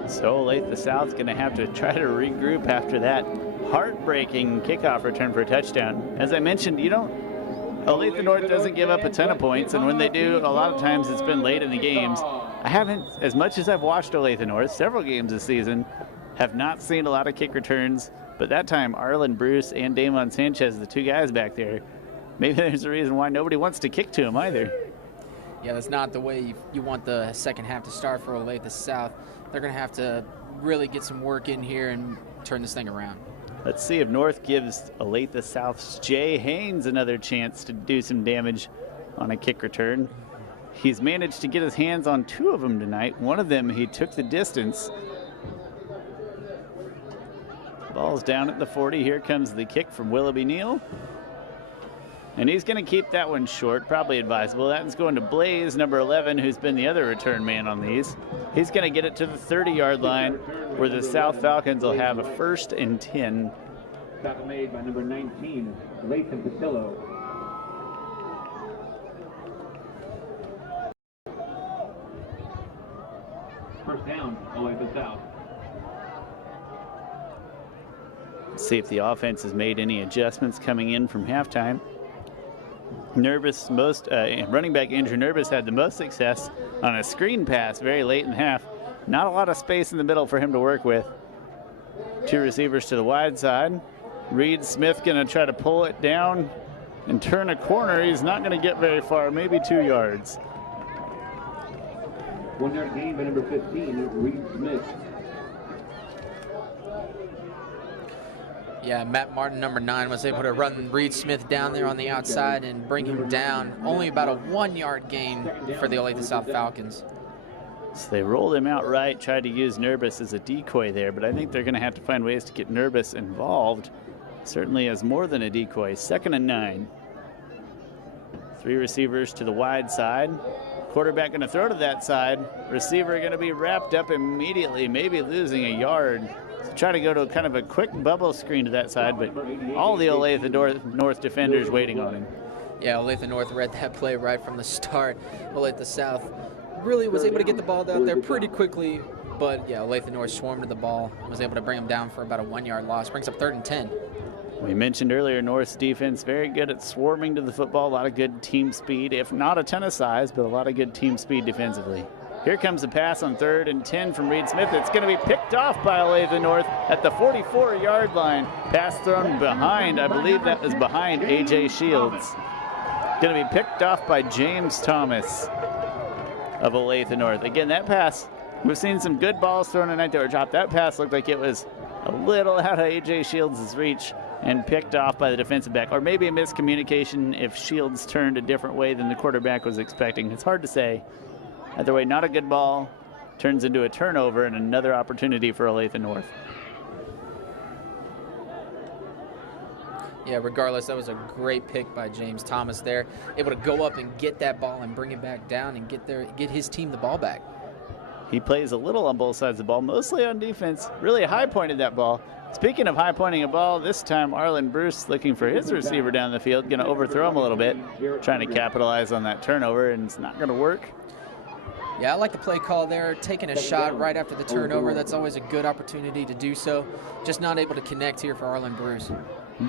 So Olathe South's going to have to try to regroup after that heartbreaking kickoff return for a touchdown. As I mentioned, Olathe North doesn't give up a ton of points, and when they do, a lot of times it's been late in the games. I haven't, as much as I've watched Olathe North, several games this season, have not seen a lot of kick returns, but that time Arlen Bruce and Damon Sanchez, the two guys back there, maybe there's a reason why nobody wants to kick to him either. Yeah, that's not the way you want the second half to start for Olathe South. They're going to have to really get some work in here and turn this thing around. Let's see if North gives Olathe South's Jay Haynes another chance to do some damage on a kick return. He's managed to get his hands on 2 of them tonight. One of them, he took the distance. Ball's down at the 40. Here comes the kick from Willoughby Neal. And he's going to keep that one short, probably advisable. That one's going to Blaze, number 11, who's been the other return man on these. He's going to get it to the 30-yard line, where the South Falcons will have a 1st and 10. Tackle made by number 19, Lathan Patillo. First down, Olathe South. See if the offense has made any adjustments coming in from halftime. Running back Andrew Nervous had the most success on a screen pass very late in half. Not a lot of space in the middle for him to work with. 2 receivers to the wide side. Reed Smith going to try to pull it down and turn a corner. He's not going to get very far, maybe 2 yards. 1 yard gain by number 15, Reed Smith. Yeah, Matt Martin, number 9, was able to run Reed Smith down there on the outside and bring him down. Only about a 1-yard gain for the Olathe South Falcons. So they rolled him out right, tried to use Nurbis as a decoy there, but I think they're going to have to find ways to get Nurbis involved, certainly as more than a decoy. 2nd and 9. 3 receivers to the wide side. Quarterback going to throw to that side. Receiver going to be wrapped up immediately, maybe losing a yard. So try to go to kind of a quick bubble screen to that side, but all the Olathe North defenders waiting on him. Yeah, Olathe North read that play right from the start. Olathe South really was able to get the ball out there pretty quickly, but yeah, Olathe North swarmed to the ball and was able to bring him down for about a 1-yard loss. Brings up 3rd and 10. We mentioned earlier North's defense very good at swarming to the football, a lot of good team speed, if not a ton of size, but a lot of good team speed defensively. Here comes the pass on 3rd and 10 from Reed Smith. It's going to be picked off by Olathe North at the 44-yard line. Pass thrown behind, I believe that was behind A.J. Shields. Going to be picked off by James Thomas of Olathe North. Again, that pass, we've seen some good balls thrown tonight that were dropped. That pass looked like it was a little out of A.J. Shields' reach and picked off by the defensive back, or maybe a miscommunication if Shields turned a different way than the quarterback was expecting. It's hard to say. Either way, not a good ball, turns into a turnover and another opportunity for Olathe North. Yeah, regardless, that was a great pick by James Thomas there. Able to go up and get that ball and bring it back down and get his team the ball back. He plays a little on both sides of the ball, mostly on defense. Really high-pointed that ball. Speaking of high-pointing a ball, this time Arlen Bruce looking for his receiver down the field, going to overthrow him a little bit, trying to capitalize on that turnover, and it's not going to work. Yeah, I like the play call there, taking a shot right after the turnover. That's always a good opportunity to do so. Just not able to connect here for Arlen Bruce.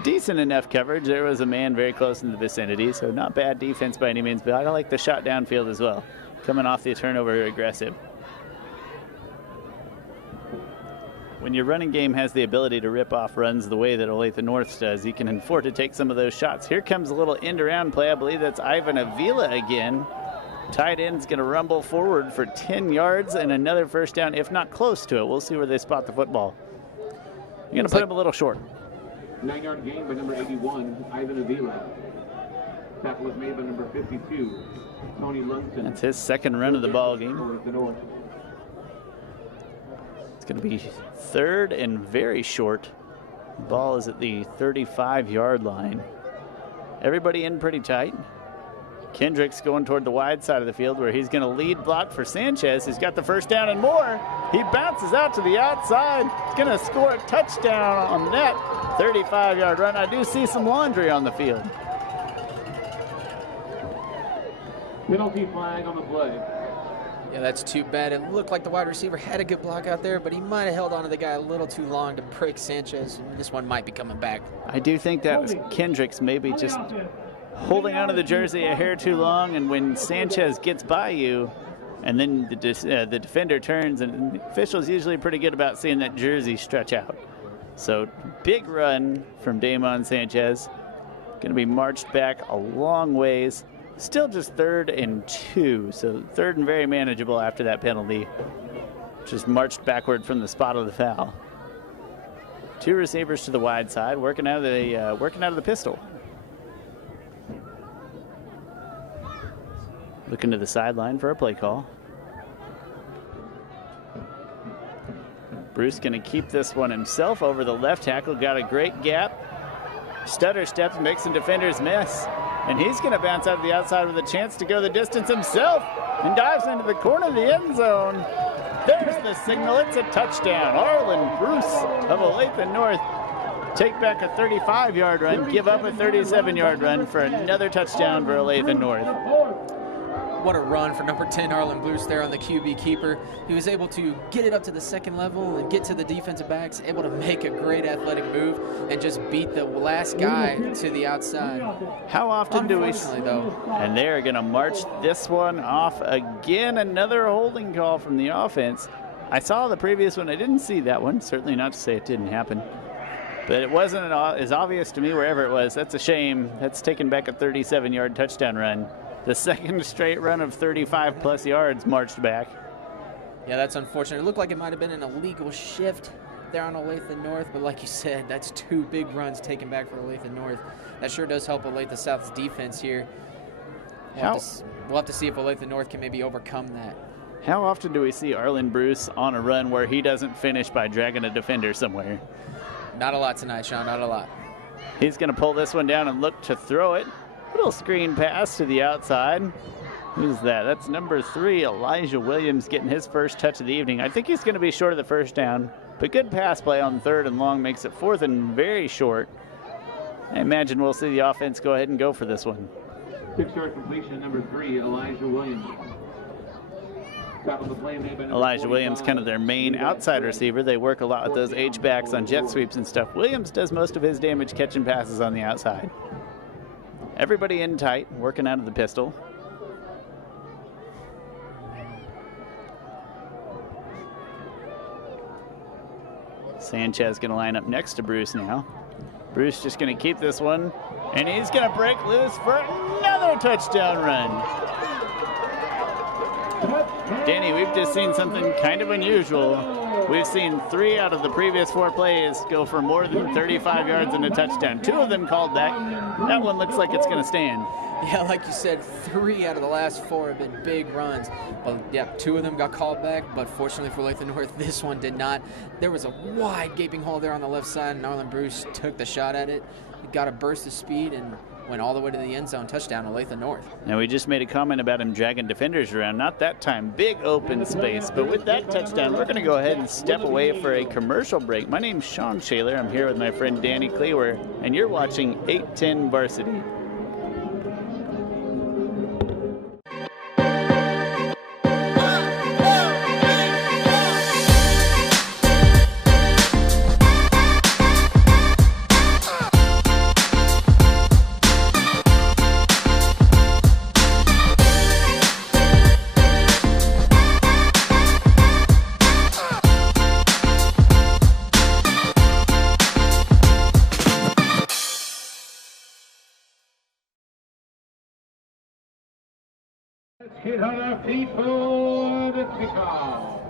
Decent enough coverage. There was a man very close in the vicinity, so not bad defense by any means, but I like the shot downfield as well. Coming off the turnover, aggressive. When your running game has the ability to rip off runs the way that Olathe North does, you can afford to take some of those shots. Here comes a little end-around play. I believe that's Ivan Avila again. Tight end's going to rumble forward for 10 yards and another first down, if not close to it. We'll see where they spot the football. You're going to put him a little short. 9-yard gain by number 81, Ivan Avila. Tackle was made by number 52, Tony Lunston. That's his 2nd run of the ball game. It's going to be 3rd and very short. The ball is at the 35-yard line. Everybody in pretty tight. Kendricks going toward the wide side of the field where he's going to lead block for Sanchez. He's got the first down and more. He bounces out to the outside. He's going to score a touchdown on that 35-yard run. I do see some laundry on the field. Penalty flag on the play. Yeah, that's too bad. It looked like the wide receiver had a good block out there, but he might have held on to the guy a little too long to break Sanchez, and this one might be coming back. I do think that was Kendricks maybe just holding onto the jersey a hair too long, and when Sanchez gets by you, and then the defender turns, and the official's usually pretty good about seeing that jersey stretch out. So big run from Damon Sanchez. Going to be marched back a long ways. Still just 3rd and 2, so 3rd and very manageable after that penalty. Just marched backward from the spot of the foul. 2 receivers to the wide side, working out of the pistol. Looking to the sideline for a play call. Bruce going to keep this one himself over the left tackle. Got a great gap. Stutter steps, makes some defenders miss. And he's going to bounce out of the outside with a chance to go the distance himself and dives into the corner of the end zone. There's the signal. It's a touchdown. Arlen Bruce of Olathe North take back a 35-yard run, give up a 37-yard run for another touchdown for Olathe North. What a run for number 10, Arlen Bruce, there on the QB keeper. He was able to get it up to the 2nd level and get to the defensive backs, able to make a great athletic move and just beat the last guy to the outside. How often do we see, though? And they're going to march this one off again. Another holding call from the offense. I saw the previous one. I didn't see that one. Certainly not to say it didn't happen. But it wasn't as obvious to me wherever it was. That's a shame. That's taken back a 37-yard touchdown run. The 2nd straight run of 35-plus yards marched back. Yeah, that's unfortunate. It looked like it might have been an illegal shift stop there on Olathe North, but like you said, that's 2 big runs taken back for Olathe North. That sure does help Olathe South's defense here. We'll have to see if Olathe North can maybe overcome that. How often do we see Arlen Bruce on a run where he doesn't finish by dragging a defender somewhere? Not a lot tonight, Sean, not a lot. He's going to pull this one down and look to throw it. Little screen pass to the outside. Who's that? That's number 3, Elijah Williams, getting his first touch of the evening. I think he's going to be short of the first down, but good pass play on 3rd and long makes it 4th and very short. I imagine we'll see the offense go ahead and go for this one. 6-yard completion, number 3, Elijah Williams. Elijah Williams, kind of their main outside receiver. They work a lot with those H-backs on jet sweeps and stuff. Williams does most of his damage catching passes on the outside. Everybody in tight, working out of the pistol. Sanchez going to line up next to Bruce now. Bruce just going to keep this one, and he's going to break loose for another touchdown run. Danny, we've just seen something kind of unusual. We've seen 3 out of the previous 4 plays go for more than 35 yards and a touchdown. 2 of them called back. That one looks like it's going to stand. Yeah, like you said, 3 out of the last 4 have been big runs. But yeah, 2 of them got called back, but fortunately for Olathe North, this one did not. There was a wide gaping hole there on the left side, and Arlen Bruce took the shot at it. He got a burst of speed and went all the way to the end zone. Touchdown, Olathe North. Now, we just made a comment about him dragging defenders around. Not that time. Big open space. But with that touchdown, we're going to go ahead and step away for a commercial break. My name's Sean Shaler. I'm here with my friend Danny Cleaver, and you're watching 810 Varsity. Get on our feet for the kickoff.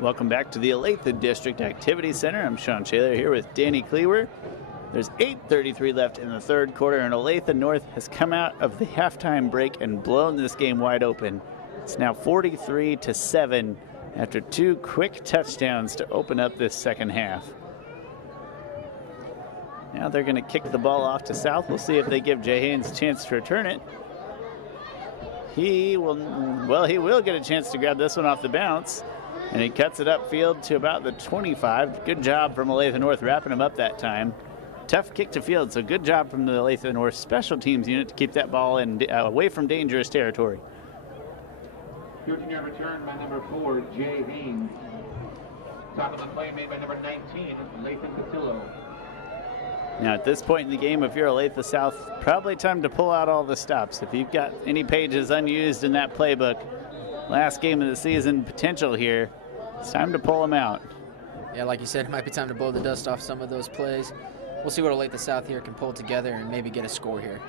Welcome back to the Olathe District Activity Center. I'm Sean Shaler here with Danny Cleaver. There's 8:33 left in the 3rd quarter, and Olathe North has come out of the halftime break and blown this game wide open. It's now 43-7 after 2 quick touchdowns to open up this second half. Now they're going to kick the ball off to South. We'll see if they give Jay Haynes a chance to return it. He will get a chance to grab this one off the bounce, and he cuts it upfield to about the 25. Good job from Olathe North wrapping him up that time. Tough kick to field, so good job from the Olathe North special teams unit to keep that ball away from dangerous territory. 13-yard return by number 4, Jay Haynes. Top of the play made by number 19, Lathan Patillo. Now at this point in the game, if you're Olathe South, probably time to pull out all the stops. If you've got any pages unused in that playbook, last game of the season potential here, it's time to pull them out. Yeah, like you said, it might be time to blow the dust off some of those plays. We'll see what Olathe South here can pull together and maybe get a score here.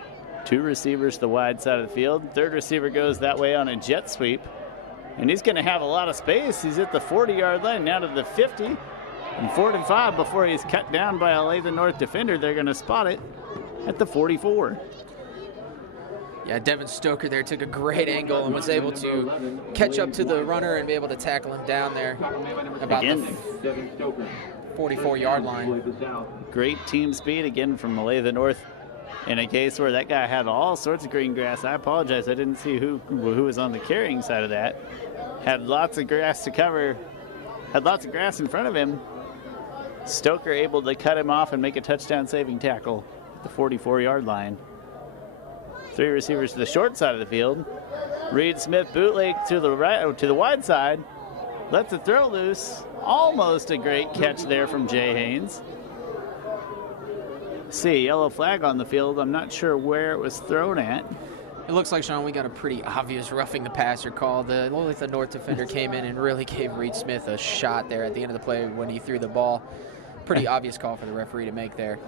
2 receivers to the wide side of the field. 3rd receiver goes that way on a jet sweep. And he's going to have a lot of space. He's at the 40-yard line, now to the 50. And 4th and 5 before he's cut down by a Olathe North defender. They're going to spot it at the 44. Yeah, Devin Stoker there took a great angle and was able to catch up to the runner and be able to tackle him down there about the 44-yard line. Great team speed again from Olathe North. In a case where that guy had all sorts of green grass. I apologize, I didn't see who was on the carrying side of that. Had lots of grass to cover. Had lots of grass in front of him. Stoker able to cut him off and make a touchdown-saving tackle at the 44-yard line. 3 receivers to the short side of the field. Reed Smith bootleg to the right, to the wide side. Lets the throw loose. Almost a great catch there from Jay Haynes. See, yellow flag on the field. I'm not sure where it was thrown at. It looks like, Sean, we got a pretty obvious roughing the passer call. The Olathe North defender came in and really gave Reed Smith a shot there at the end of the play when he threw the ball. Pretty obvious call for the referee to make there.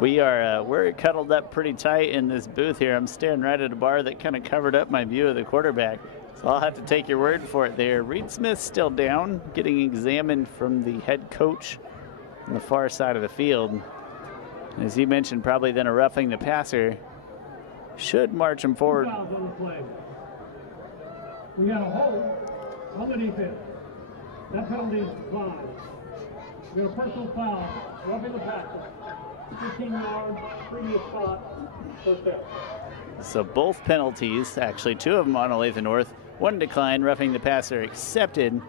We're cuddled up pretty tight in this booth here. I'm staring right at a bar that kind of covered up my view of the quarterback. So I'll have to take your word for it there. Reed Smith's still down, getting examined from the head coach on the far side of the field. As he mentioned, probably then a roughing the passer should march him forward. We got a hold on the defense. That penalty is 5. We got a personal foul, roughing the passer. 15 yards, previous spot, first down. So both penalties, actually 2 of them on Olathe North. 1 decline, roughing the passer accepted.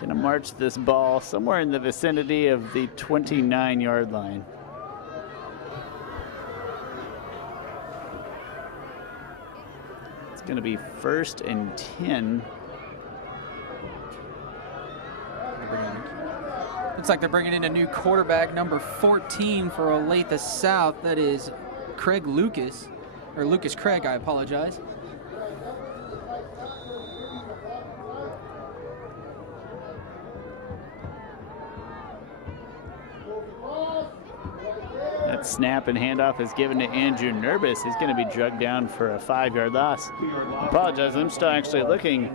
Gonna march this ball somewhere in the vicinity of the 29-yard line. It's gonna be 1st and 10. Looks like they're bringing in a new quarterback, number 14 for Olathe South. That is Craig Lucas, or Lucas Craig, I apologize. That snap and handoff is given to Andrew Nurbis. He's going to be drugged down for a 5-yard loss. I apologize, I'm still actually looking.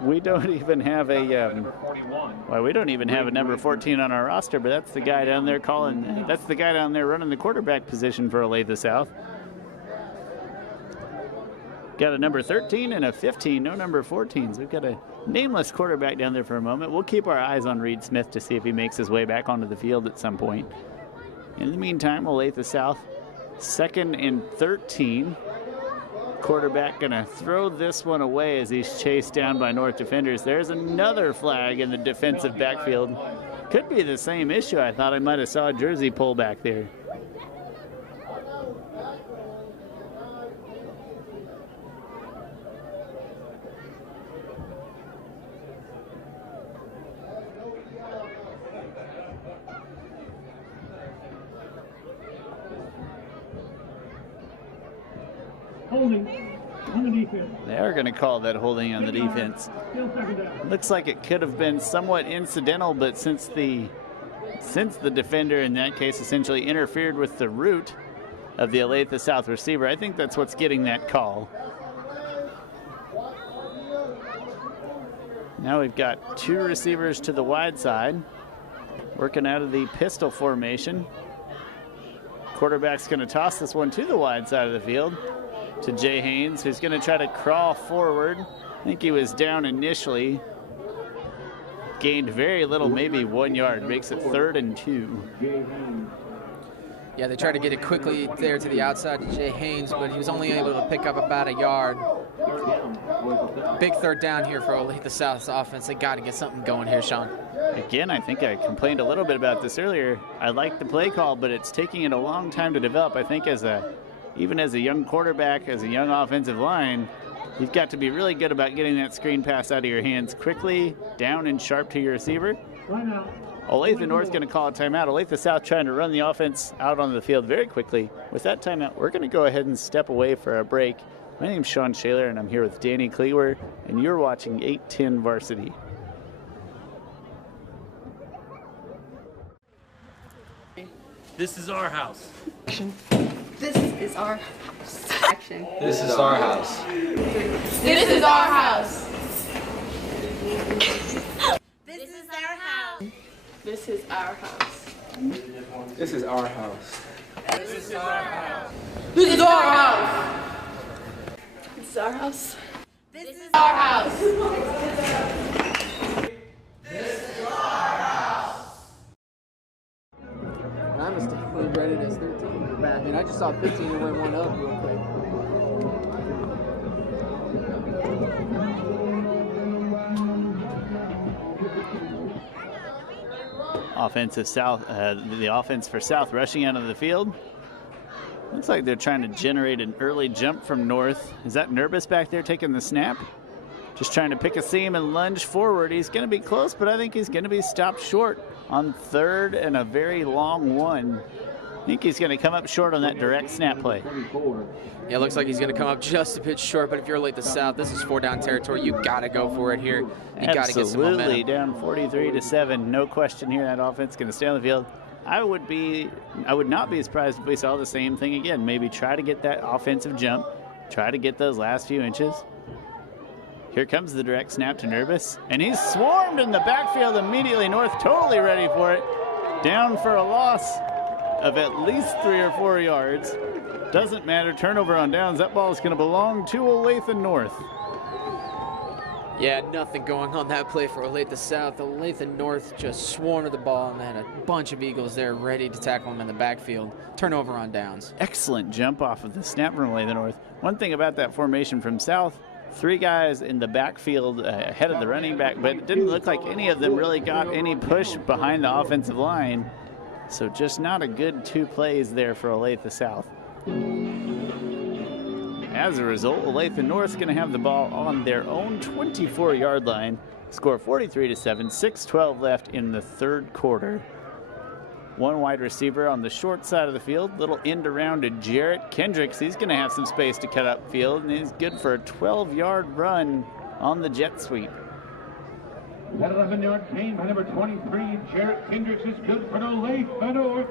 We don't even have we don't even have a number 14 on our roster, but that's the guy down there that's the guy down there running the quarterback position for Olathe South. Got a number 13 and a 15, no number 14s. We've got a nameless quarterback down there for a moment. We'll keep our eyes on Reed Smith to see if he makes his way back onto the field at some point. In the meantime, Olathe South, 2nd and 13. Quarterback gonna throw this one away as he's chased down by North defenders. There's another flag in the defensive backfield. Could be the same issue. I thought I might have saw a jersey pull back there. Holding on the defense. They are going to call that holding on the defense. Still second down. Looks like it could have been somewhat incidental, but since the defender in that case essentially interfered with the route of the Olathe South receiver, I think that's what's getting that call. Now we've got 2 receivers to the wide side, working out of the pistol formation. Quarterback's going to toss this one to the wide side of the field to Jay Haynes, who's going to try to crawl forward. I think he was down initially. Gained very little, maybe 1 yard. Makes it 3rd and 2. Yeah, they tried to get it quickly there to the outside to Jay Haynes, but he was only able to pick up about a yard. Big 3rd down here for Olathe South's offense. They got to get something going here, Sean. Again, I think I complained a little bit about this earlier. I like the play call, but it's taking it a long time to develop. I think even as a young quarterback, as a young offensive line, you've got to be really good about getting that screen pass out of your hands quickly, down and sharp to your receiver. Olathe North going to call a timeout. Olathe South trying to run the offense out on the field very quickly. With that timeout, we're going to go ahead and step away for a break. My name's Sean Shaler, and I'm here with Danny Klewer, and you're watching 810 Varsity. This is our house. This is our house. Action. This is our house. This is our house. This is our house. This is our house. This is our house. This is our house. This is our house. This is our house. This is our house. And I mistakenly read it as 13. And I just saw 15 and went one up real quick. The offense for South rushing out of the field. Looks like they're trying to generate an early jump from North. Is that Nurbis back there taking the snap? Just trying to pick a seam and lunge forward. He's going to be close, but I think he's going to be stopped short on 3rd and a very long one. I think he's going to come up short on that direct snap play. Yeah, it looks like he's going to come up just a bit short, but if you're Olathe South, this is 4-down territory. You got to go for it here. You got to get some momentum. Absolutely, down 43-7. No question here. That offense is going to stay on the field. I would not be surprised if we saw the same thing again. Maybe try to get that offensive jump, try to get those last few inches. Here comes the direct snap to Nervous, and he's swarmed in the backfield immediately. North totally ready for it. Down for a loss of at least 3 or 4 yards. Doesn't matter, turnover on downs. That ball is going to belong to Olathe North. Yeah, nothing going on that play for Olathe South. Olathe North just swarmed the ball and had a bunch of Eagles there ready to tackle him in the backfield. Turnover on downs. Excellent jump off of the snap from Olathe North. One thing about that formation from South, 3 guys in the backfield ahead of the running back, but it didn't look like any of them really got any push behind the offensive line. So just not a good 2 plays there for Olathe South. As a result, Olathe North is going to have the ball on their own 24-yard line. Score 43-7, 6:12 left in the 3rd quarter. 1 wide receiver on the short side of the field. Little end around to Jarrett Kendricks. He's going to have some space to cut upfield, and he's good for a 12-yard run on the jet sweep. That 11-yard gain by number 23, Jarrett Kendricks, is good for Olathe North.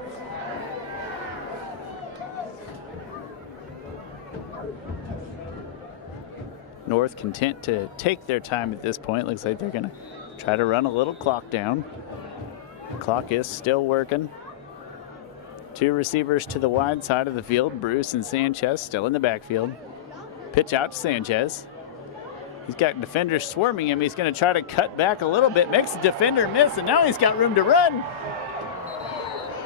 North content to take their time at this point. Looks like they're going to try to run a little clock down. Clock is still working. 2 receivers to the wide side of the field. Bruce and Sanchez still in the backfield. Pitch out to Sanchez. He's got defenders swarming him. He's going to try to cut back a little bit. Makes the defender miss, and now he's got room to run.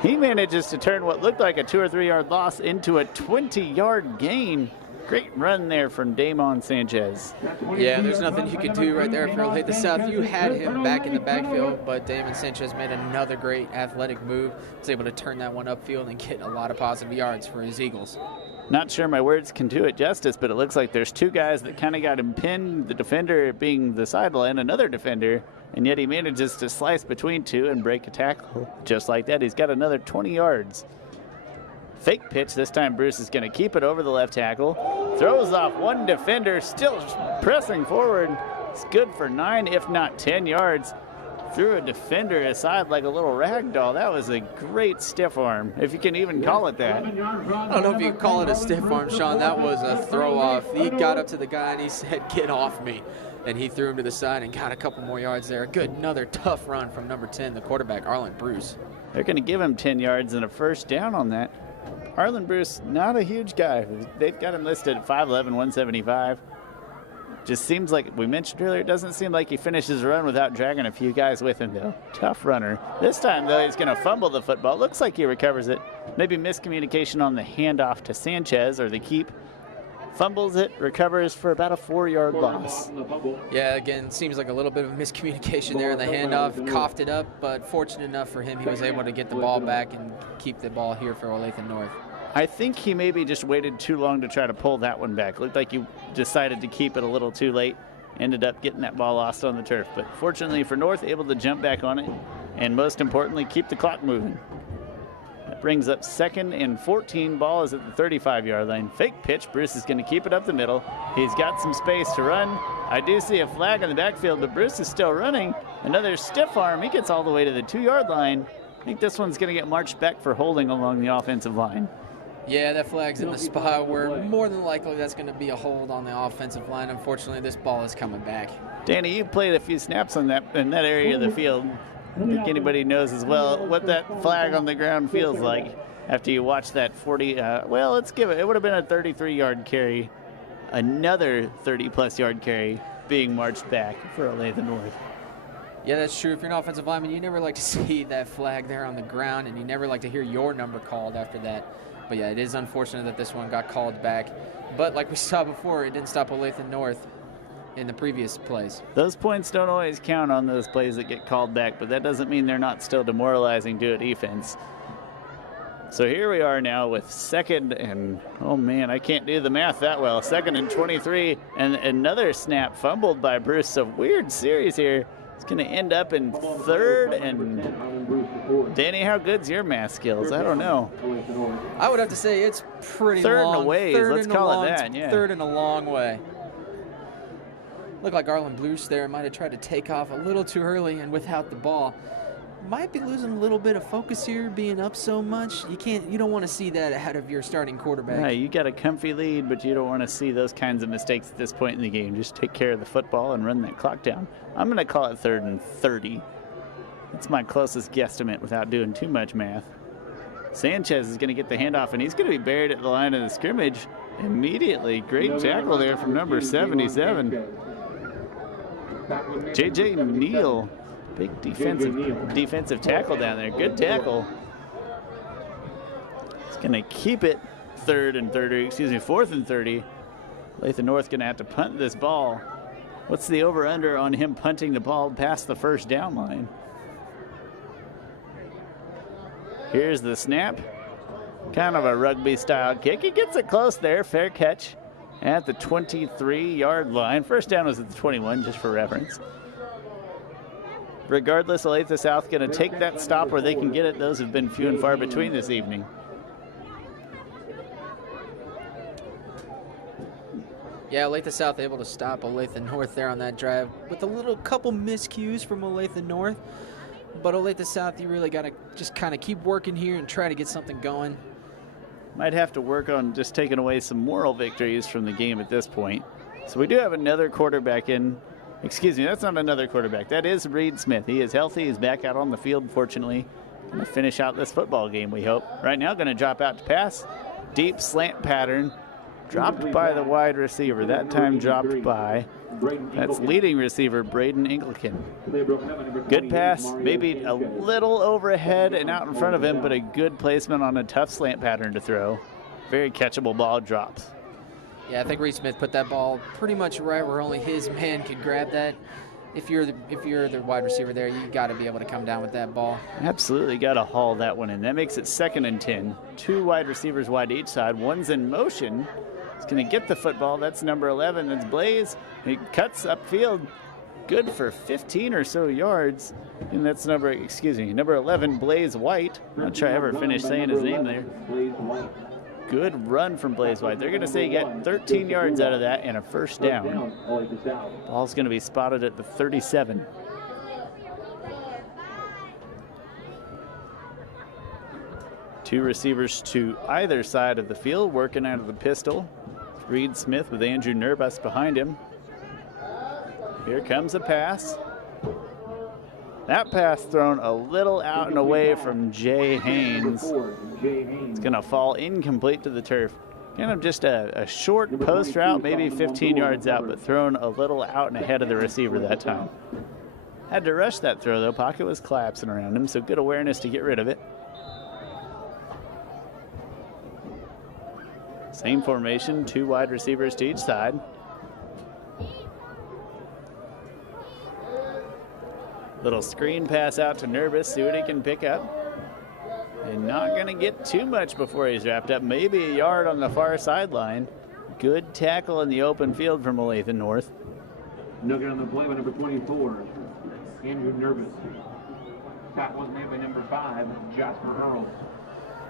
He manages to turn what looked like a 2 or 3 yard loss into a 20-yard gain. Great run there from Damon Sanchez. Yeah, there's nothing you could do right there for Olathe South. You had him back in the backfield, but Damon Sanchez made another great athletic move. Was able to turn that one upfield and get a lot of positive yards for his Eagles. Not sure my words can do it justice, but it looks like there's 2 guys that kind of got him pinned, the defender being the sideline, another defender, and yet he manages to slice between 2 and break a tackle. Just like that, he's got another 20 yards. Fake pitch. This time Bruce is going to keep it over the left tackle. Throws off 1 defender, still pressing forward. It's good for 9, if not 10 yards. Threw a defender aside like a little rag doll. That was a great stiff arm, if you can even call it that. I don't know if you can call it a stiff arm, Sean. That was a throw off. He got up to the guy and he said, "Get off me." And he threw him to the side and got a couple more yards there. Good, another tough run from number 10, the quarterback, Arlen Bruce. They're going to give him 10 yards and a first down on that. Arlen Bruce, not a huge guy. They've got him listed at 5'11", 175. Just seems like, we mentioned earlier, it doesn't seem like he finishes a run without dragging a few guys with him, though. Tough runner. This time, though, he's going to fumble the football. Looks like he recovers it. Maybe miscommunication on the handoff to Sanchez, or the keep. Fumbles it, recovers for about a 4-yard loss. Yeah, again, seems like a little bit of miscommunication there in the handoff. Coughed it up, but fortunate enough for him, he was able to get the ball back and keep the ball here for Olathe North. I think he maybe just waited too long to try to pull that one back. Looked like he decided to keep it a little too late. Ended up getting that ball lost on the turf. But fortunately for North, able to jump back on it. And most importantly, keep the clock moving. That brings up 2nd and 14. Ball is at the 35-yard line. Fake pitch. Bruce is going to keep it up the middle. He's got some space to run. I do see a flag in the backfield, but Bruce is still running. Another stiff arm. He gets all the way to the 2-yard line. I think this one's going to get marched back for holding along the offensive line. Yeah, that flag's in the spot where more than likely that's going to be a hold on the offensive line. Unfortunately, this ball is coming back. Danny, you played a few snaps on that in that area of the field. I think anybody knows as well what that flag on the ground feels like after you watch that 40. Well, let's give it. It would have been a 33-yard carry, another 30-plus yard carry being marched back for Olathe North. Yeah, that's true. If you're an offensive lineman, you never like to see that flag there on the ground, and you never like to hear your number called after that. But yeah, it is unfortunate that this one got called back. But like we saw before, it didn't stop Olathe North in the previous plays. Those points don't always count on those plays that get called back, but that doesn't mean they're not still demoralizing to a defense. So here we are now with 2nd and, oh man, I can't do the math that well. 2nd and 23, and another snap fumbled by Bruce. So weird series here. It's going to end up in 3rd and, Danny, how good's your math skills? I don't know. I would have to say it's pretty 3rd long. and a ways, let's call it that, yeah. 3rd and a long way. Looked like Arlen Bruce there might have tried to take off a little too early and without the ball. might be losing a little bit of focus here, being up so much. You don't want to see that ahead of your starting quarterback. Right, you got a comfy lead, but you don't want to see those kinds of mistakes at this point in the game. Just take care of the football and run that clock down. I'm going to call it 3rd and 30. That's my closest guesstimate without doing too much math. Sanchez is going to get the handoff, and he's going to be buried at the line of the scrimmage immediately. Great tackle there from number 77. J.J. Neal, big defensive tackle down there. Good tackle. He's going to keep it 4th and 30. Olathe North going to have to punt this ball. What's the over-under on him punting the ball past the first down line? Here's the snap. Kind of a rugby-style kick. He gets it close there. Fair catch at the 23-yard line. First down was at the 21, just for reference. Regardless, Olathe South going to take that stop where they can get it. Those have been few and far between this evening. Yeah, Olathe South able to stop Olathe North there on that drive with a couple miscues from Olathe North. But Olathe South, you really got to just kind of keep working here and try to get something going. Might have to work on just taking away some moral victories from the game at this point. So we do have another quarterback in. Excuse me, that's not another quarterback. That is Reed Smith. He is healthy. He's back out on the field, fortunately. Going to finish out this football game, we hope. Right now, going to drop out to pass. Deep slant pattern. Dropped by the wide receiver. That time dropped by. That's leading receiver Braden Anglican. Good pass, maybe a little overhead and out in front of him, but a good placement on a tough slant pattern to throw. Very catchable ball, drops. Yeah, I think Reed Smith put that ball pretty much right where only his man could grab that. If you're the wide receiver there, you got to be able to come down with that ball. Absolutely got to haul that one in. That makes it 2nd and 10. 2 wide receivers wide each side. One's in motion. He's going to get the football. That's number 11. That's Blaze. He cuts upfield. Good for 15 or so yards. And that's number 11, Blaze White. Not sure I ever finished saying his name there. Good run from Blaze White. They're going to say he got 13 yards out of that and a first down. Ball's going to be spotted at the 37. Two receivers to either side of the field working out of the pistol. Reed Smith with Andrew Nurbus behind him. Here comes a pass. That pass thrown a little out and away from Jay Haynes. It's going to fall incomplete to the turf. Kind of just a short post route, maybe 15 yards out, but thrown a little out and ahead of the receiver that time. Had to rush that throw, though. Pocket was collapsing around him, so good awareness to get rid of it. Same formation, 2 wide receivers to each side. Little screen pass out to Nurbus, see what he can pick up. And not going to get too much before he's wrapped up. Maybe a yard on the far sideline. Good tackle in the open field from Olathe North. Nugget on the play by number 24, Andrew Nurbus. Tackle was made by number 5, Jasper Earl.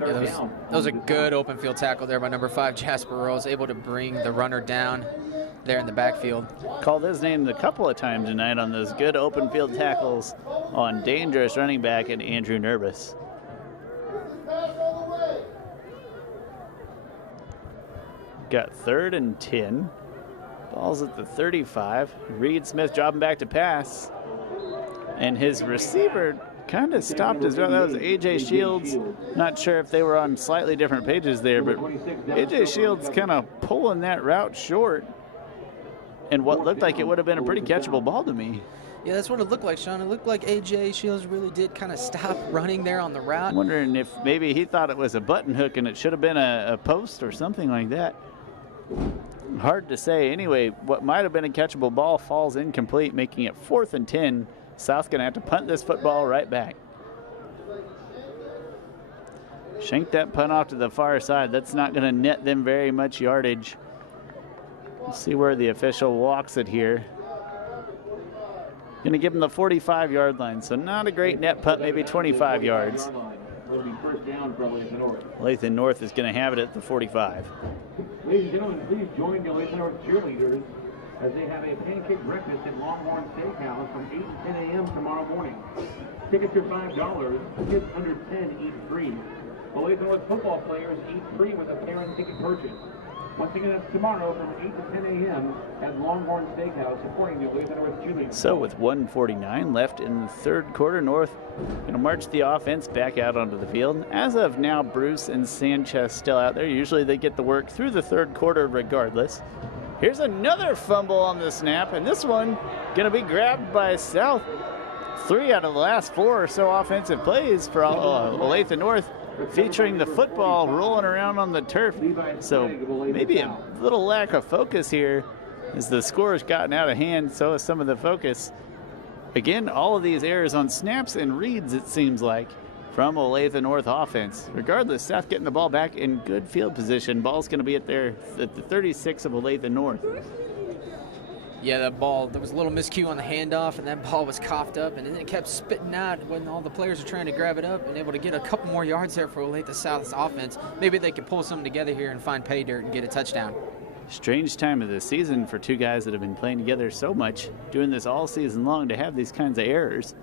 Yeah, that was a good open field tackle there by number 5, Jasper Earls, able to bring the runner down there in the backfield. Called his name a couple of times tonight on those good open field tackles on dangerous running back and Andrew Nurbus. Got 3rd and 10. Ball's at the 35. Reed Smith dropping back to pass. And his receiver kind of stopped as well. That was A.J. Shields. Not sure if they were on slightly different pages there, but A.J. Shields kind of pulling that route short. And what looked like it would have been a pretty catchable ball to me. Yeah, that's what it looked like, Sean. It looked like A.J. Shields really did kind of stop running there on the route. I'm wondering if maybe he thought it was a button hook and it should have been a post or something like that. Hard to say. Anyway, what might have been a catchable ball falls incomplete, making it 4th and 10. South going to have to punt this football right back. Shank that punt off to the far side. That's not going to net them very much yardage. Let's see where the official walks it here. Going to give him the 45-yard line, so not a great net punt, maybe 25 yards. Olathe North is going to have it at the 45. Ladies and gentlemen, please join the Olathe North cheerleaders as they have a pancake breakfast at Longhorn Steakhouse from 8 to 10 a.m. tomorrow morning. Tickets are $5. Kids under 10 eat free. Olathe North football players eat free with a parent ticket purchase. Once again, that's tomorrow from 8 to 10 a.m. at Longhorn Steakhouse, supporting the Olathe North cheerleading. So with 1:49 left in the third quarter, North going to march the offense back out onto the field. As of now, Bruce and Sanchez still out there. Usually they get the work through the third quarter regardless. Here's another fumble on the snap, and this one going to be grabbed by South. 3 out of the last 4 or so offensive plays for Olathe North, featuring the football rolling around on the turf. So maybe a little lack of focus here as the score has gotten out of hand, so has some of the focus. Again, all of these errors on snaps and reads, it seems like, from Olathe North offense. Regardless, South getting the ball back in good field position. Ball's going to be at the 36 of Olathe North. Yeah, that ball, there was a little miscue on the handoff, and that ball was coughed up, and then it kept spitting out when all the players were trying to grab it up and able to get a couple more yards there for Olathe South's offense. Maybe they could pull something together here and find pay dirt and get a touchdown. Strange time of the season for two guys that have been playing together so much, doing this all season long, to have these kinds of errors.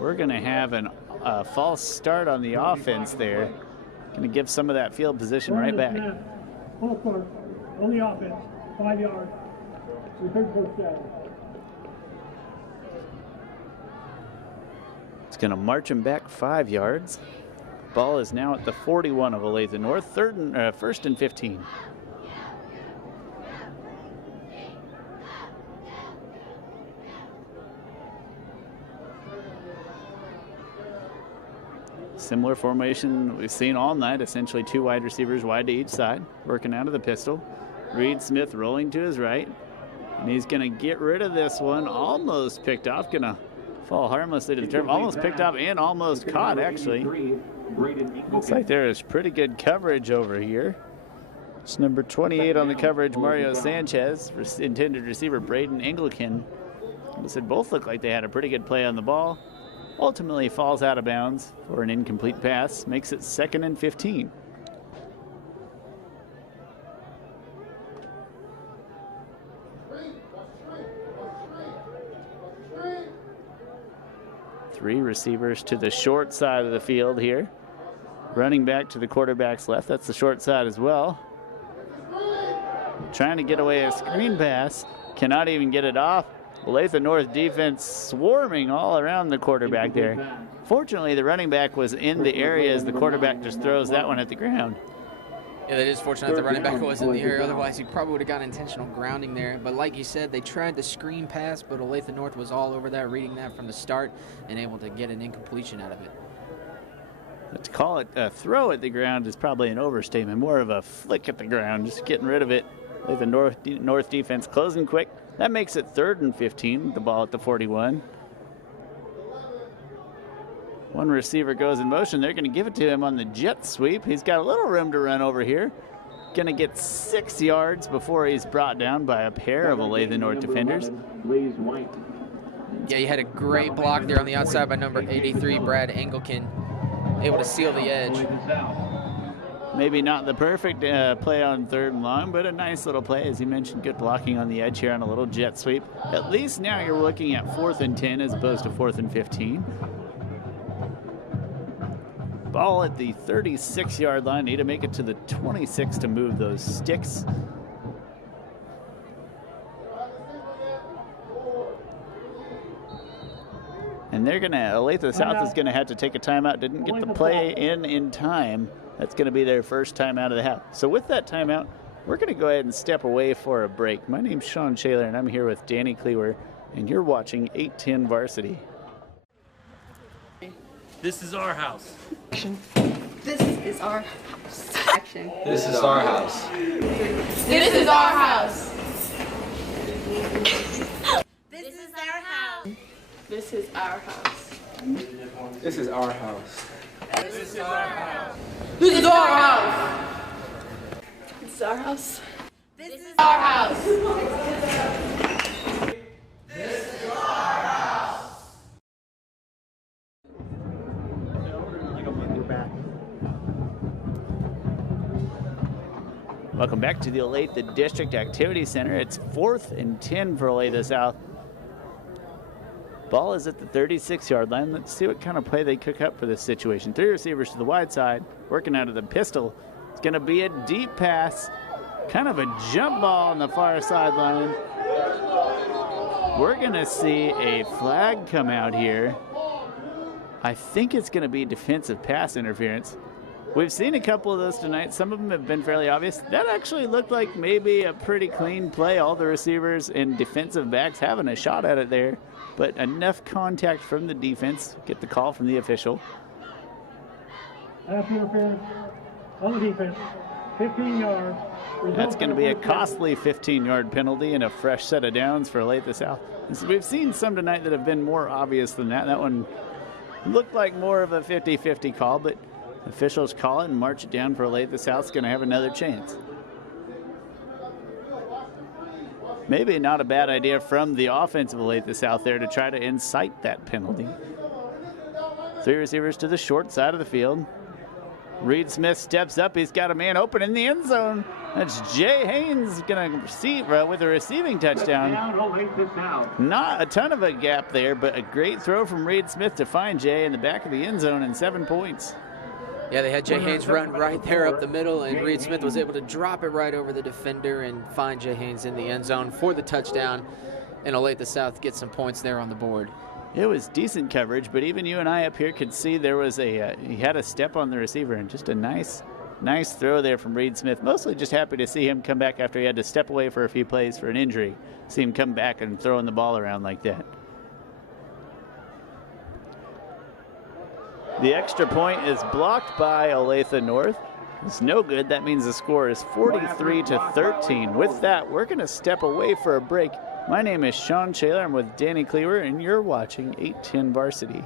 We're going to have a false start on the offense there. Going to give some of that field position right back. Full court on the offense, 5 yards. Third first down. It's going to march him back 5 yards. Ball is now at the 41 of Olathe North, first and 15. Similar formation we've seen all night, essentially 2 wide receivers wide to each side, working out of the pistol. Reed Smith rolling to his right, and he's going to get rid of this one. Almost picked off, going to fall harmlessly to the turf. Almost picked up and almost caught, actually. Looks like there is pretty good coverage over here. It's number 28 on the coverage, Mario Sanchez. Intended receiver, Braden Engelken. I said both look like they had a pretty good play on the ball. Ultimately falls out of bounds for an incomplete pass. Makes it 2nd and 15. Three receivers to the short side of the field here. Running back to the quarterback's left. That's the short side as well. Trying to get away a screen pass. Cannot even get it off. Olathe North defense swarming all around the quarterback there. Fortunately, the running back was in the area as the quarterback just throws that one at the ground. Yeah, that is fortunate the running back was in the area. Otherwise, he probably would have got intentional grounding there. But like you said, they tried the screen pass, but Olathe North was all over that, reading that from the start, and able to get an incompletion out of it. To call it a throw at the ground is probably an overstatement. More of a flick at the ground, just getting rid of it. The North defense closing quick. That makes it 3rd and 15, the ball at the 41. One receiver goes in motion. They're going to give it to him on the jet sweep. He's got a little room to run over here. Going to get 6 yards before he's brought down by a pair of Olathe North defenders. Yeah, you had a great block there on the outside by number 83, Brad Engelken, able to seal the edge. Maybe not the perfect play on 3rd and long, but a nice little play. As you mentioned, good blocking on the edge here on a little jet sweep. At least now you're looking at 4th and 10 as opposed to 4th and 15. Ball at the 36-yard line. Need to make it to the 26 to move those sticks. And they're going to, Olathe South is going to have to take a timeout. Didn't get the play in time. That's going to be their first time out of the half. So with that timeout, we're going to go ahead and step away for a break. My name's Sean Shaler, and I'm here with Danny Cleaver, and you're watching 810 Varsity. This is our house. Action. This is our house. Action. This is our house. This is our house. This is our house. This is our house. This is our house. This is our house. This is our house. This is our house. This is our house. This is our house. Welcome back to the Olathe District Activity Center. It's 4th and 10 for Olathe South. Ball is at the 36-yard line. Let's see what kind of play they cook up for this situation. 3 receivers to the wide side, working out of the pistol. It's going to be a deep pass, kind of a jump ball on the far sideline. We're going to see a flag come out here. I think it's going to be defensive pass interference. We've seen a couple of those tonight. Some of them have been fairly obvious. That actually looked like maybe a pretty clean play. All the receivers and defensive backs having a shot at it there, but enough contact from the defense. Get the call from the official. Pass interference on the defense, 15 yards. That's going to be a costly 15-yard penalty and a fresh set of downs for Olathe South. So we've seen some tonight that have been more obvious than that. That one looked like more of a 50-50 call, but officials call it and march it down for Olathe South's going to have another chance. Maybe not a bad idea from the offensive Olathe South there to try to incite that penalty. 3 receivers to the short side of the field. Reed Smith steps up. He's got a man open in the end zone. That's Jay Haynes going to receive with a receiving touchdown. Not a ton of a gap there, but a great throw from Reed Smith to find Jay in the back of the end zone and 7 points. Yeah, they had Jay Haynes run right there up the middle, and Reed Smith was able to drop it right over the defender and find Jay Haynes in the end zone for the touchdown. And Olathe South gets some points there on the board. It was decent coverage, but even you and I up here could see there was he had a step on the receiver, and just a nice throw there from Reed Smith. Mostly just happy to see him come back after he had to step away for a few plays for an injury. See him come back and throwing the ball around like that. The extra point is blocked by Olathe North. It's no good. That means the score is 43-13. With that, we're going to step away for a break. My name is Sean Shaler. I'm with Danny Cleaver, and you're watching 810 Varsity.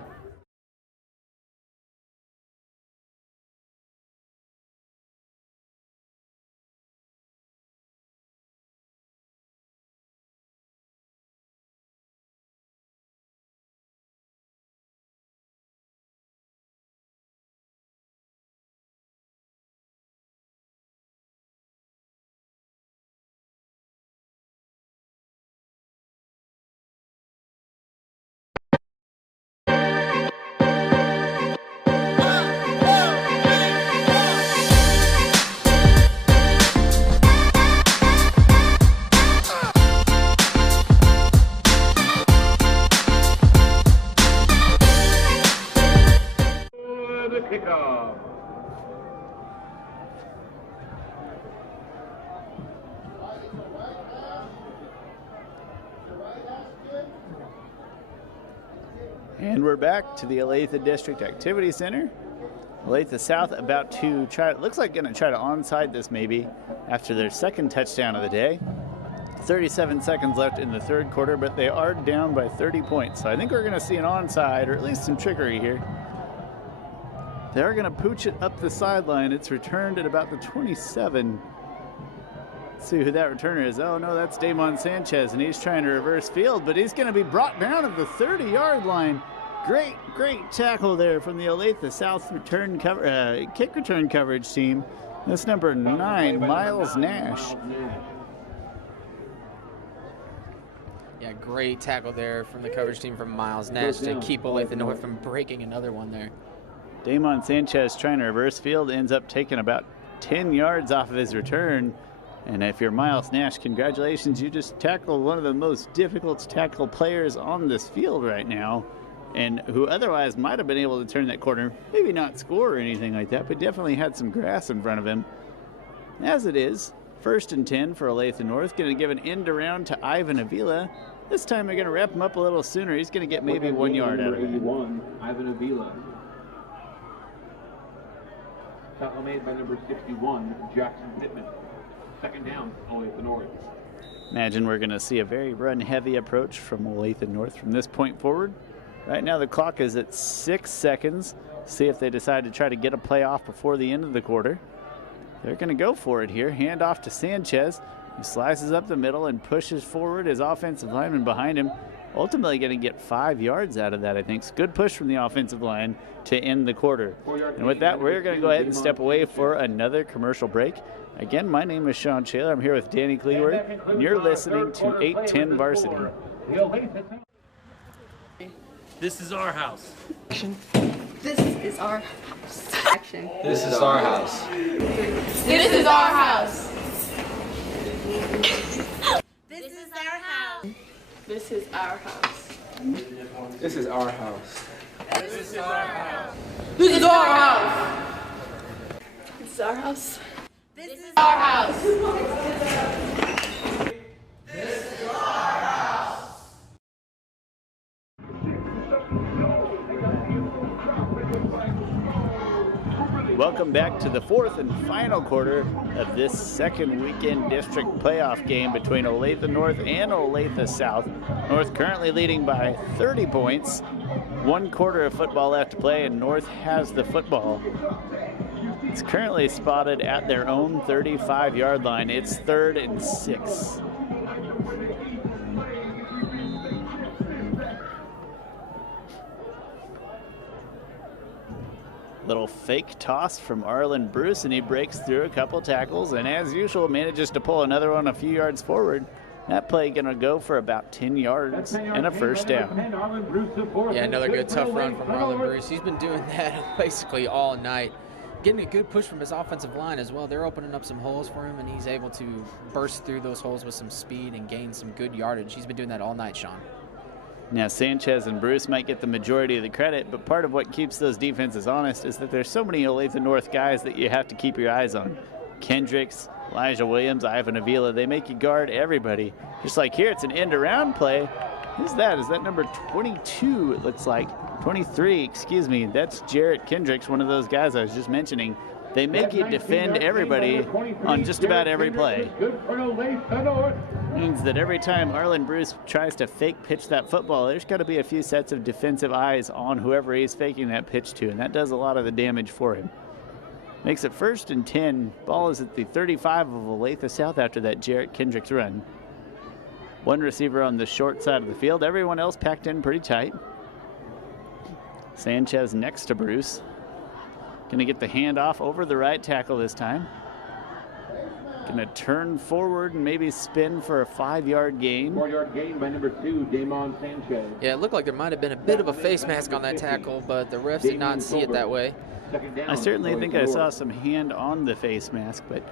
And we're back to the Olathe District Activity Center. Olathe South about to try, looks like going to try to onside this maybe after their second touchdown of the day. 37 seconds left in the third quarter, but they are down by 30 points. So I think we're going to see an onside, or at least some trickery here. They're going to pooch it up the sideline. It's returned at about the 27. Let's see who that returner is. Oh, no, that's Damon Sanchez, and he's trying to reverse field, but he's going to be brought down at the 30-yard line. Great tackle there from the Olathe South kick return coverage team. That's number 9, Miles Nash. Yeah, great tackle there from the coverage team from Miles Nash to keep Olathe North from breaking another one there. Damon Sanchez trying to reverse field, ends up taking about 10 yards off of his return. And if you're Miles Nash, congratulations, you just tackled one of the most difficult to tackle players on this field right now, and who otherwise might have been able to turn that corner, maybe not score or anything like that, but definitely had some grass in front of him. As it is, 1st and 10 for Olathe North. Going to give an end around to Ivan Avila. This time they're going to wrap him up a little sooner. He's going to get maybe 1 yard out of it. Ivan Avila. Tackle made by number 61, Jackson Pittman. 2nd down, Olathe North. Imagine we're going to see a very run-heavy approach from Olathe North from this point forward. Right now the clock is at 6 seconds. See if they decide to try to get a play off before the end of the quarter. They're going to go for it here. Hand off to Sanchez. He slices up the middle and pushes forward his offensive lineman behind him. ultimately going to get 5 yards out of that, I think. It's a good push from the offensive line to end the quarter. And with that, we're going to go ahead and step away for another commercial break. Again, my name is Sean Shaler. I'm here with Danny Cleaward, and you're listening to 810 Varsity. This is our house. This is our house. Action. This is our house. This is our house. This is our house. This is our house. This is our house. This is our house. This is our house. This is our house. This is our house. This is our house. Welcome back to the fourth and final quarter of this second weekend district playoff game between Olathe North and Olathe South. North currently leading by 30 points. 1 quarter of football left to play, and North has the football. It's currently spotted at their own 35-yard line. It's 3rd and 6. Little fake toss from Arlen Bruce, and he breaks through a couple tackles, and as usual manages to pull another one a few yards forward. That play gonna go for about 10 yards and a first down. Yeah, another good tough run from Arlen Bruce. He's been doing that basically all night. Getting a good push from his offensive line as well. They're opening up some holes for him, and he's able to burst through those holes with some speed and gain some good yardage. He's been doing that all night, Sean. Now, Sanchez and Bruce might get the majority of the credit, but part of what keeps those defenses honest is that there's so many Olathe North guys that you have to keep your eyes on. Kendricks, Elijah Williams, Ivan Avila, they make you guard everybody. Just like here, it's an end-around play. Who's that? Is that number 22, it looks like? 23, excuse me. That's Jarrett Kendricks, one of those guys I was just mentioning. They make you defend everybody on just about every play. Means that every time Arlen Bruce tries to fake pitch that football, there's got to be a few sets of defensive eyes on whoever he's faking that pitch to, and that does a lot of the damage for him. Makes it 1st and 10. Ball is at the 35 of Olathe South after that Jarrett Kendricks run. 1 receiver on the short side of the field. Everyone else packed in pretty tight. Sanchez next to Bruce. Going to get the handoff over the right tackle this time. Going to turn forward and maybe spin for a 5-yard gain. 4-yard gain by number 2, Damon Sanchez. Yeah, it looked like there might have been a bit of a face mask on that tackle, but the refs did not see it that way. I certainly think I saw some hand on the face mask, but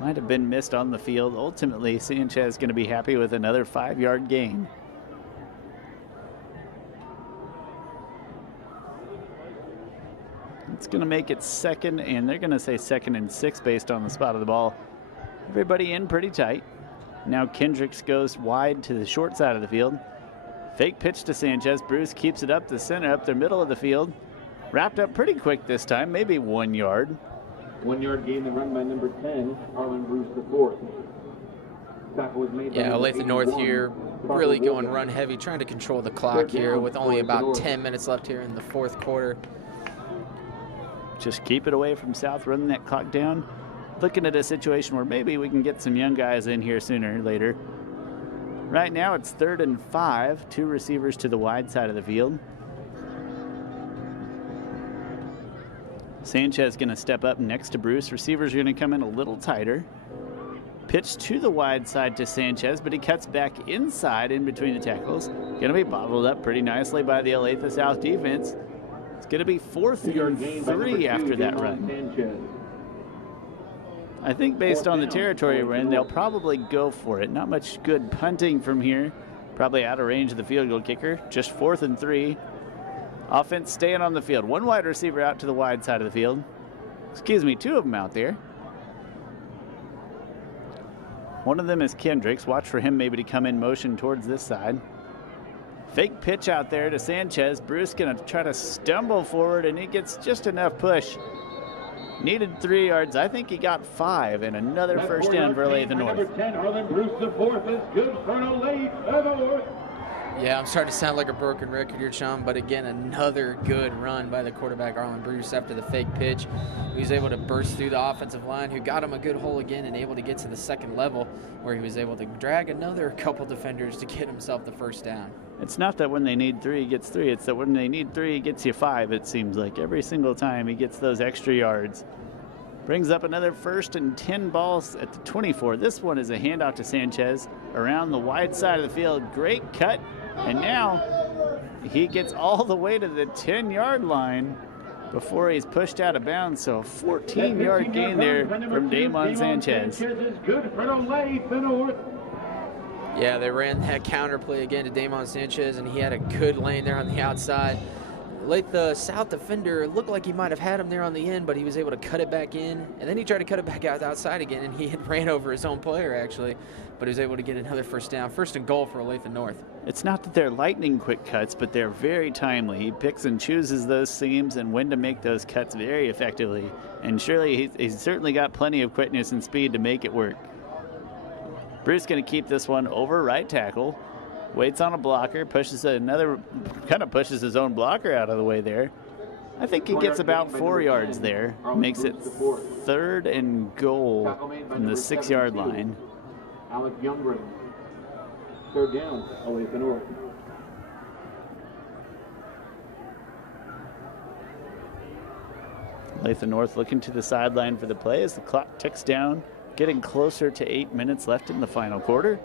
might have been missed on the field. Ultimately, Sanchez is going to be happy with another 5-yard gain. It's going to make it 2nd, and they're going to say 2nd and 6 based on the spot of the ball. Everybody in pretty tight. Now Kendricks goes wide to the short side of the field. Fake pitch to Sanchez. Bruce keeps it up the center, up the middle of the field. Wrapped up pretty quick this time, maybe 1 yard. 1-yard gain, the run by number 10, Arlen Bruce the 4th. Tackle was made by Olathe North here, really going run heavy, trying to control the clock here with only about 10 minutes left here in the 4th quarter. Just keep it away from South, running that clock down. Looking at a situation where maybe we can get some young guys in here sooner or later. Right now it's 3rd and 5, 2 receivers to the wide side of the field. Sanchez going to step up next to Bruce. Receivers are going to come in a little tighter. Pitch to the wide side to Sanchez, but he cuts back inside in between the tackles. Going to be bottled up pretty nicely by the Olathe South defense. It's going to be 4th and 3 after that run. I think based on the territory we're in, they'll probably go for it. Not much good punting from here. Probably out of range of the field goal kicker. Just 4th and 3. Offense staying on the field. 1 wide receiver out to the wide side of the field. Excuse me, 2 of them out there. One of them is Kendricks. Watch for him maybe to come in motion towards this side. Fake pitch out there to Sanchez. Bruce going to try to stumble forward, and he gets just enough push. Needed 3 yards. I think he got 5, and another first down for Olathe North. Number 10, Arlen Bruce the 4th is good for Olathe North. Yeah, I'm starting to sound like a broken record here, Sean, but again, another good run by the quarterback, Arlen Bruce, after the fake pitch. He was able to burst through the offensive line, who got him a good hole again and able to get to the 2nd level, where he was able to drag another couple defenders to get himself the first down. It's not that when they need 3, he gets 3. It's that when they need 3, he gets you 5, it seems like. Every single time he gets those extra yards. Brings up another 1st and 10 balls at the 24. This one is a handoff to Sanchez around the wide side of the field. Great cut. And now he gets all the way to the 10-yard line before he's pushed out of bounds. So a 14-yard gain there from Damon Sanchez. Yeah, they ran that counter play again to Damon Sanchez, and he had a good lane there on the outside. The South defender looked like he might have had him there on the end, but he was able to cut it back in, and then he tried to cut it back out outside again, and he had ran over his own player, actually, but he was able to get another first down. 1st and goal for Olathe North. It's not that they're lightning quick cuts, but they're very timely. He picks and chooses those seams and when to make those cuts very effectively, and surely he's certainly got plenty of quickness and speed to make it work. Bruce going to keep this one over right tackle. Waits on a blocker, pushes pushes his own blocker out of the way there. I think he gets about 4 yards there. Makes it 3rd and goal from the 6-yard line. Alec Youngren. 3rd down, Olathe North. Olathe North looking to the sideline for the play as the clock ticks down, getting closer to 8 minutes left in the final quarter.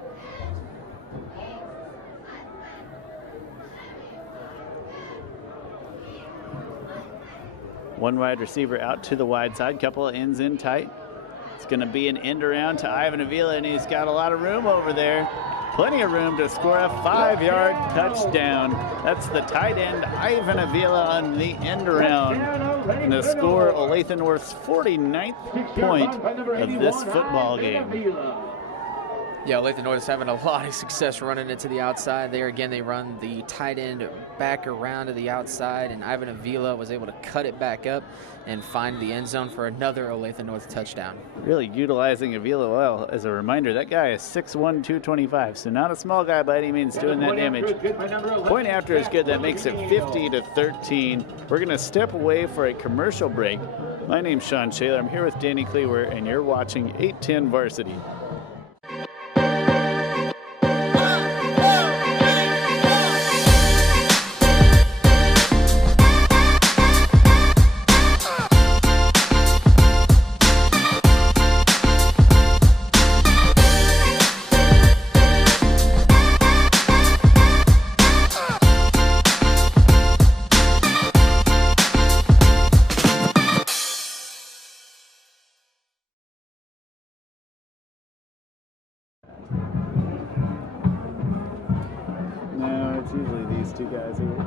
One wide receiver out to the wide side, couple of ends in tight. It's going to be an end around to Ivan Avila, and he's got a lot of room over there. Plenty of room to score a 5-yard touchdown. That's the tight end, Ivan Avila, on the end around. And to score Olathe North's 49th point of this football game. Yeah, Olathe North is having a lot of success running it to the outside. There again, they run the tight end back around to the outside, and Ivan Avila was able to cut it back up and find the end zone for another Olathe North touchdown. Really utilizing Avila well. As a reminder, that guy is 6'1", 225, so not a small guy by any means doing that damage. Point after is good. That makes it 50-13. We're going to step away for a commercial break. My name's Sean Shaler. I'm here with Danny Cleaver, and you're watching 810 Varsity. Two guys here.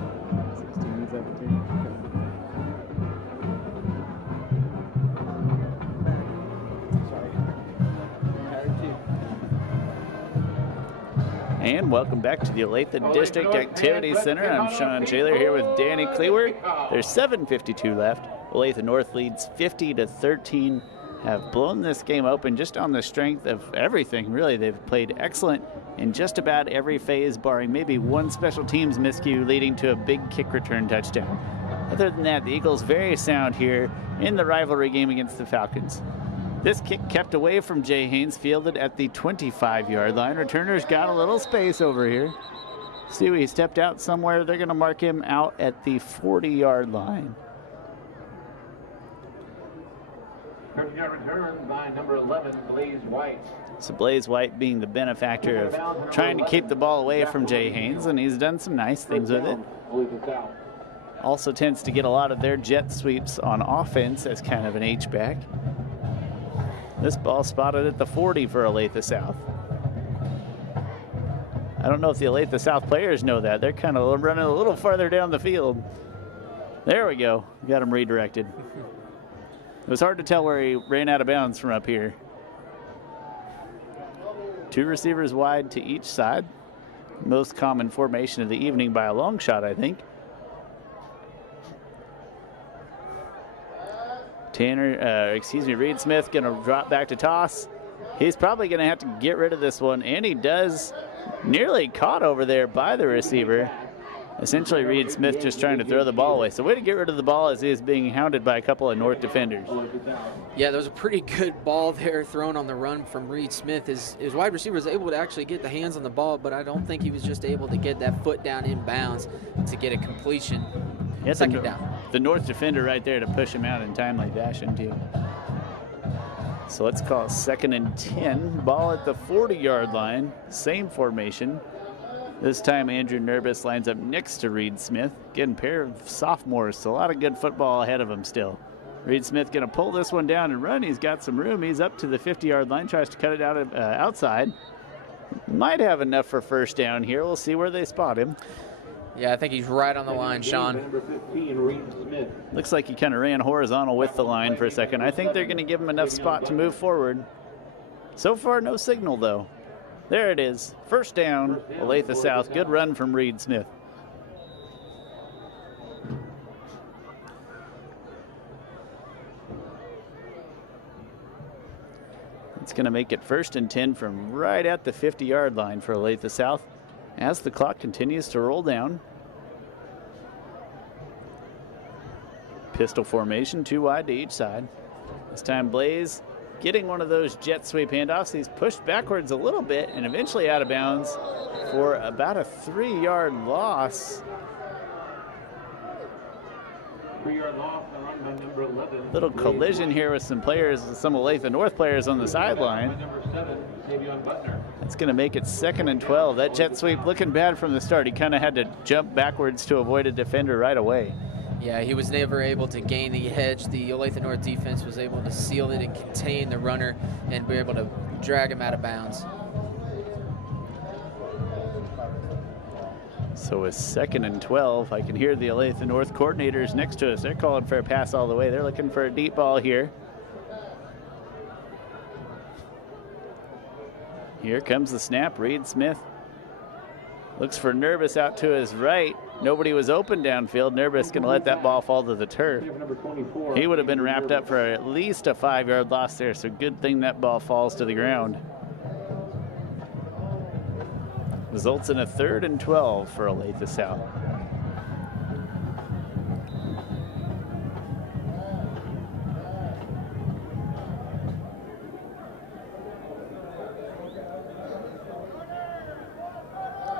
16 17. And welcome back to the Olathe District Activity Center. I'm Sean Shaler here with Danny Cleaver. There's 7:52 left. Olathe North leads 50-13. Have blown this game open just on the strength of everything, really. They've played excellent in just about every phase, barring maybe one special teams miscue leading to a big kick return touchdown. Other than that, the Eagles very sound here in the rivalry game against the Falcons. This kick kept away from Jay Haynes, fielded at the 25-yard line. Returner's got a little space over here. Stewie stepped out somewhere. They're going to mark him out at the 40-yard line. Return by number 11, Blaze White. So Blaze White being the benefactor of trying to keep the ball away from Jay Haynes, and he's done some nice things with it. Also tends to get a lot of their jet sweeps on offense as kind of an H-back. This ball spotted at the 40 for Olathe South. I don't know if the Olathe South players know that. They're kind of running a little farther down the field. There we go. Got him redirected. It was hard to tell where he ran out of bounds from up here. Two receivers wide to each side. Most common formation of the evening by a long shot, I think. Reed Smith gonna drop back to toss. He's probably gonna have to get rid of this one, and he does. Nearly caught over there by the receiver. Essentially, Reed Smith just trying to throw the ball away. So way to get rid of the ball as he is being hounded by a couple of North defenders. Yeah, there was a pretty good ball there thrown on the run from Reed Smith. His wide receiver was able to actually get the hands on the ball, but I don't think he was just able to get that foot down in bounds to get a completion. Second down. The North defender right there to push him out in timely fashion, too. So let's call it 2nd and 10. Ball at the 40-yard line. Same formation. This time Andrew Nerbus lines up next to Reed Smith. Again, pair of sophomores, so a lot of good football ahead of him still. Reed Smith going to pull this one down and run. He's got some room. He's up to the 50-yard line, tries to cut it out outside. Might have enough for first down here. We'll see where they spot him. Yeah, I think he's right on the line, Sean. Number 15, Reed Smith. Looks like he kind of ran horizontal with the line for a second. I think they're going to give him enough spot to move forward. So far, no signal, though. There it is. First down, Olathe South. Good run from Reed Smith. It's going to make it 1st and 10 from right at the 50-yard line for Olathe South as the clock continues to roll down. Pistol formation, 2 wide to each side. This time Blaze getting one of those jet sweep handoffs. He's pushed backwards a little bit and eventually out of bounds for about a 3-yard loss. 3-yard loss, run by number 11. Little collision here with some players, some Olathe North players on the sideline. Number 7, Tavion Butner. That's going to make it 2nd and 12. That jet sweep looking bad from the start. He kind of had to jump backwards to avoid a defender right away. Yeah, he was never able to gain the hedge. The Olathe North defense was able to seal it and contain the runner and be able to drag him out of bounds. So it's 2nd and 12. I can hear the Olathe North coordinators next to us. They're calling for a pass all the way. They're looking for a deep ball here. Here comes the snap. Reed Smith looks for Nerbus out to his right. Nobody was open downfield. Nerbus going to let that ball fall to the turf. He would have been wrapped up for at least a 5-yard loss there, so good thing that ball falls to the ground. Results in a 3rd and 12 for Olathe South.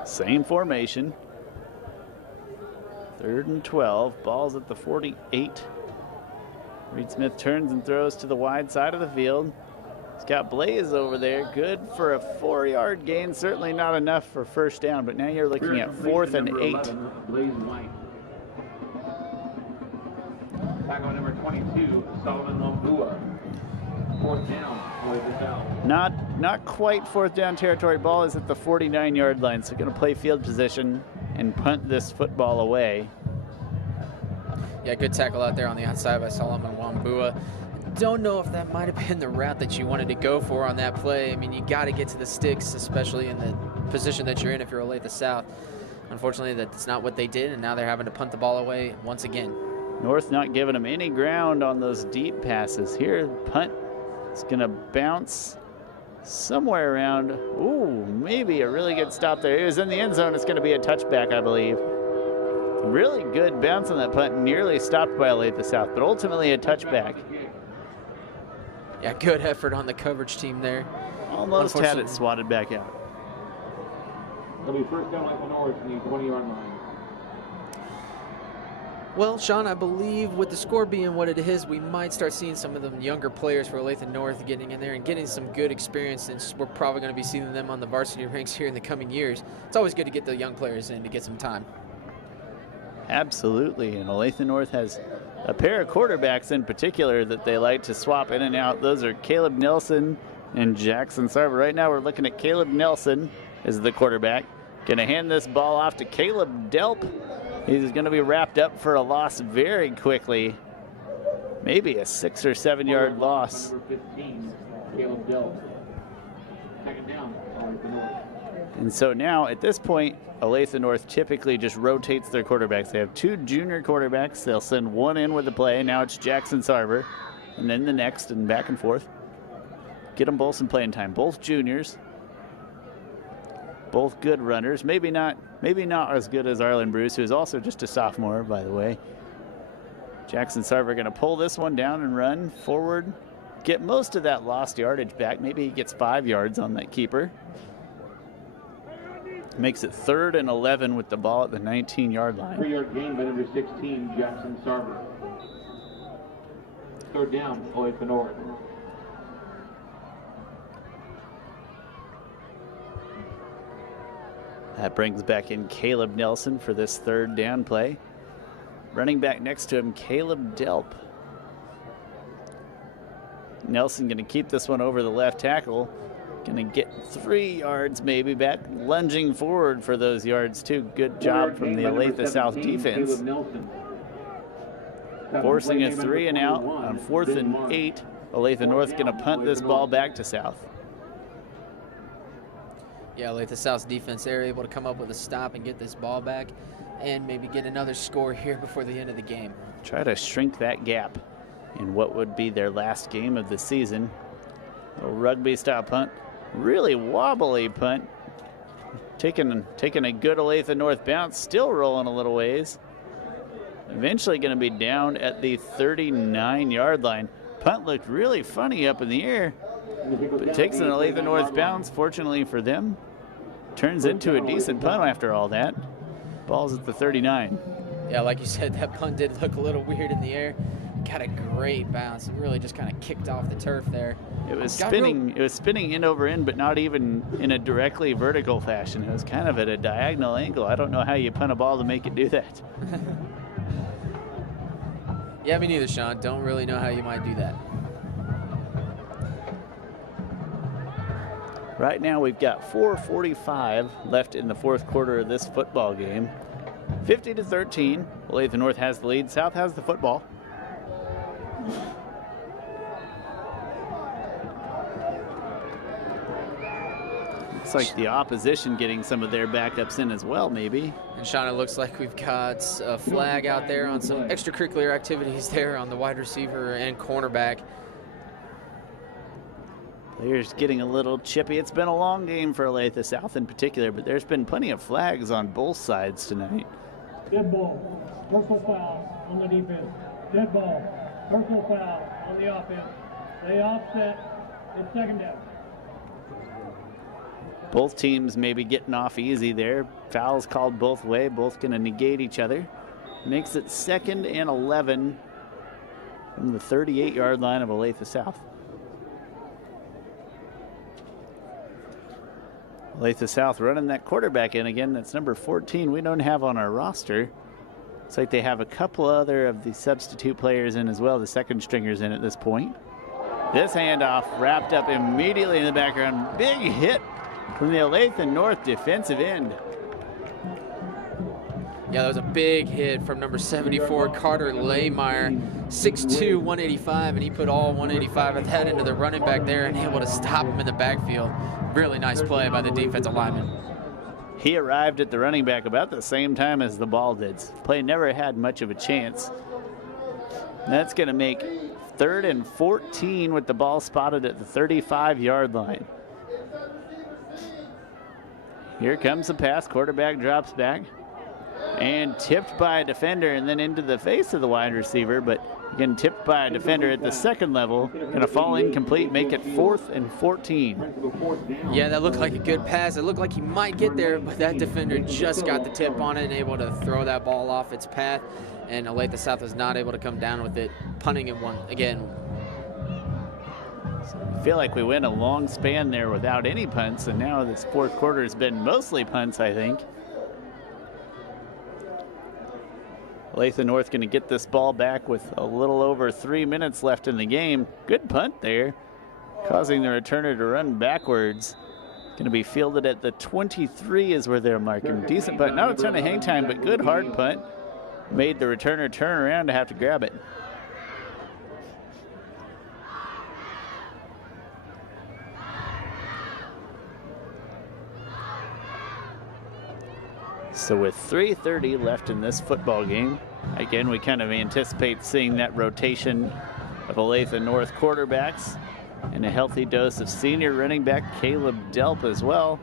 Same formation. 3rd and 12. Ball's at the 48. Reed Smith turns and throws to the wide side of the field. He's got Blaze over there. Good for a 4-yard gain. Certainly not enough for first down, but now you're looking at 4th and 8. Blaze White. Tackle number 22, Solomon Lombua. 4th down, Olathe South. Not quite 4th down territory. Ball is at the 49-yard line, so going to play field position and punt this football away. Yeah, good tackle out there on the outside by Solomon Wambua. Don't know if that might have been the route that you wanted to go for on that play. I mean, you got to get to the sticks, especially in the position that you're in if you're Olathe South. Unfortunately, that's not what they did, and now they're having to punt the ball away once again. North not giving them any ground on those deep passes. Here, punt is going to bounce somewhere around. Ooh, maybe a really good stop there. He was in the end zone. It's going to be a touchback, I believe. Really good bounce on that punt. Nearly stopped by Olathe South, but ultimately a touchback. Yeah, good effort on the coverage team there. Almost had it swatted back out. It'll be first down like the North in the 20-yard line. Well, Sean, I believe with the score being what it is, we might start seeing some of the younger players for Olathe North getting in there and getting some good experience, and we're probably going to be seeing them on the varsity ranks here in the coming years. It's always good to get the young players in to get some time. Absolutely, and Olathe North has a pair of quarterbacks in particular that they like to swap in and out. Those are Caleb Nelson and Jackson Sarver. Right now we're looking at Caleb Nelson as the quarterback. Going to hand this ball off to Caleb Delp. He's going to be wrapped up for a loss very quickly. Maybe a 6 or 7 yard loss. Number 15, Caleb Delp. Second down, Olathe North. And so now at this point, Olathe North typically just rotates their quarterbacks. They have 2 junior quarterbacks. They'll send one in with the play. Now it's Jackson Sarver, and then the next, and back and forth. Get them both some playing time. Both juniors. Both good runners. Maybe not as good as Arlen Bruce, who is also just a sophomore, by the way. Jackson Sarver going to pull this one down and run forward, get most of that lost yardage back. Maybe he gets 5 yards on that keeper. Makes it 3rd and 11 with the ball at the 19-yard line. 3-yard gain by number 16, Jackson Sarver. 3rd down, Olathe North. That brings back in Caleb Nelson for this 3rd down play. Running back next to him, Caleb Delp. Nelson going to keep this one over the left tackle. Going to get 3 yards maybe back, lunging forward for those yards too. Good job from the Olathe South defense. Forcing a 3 and out on 4th and 8. Olathe North going to punt this ball back to South. Yeah, Olathe South's defense, they're able to come up with a stop and get this ball back and maybe get another score here before the end of the game. Try to shrink that gap in what would be their last game of the season. A rugby style punt. Really wobbly punt. Taking a good Olathe North bounce, still rolling a little ways. Eventually going to be down at the 39-yard line. Punt looked really funny up in the air, but takes an Olathe North bounce, fortunately for them. Turns into a decent punt after all that. Ball's at the 39. Yeah, like you said, that punt did look a little weird in the air. Got a great bounce. It really just kind of kicked off the turf there. It was spinning. It was spinning end over end, but not even in a directly vertical fashion. It was kind of at a diagonal angle. I don't know how you punt a ball to make it do that. Yeah, me neither, Sean. Don't really know how you might do that. Right now we've got 4:45 left in the 4th quarter of this football game. 50-13. Olathe North has the lead. South has the football. Looks like the opposition getting some of their backups in as well, maybe. And Sean, it looks like we've got a flag out there on some extracurricular activities there on the wide receiver and cornerback. Players getting a little chippy. It's been a long game for Olathe South in particular, but there's been plenty of flags on both sides tonight. Dead ball. Personal foul on the defense. Dead ball. Personal foul on the offense. They offset. It's 2nd down. Both teams maybe getting off easy there. Fouls called both ways. Both going to negate each other. Makes it 2nd and 11 from the 38-yard line of Olathe South. Olathe South running that quarterback in again. That's number 14 we don't have on our roster. Looks like they have a couple other of the substitute players in as well, the 2nd stringers in at this point. This handoff wrapped up immediately in the background. Big hit from the Olathe North defensive end. Yeah, that was a big hit from number 74, Carter Laymeyer, 6'2", 185, and he put all 185 of that into the running back there and able to stop him in the backfield. Really nice play by the defensive lineman. He arrived at the running back about the same time as the ball did. Play never had much of a chance. That's going to make 3rd and 14 with the ball spotted at the 35-yard line. Here comes the pass. Quarterback drops back and tipped by a defender and then into the face of the wide receiver, but again tipped by a defender at the 2nd level. Going to fall incomplete, make it 4th and 14. Yeah, that looked like a good pass. It looked like he might get there, but that defender just got the tip on it and able to throw that ball off its path, and Olathe South was not able to come down with it, punting it one again. I feel like we went a long span there without any punts, and now this 4th quarter has been mostly punts, I think. Olathe North going to get this ball back with a little over 3 minutes left in the game. Good punt there, causing the returner to run backwards. Going to be fielded at the 23 is where they're marking. Decent punt, not a ton of hang time, but good hard punt. Made the returner turn around to have to grab it. So with 3:30 left in this football game, again, we kind of anticipate seeing that rotation of Olathe North quarterbacks and a healthy dose of senior running back Caleb Delp as well.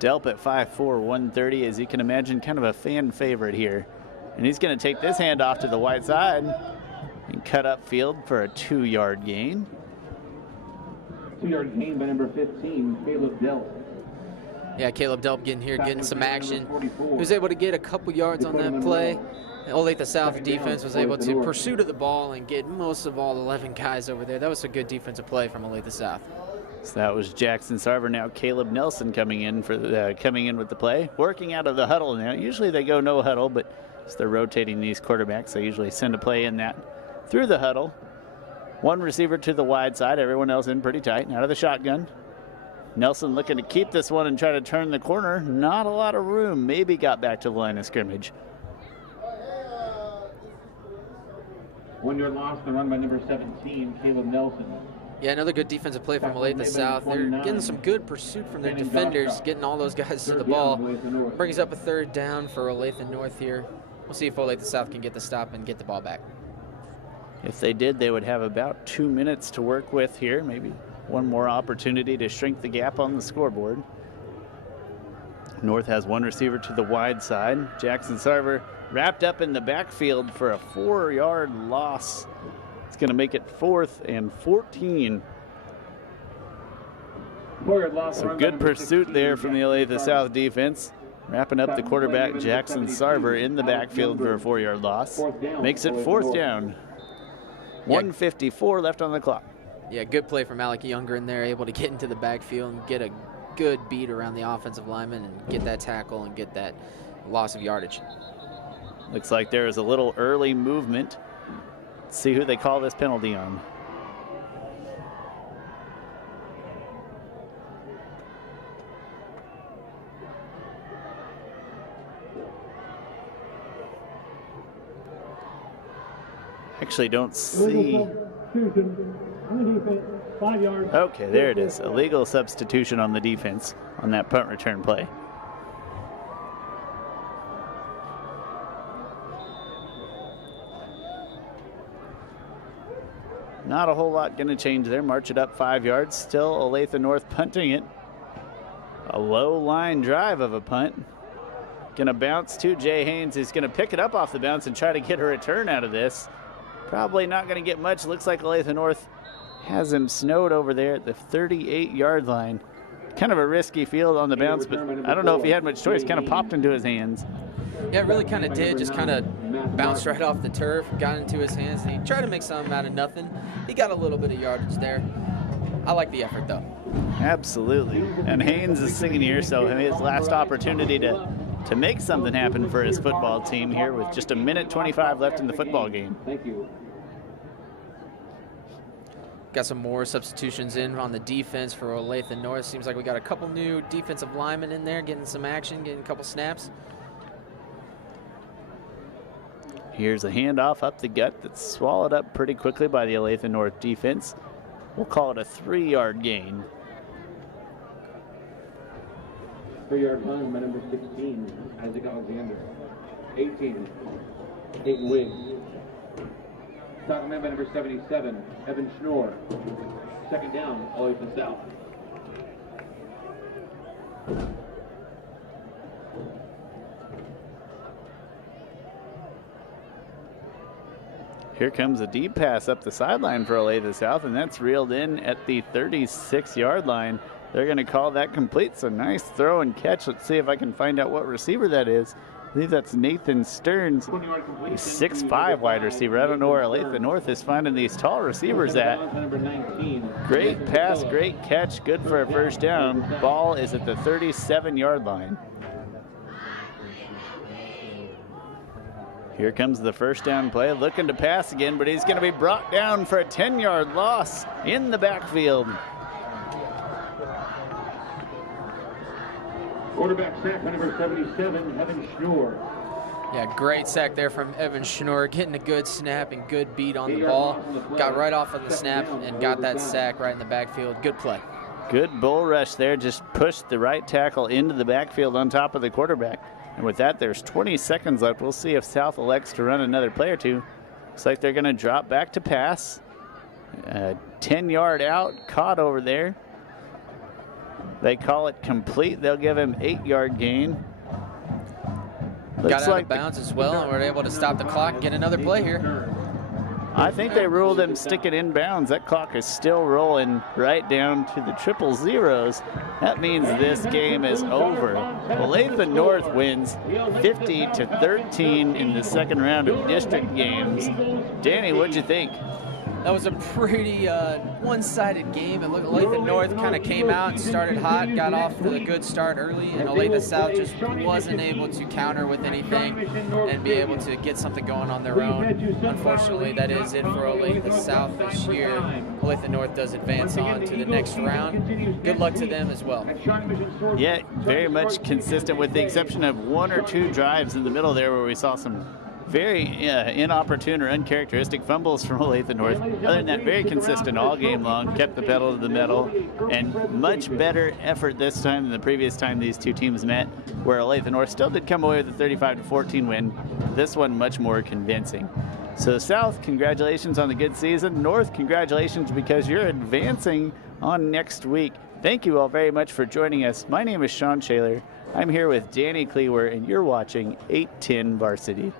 Delp at 5'4", 130, as you can imagine, kind of a fan favorite here. And he's going to take this handoff to the wide side and cut upfield for a 2-yard gain. 2-yard gain by number 15, Caleb Delp. Yeah, Caleb Delp getting some action. He was able to get a couple yards on that play. Olathe South defense was able to pursue to the ball and get most of all 11 guys over there. That was a good defensive play from Olathe South. So that was Jackson Sarver. Now Caleb Nelson coming in with the play, working out of the huddle now. Usually they go no huddle, but as they're rotating these quarterbacks, they usually send a play in that through the huddle. One receiver to the wide side, everyone else in pretty tight, out of the shotgun. Nelson looking to keep this one and try to turn the corner. Not a lot of room. Maybe got back to the line of scrimmage. 1-yard loss, the run by number 17, Caleb Nelson. Yeah, another good defensive play from Olathe South. They're getting some good pursuit from their defenders, getting all those guys to the ball. Brings up a 3rd down for Olathe North here. We'll see if Olathe South can get the stop and get the ball back. If they did, they would have about 2 minutes to work with here. Maybe one more opportunity to shrink the gap on the scoreboard. North has one receiver to the wide side. Jackson Sarver wrapped up in the backfield for a 4-yard loss. It's going to make it 4th and 14. 4-yard loss. So good pursuit there from the Olathe South defense. Wrapping up the quarterback, Jackson Sarver, in the backfield for a 4-yard loss. Makes it 4th down. 1:54 left on the clock. Yeah, good play from Alec Younger in there, able to get into the backfield and get a good beat around the offensive lineman and get that tackle and get that loss of yardage. Looks like there is a little early movement. Let's see who they call this penalty on. Actually don't see. Okay, there it is. Illegal substitution on the defense on that punt return play. Not a whole lot going to change there. March it up 5 yards. Still Olathe North punting it. A low line drive of a punt. Going to bounce to Jay Haynes. He's going to pick it up off the bounce and try to get a return out of this. Probably not going to get much. Looks like Olathe North has him snowed over there at the 38-yard line. Kind of a risky field on the bounce, but I don't know if he had much choice. Kind of popped into his hands. Yeah, it really kind of did. Just kind of bounced right off the turf, got into his hands. He tried to make something out of nothing. He got a little bit of yardage there. I like the effort, though. Absolutely. And Haynes is singing here, so his last opportunity to make something happen for his football team here with just 1:25 left in the football game. Thank you. Got some more substitutions in on the defense for Olathe North. Seems like we got a couple new defensive linemen in there getting some action, getting a couple snaps. Here's a handoff up the gut that's swallowed up pretty quickly by the Olathe North defense. We'll call it a 3-yard gain. 3-yard run by number 16, Isaac Alexander. 18, Hayden Wiggs. Talking man by number 77, Evan Schnorr. 2nd down, Olathe South. Here comes a deep pass up the sideline for Olathe South, and that's reeled in at the 36-yard line. They're going to call that complete, so nice throw and catch. Let's see if I can find out what receiver that is. I believe that's Nathan Stearns, a 6'5" wide receiver. I don't know where Olathe North is finding these tall receivers at. Great pass, great catch, good for a 1st down. Ball is at the 37-yard line. Here comes the 1st down play, looking to pass again, but he's going to be brought down for a 10-yard loss in the backfield. Quarterback sack by number 77, Evan Schnorr. Yeah, great sack there from Evan Schnorr, getting a good snap and good beat on the ball. Got right off of the snap and got that sack right in the backfield. Good play. Good bull rush there, just pushed the right tackle into the backfield on top of the quarterback. And with that, there's 20 seconds left. We'll see if South elects to run another play or two. Looks like they're going to drop back to pass. 10-yard out, caught over there. They call it complete. They'll give him 8-yard gain. Got out of bounds as well, and we're able to stop the clock and get another play here. I think they ruled him stick it in bounds. That clock is still rolling right down to the 000s. That means this game is over. Olathe North wins 50-13 in the second round of district games. Danny, what'd you think? That was a pretty one-sided game. It looked Olathe North kind of came out and started hot, got off to a good start early, and Olathe South just wasn't able to counter with anything and be able to get something going on their own. Unfortunately, that is it for Olathe South this year. Olathe North does advance on to the next round. Good luck to them as well. Yeah, very much consistent with the exception of 1 or 2 drives in the middle there where we saw some very inopportune or uncharacteristic fumbles from Olathe North. Other than that, very consistent all game long, kept the pedal to the metal, and much better effort this time than the previous time these two teams met, where Olathe North still did come away with a 35-14 win. This one much more convincing. So South, congratulations on the good season. North, congratulations because you're advancing on next week. Thank you all very much for joining us. My name is Sean Shaler. I'm here with Danny Cleaver, and you're watching 810 Varsity.